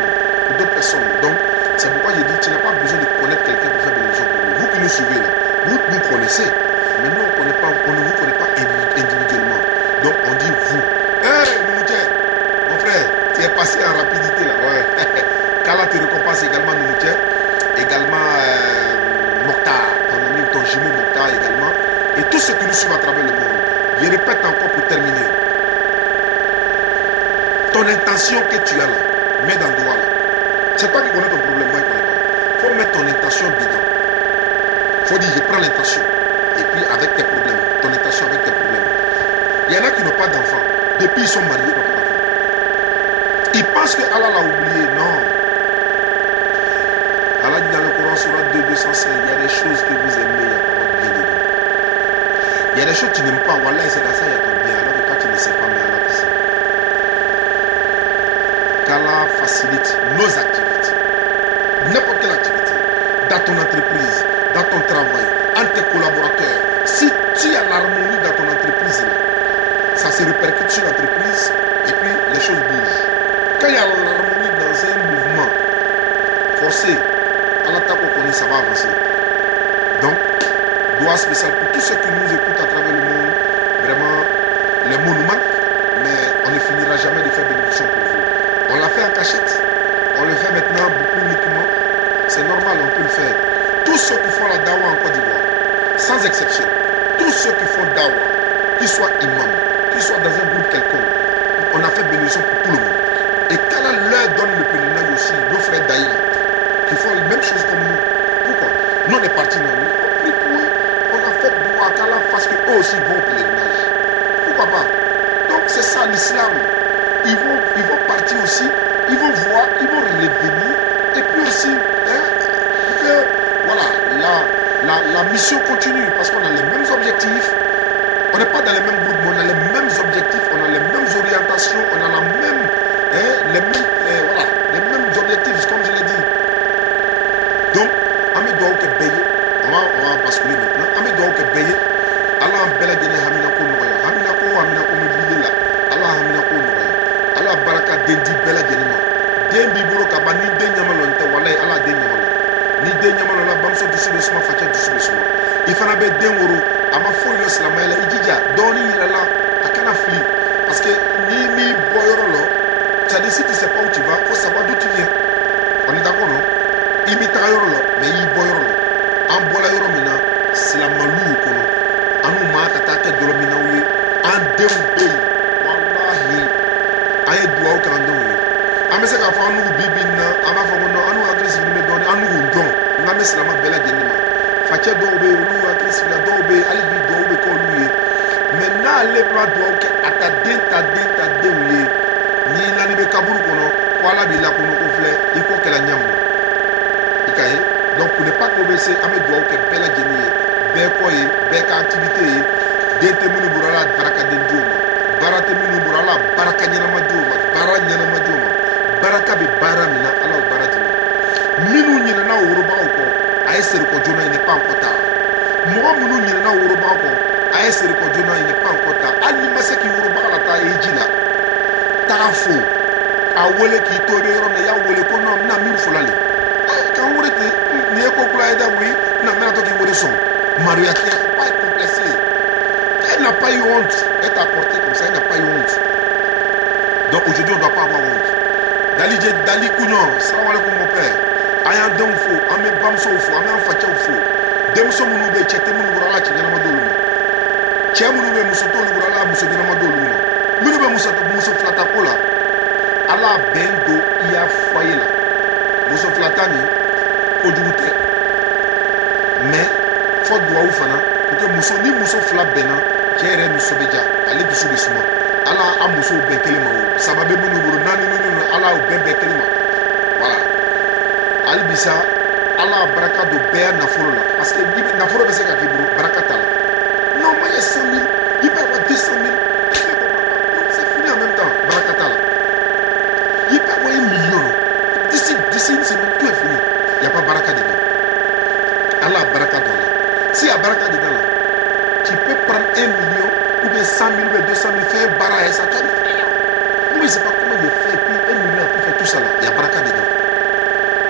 Donc, c'est pourquoi j'ai dit, tu n'as pas besoin de connaître quelqu'un pour faire bénédiction pour lui. Vous qui nous suivez là, vous nous connaissez. Mais nous, on ne vous connaît pas individuellement. Donc, on dit vous. Hé, Noumoutier, mon frère, tu es passé en rapidité là. Ouais. Qu'Allah te récompense également, Noumoutier. Également, Mokhtar, ton ami, ton jumeau Mokhtar également. Et tous ceux qui nous suivent à travers le monde. Je répète encore pour terminer. Ton intention que tu as là, mets dans le doigt là. C'est toi qui connais ton problème, moi je ne connais pas. Il faut mettre ton intention dedans. Il faut dire, je prends l'intention. Et puis avec tes problèmes, ton intention avec tes problèmes. Il y en a qui n'ont pas d'enfants. Depuis ils sont mariés, ils n'ont pas d'enfants. Ils pensent que Allah l'a oublié. Non. Allah dit dans le Coran, Surah 2, 205, il y a des choses que vous aimez, il n'y a pas votre bien dedans. Il y a des choses que tu n'aimes pas. Wallah, c'est dans ça, il y a ton bien. Alors que toi, tu ne sais pas, mais Allah te sait. Qu'Allah facilite nos activités. N'importe quelle activité. Dans ton entreprise, dans ton travail, entre tes collaborateurs. Si tu as l'harmonie dans ton entreprise, ça se répercute sur l'entreprise et puis les choses bougent. Quand il y a l'harmonie dans un mouvement forcé, Allah t'a reconnu, ça va avancer. Donc, doigt spécial pour tous ceux qui nous écoutent à travers le monde. Vraiment, les mots nous manquent, mais on ne finira jamais de faire bénédiction pour vous. On l'a fait en cachette, on le fait maintenant beaucoup publiquement. C'est normal, on peut le faire. Tous ceux qui font la dawa en Côte d'Ivoire, sans exception, tous ceux qui font dawa, qu'ils soient imams, qu'ils soient dans un groupe quelconque, on a fait bénédiction pour tout le monde. Et qu'Allah leur donne le pèlerinage aussi, nos frères d'Aïe, qui font la même chose comme nous. Pourquoi? Nous on est partis dans nous, on prie pour eux, on a fait droit qu'Allah fasse qu'eux aussi vont au pèlerinage. Pourquoi pas? Donc c'est ça l'islam. Ils vont partir aussi, ils vont voir, ils vont revenir, et puis aussi, que voilà, la mission continue, parce qu'on a les mêmes objectifs, on n'est pas dans les mêmes groupes, mais on a les mêmes objectifs, on a les mêmes orientations, on a les mêmes objectifs, comme je l'ai dit. Donc, Amé doit que payer, on va basculer maintenant, Amé doit que payer, Allah en belle gueule, Haminako Noya, Haminako Mibile là, Allah Haminako Noya. Allah baraka dendi bela genima dembi buro kaba ni den nyamalo nte wallahi Allah den nyamalo ni den nyamalo la bamso dusu be suma fatia dusu be suma ifana be den woro ama fo yo salama ila ijija doni ila la akana fli parce que ni boyoro lo ça dit si tu sais pas où tu vas faut savoir d'où tu viens on est d'accord non imi tagayoro lo mais yi boyoro lo an bola yoro mina sila malu kono anu ma kata ke dolo mina wi an dem be wallahi aye duwa o kan don an bɛ se k'a fɔ an n'u bibi na an b'a fɔ ko non an n'u hakili sigilen bɛ dɔɔnin an n'u dɔn n'an bɛ silamɛ bɛɛ lajɛlen ma facɛ dɔw bɛ yen olu hakili sigila dɔw bɛ yen hali bi duwawu bɛ kɛ olu ye mɛ n'ale ma duwawu kɛ a ta denw ye n'i nani bɛ kaburu kɔnɔ ko ala b'i lakunu ko filɛ i ko kɛla ɲamu i ka ye donc pour ne pas qu'on bɛ se an bɛ duwawu kɛ bɛɛ lajɛlen ye bɛɛ kɔ ye bɛɛ ka activité ye den tɛ minnu bolo ala baraka den di o ma baara tɛ minnu bolo ala baraka ɲɛnama di o ma baara ɲɛnama di o ma baraka bɛ baara min na ala y'o baara di ma minnu ɲinɛna worobagaw kɔ a ye serikɔ joona il n'est pas encore tard mɔgɔ minnu ɲinɛna worobagaw kɔ a ye serikɔ joona il n'est pas encore tard hali ni ma se k'i worobaga la taa i ji la taga fo a wele k'i to i bɛ yɔrɔ min na i y'a wele ko non n bɛna min fɔ la le k'an wele ten nin ye ko kura ye dɛ oui non n bɛna to k'i wele sɔn maloya tɛ pas être complexé elle n'a pas eu honte elle t'a porté comme ça elle n'a pas eu honte donc aujourd'hui on ne doit pas avoir honte Dali Kounyon, salam alaikum mon père. Ayan denw fo, an bɛ bamusow fo, an bɛ an facɛw fo. Denmuso minnu bɛ yen, cɛ tɛ minnu bolo, ala cɛ ɲɛnama d'olu ma. Cɛ minnu bɛ yen, muso t'olu bolo, ala muso ɲɛnama d'olu ma. Minnu bɛ muso filata ko la, ala bɛn don i y'a foyer la. Muso filata nin, kojugu tɛ. Mais fɔ duwawu fana, pour que ni muso fila bɛnna, cɛ yɛrɛ nisɔndiya, ale dusu bɛ suma. Ala a musow bɛn kelen ma o. Saba bɛ minnu bolo, naani minnu ala y'o bɛn kelen ma. Voilà. Alibisa, Allah baraka do Béa Nafolo là. Parce que Nafolo c'est qu'à Kibro, baraka tala. Non, moi il y a 100 000, il peut avoir 200 000. C'est fini en même temps, baraka tala. Il peut avoir 1 million. D'ici une semaine, tout est fini. Il n'y a pas baraka dedans. Allah baraka dedans là. S'il y a baraka dedans là, tu peux prendre 1 million ou bien 100 000 ou bien 200 000, faire baraka et ça. Moi je ne sais pas comment il fait, puis 1 million pour faire tout ça là. Il y a baraka dedans.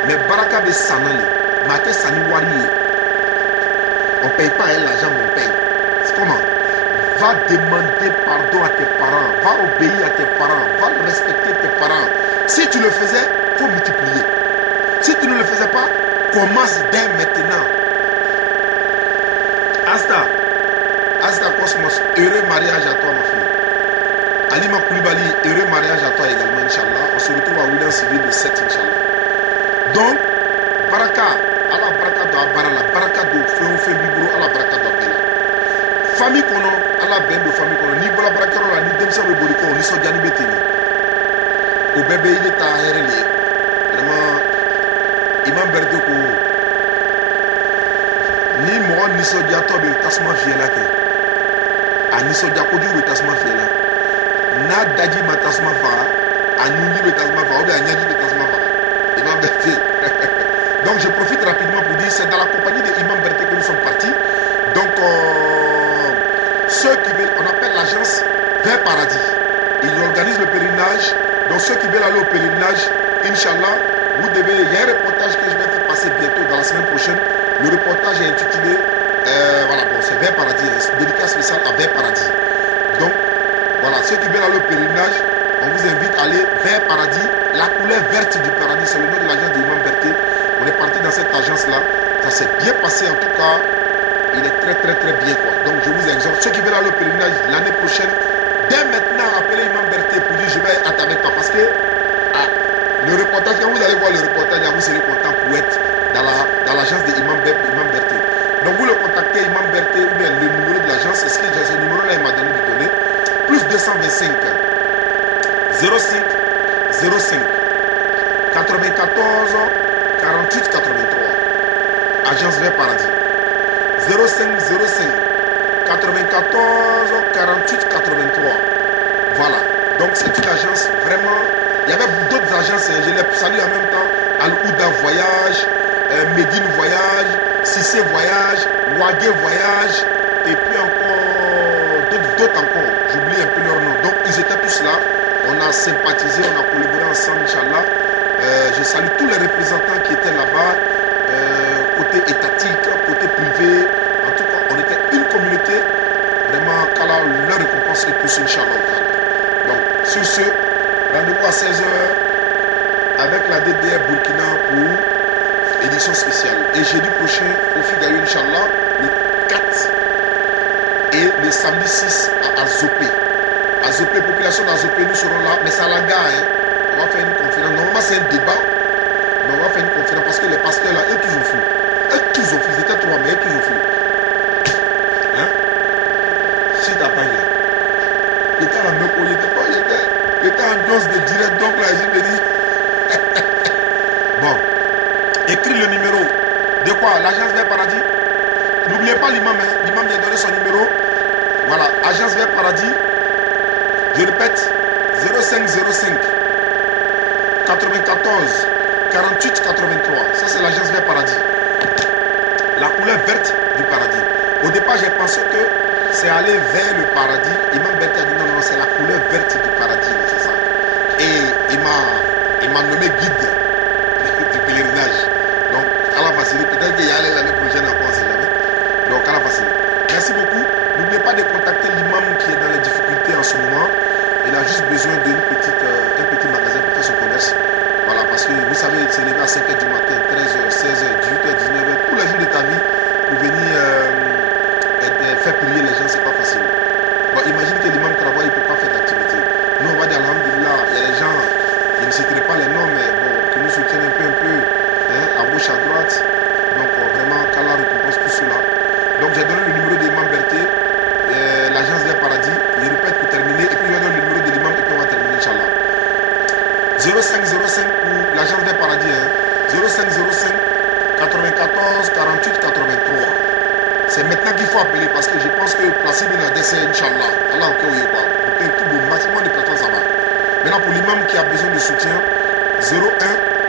Mais baraka de sanali, maté sani wari. On ne paye pas l'argent, mais on paye. C'est comment? Va demander pardon à tes parents, va obéir à tes parents, va respecter tes parents. Si tu le faisais, il faut multiplier. Si tu ne le faisais pas, commence dès maintenant. Asta Cosmos, heureux mariage à toi ma fille. Alima Koulibaly, heureux mariage à toi également, Inch'Allah. On se retrouve à William Civil le 7, Inch'Allah. Donc, baraka, ala baraka do abarala, baraka do feu libro, ala baraka do abela. Famille kono, ala ben de famille kono, ni bola baraka rola, ni demsa be boriko, ni so jani betini. Au bébé il est à hereli. Vraiment, imam berde ko. Ni mo ni so jato be tasma fiela ke. Ani so jako di be tasma fiela. Na daji ma tasma fa, anungi be tasma fa, ou be anyaji be tasma fa. Imam Berté. Donc je profite rapidement pour dire, c'est dans la compagnie de Imam Berté que nous sommes partis. Donc ceux qui veulent, on appelle l'agence Vers Paradis. Ils organisent le pèlerinage. Donc ceux qui veulent aller au pèlerinage, Inch'Allah, vous devez, il y a un reportage que je vais faire passer bientôt dans la semaine prochaine. Le reportage est intitulé, voilà, bon, c'est Vers Paradis, c'est dédicace spéciale à Vers Paradis. Donc voilà, ceux qui veulent aller au pèlerinage, on vous invite à aller vers Paradis. La couleur verte du paradis, c'est le nom de l'agence d'Imam Berté. On est parti dans cette agence-là. Ça s'est bien passé en tout cas. Il est très bien quoi. Donc je vous exhorte. Ceux qui veulent aller au pèlerinage l'année prochaine, dès maintenant, appelez Imam Berté pour dire je vais être avec toi. Parce que le reportage, quand vous allez voir le reportage, vous serez content pour être dans l'agence d'Imam Berté. Donc vous le contactez Imam Berté ou bien le numéro de l'agence. Est-ce que j'ai ce numéro-là, il m'a donné de donner. Plus 225 05 05 94 48 83. Agence Vers Paradis. 05 05 94 48 83. Voilà. Donc c'est une agence vraiment. Il y avait d'autres agences. Je les salue en même temps. Al-Ouda Voyage, Médine Voyage, Sissé Voyage, Wagé Voyage. Et puis encore d'autres encore. J'oublie un peu leur nom. Donc ils étaient tous là. On a sympathisé, on a collaboré ensemble, Inch'Allah. Je salue tous les représentants qui étaient là-bas, côté étatique, côté privé. En tout cas, on était une communauté. Vraiment, qu'Allah leur récompense et tous, Inch'Allah. Donc, sur ce, rendez-vous à 16h avec la DDR Burkina pour édition spéciale. Et jeudi prochain, au Figayo, Inch'Allah, le 4 et le samedi 6 à Azopé. Azopé, population d'Azopé, nous serons là, mais ça la gare, hein. On va faire une conférence. Normalement, c'est un débat, mais on va faire une conférence parce que les pasteurs là, eux tous ont fui. Ils étaient trois, mais eux tous ont fui. Hein? Si t'as pas là. J'étais à la Meko, j'étais en dose de direct, donc là, je me dis. Bon, écris le numéro. De quoi? L'agence Vers Paradis. N'oubliez pas l'imam, hein. L'imam vient donner son numéro. Voilà, agence Vers Paradis. Je répète, 0505 94 48 83. Ça, c'est l'agence Vers Paradis. La couleur verte du paradis. Au départ, j'ai pensé que c'est aller vers le paradis. Imam Berté a dit non, c'est la couleur verte du paradis. C'est ça. Et il m'a nommé guide du pèlerinage. Donc, à la facilité. Peut-être qu'il y a l'année prochaine encore, on ne sait jamais. Donc, à la facilité. Merci beaucoup. N'oubliez pas de contacter l'imam qui est dans les difficultés en ce moment. Il a juste besoin d'un petit magasin pour faire son commerce. Voilà, parce que vous savez, c'est levé à 5h du matin, 13h, 16h, 18h, 19h, tous les jours de ta vie, pour venir faire prier les gens, c'est pas facile. Bon, imagine que l'imam travaille, il ne peut pas faire d'activité. Nous, on va dire, alhamdulillah, il y a des gens, ils ne citeraient pas les noms, mais bon, qui nous soutiennent un peu, hein, à gauche, à droite. Donc, vraiment, qu'Allah récompense tout cela. Donc, j'ai donné le numéro de l'imam Berté, l'agence Vers Paradis. Je répète pour terminer, et puis je donne le numéro de l'imam, et puis on va terminer, Inch'Allah. 0505 pour l'agence Vers Paradis, hein. 05 0505 94 48 83. C'est maintenant qu'il faut appeler parce que je pense que placer bien la décès, Inch'Allah. Allah encore y est pas. Pour que tout le maximum de personnes ça va. Maintenant pour l'imam qui a besoin de soutien, 01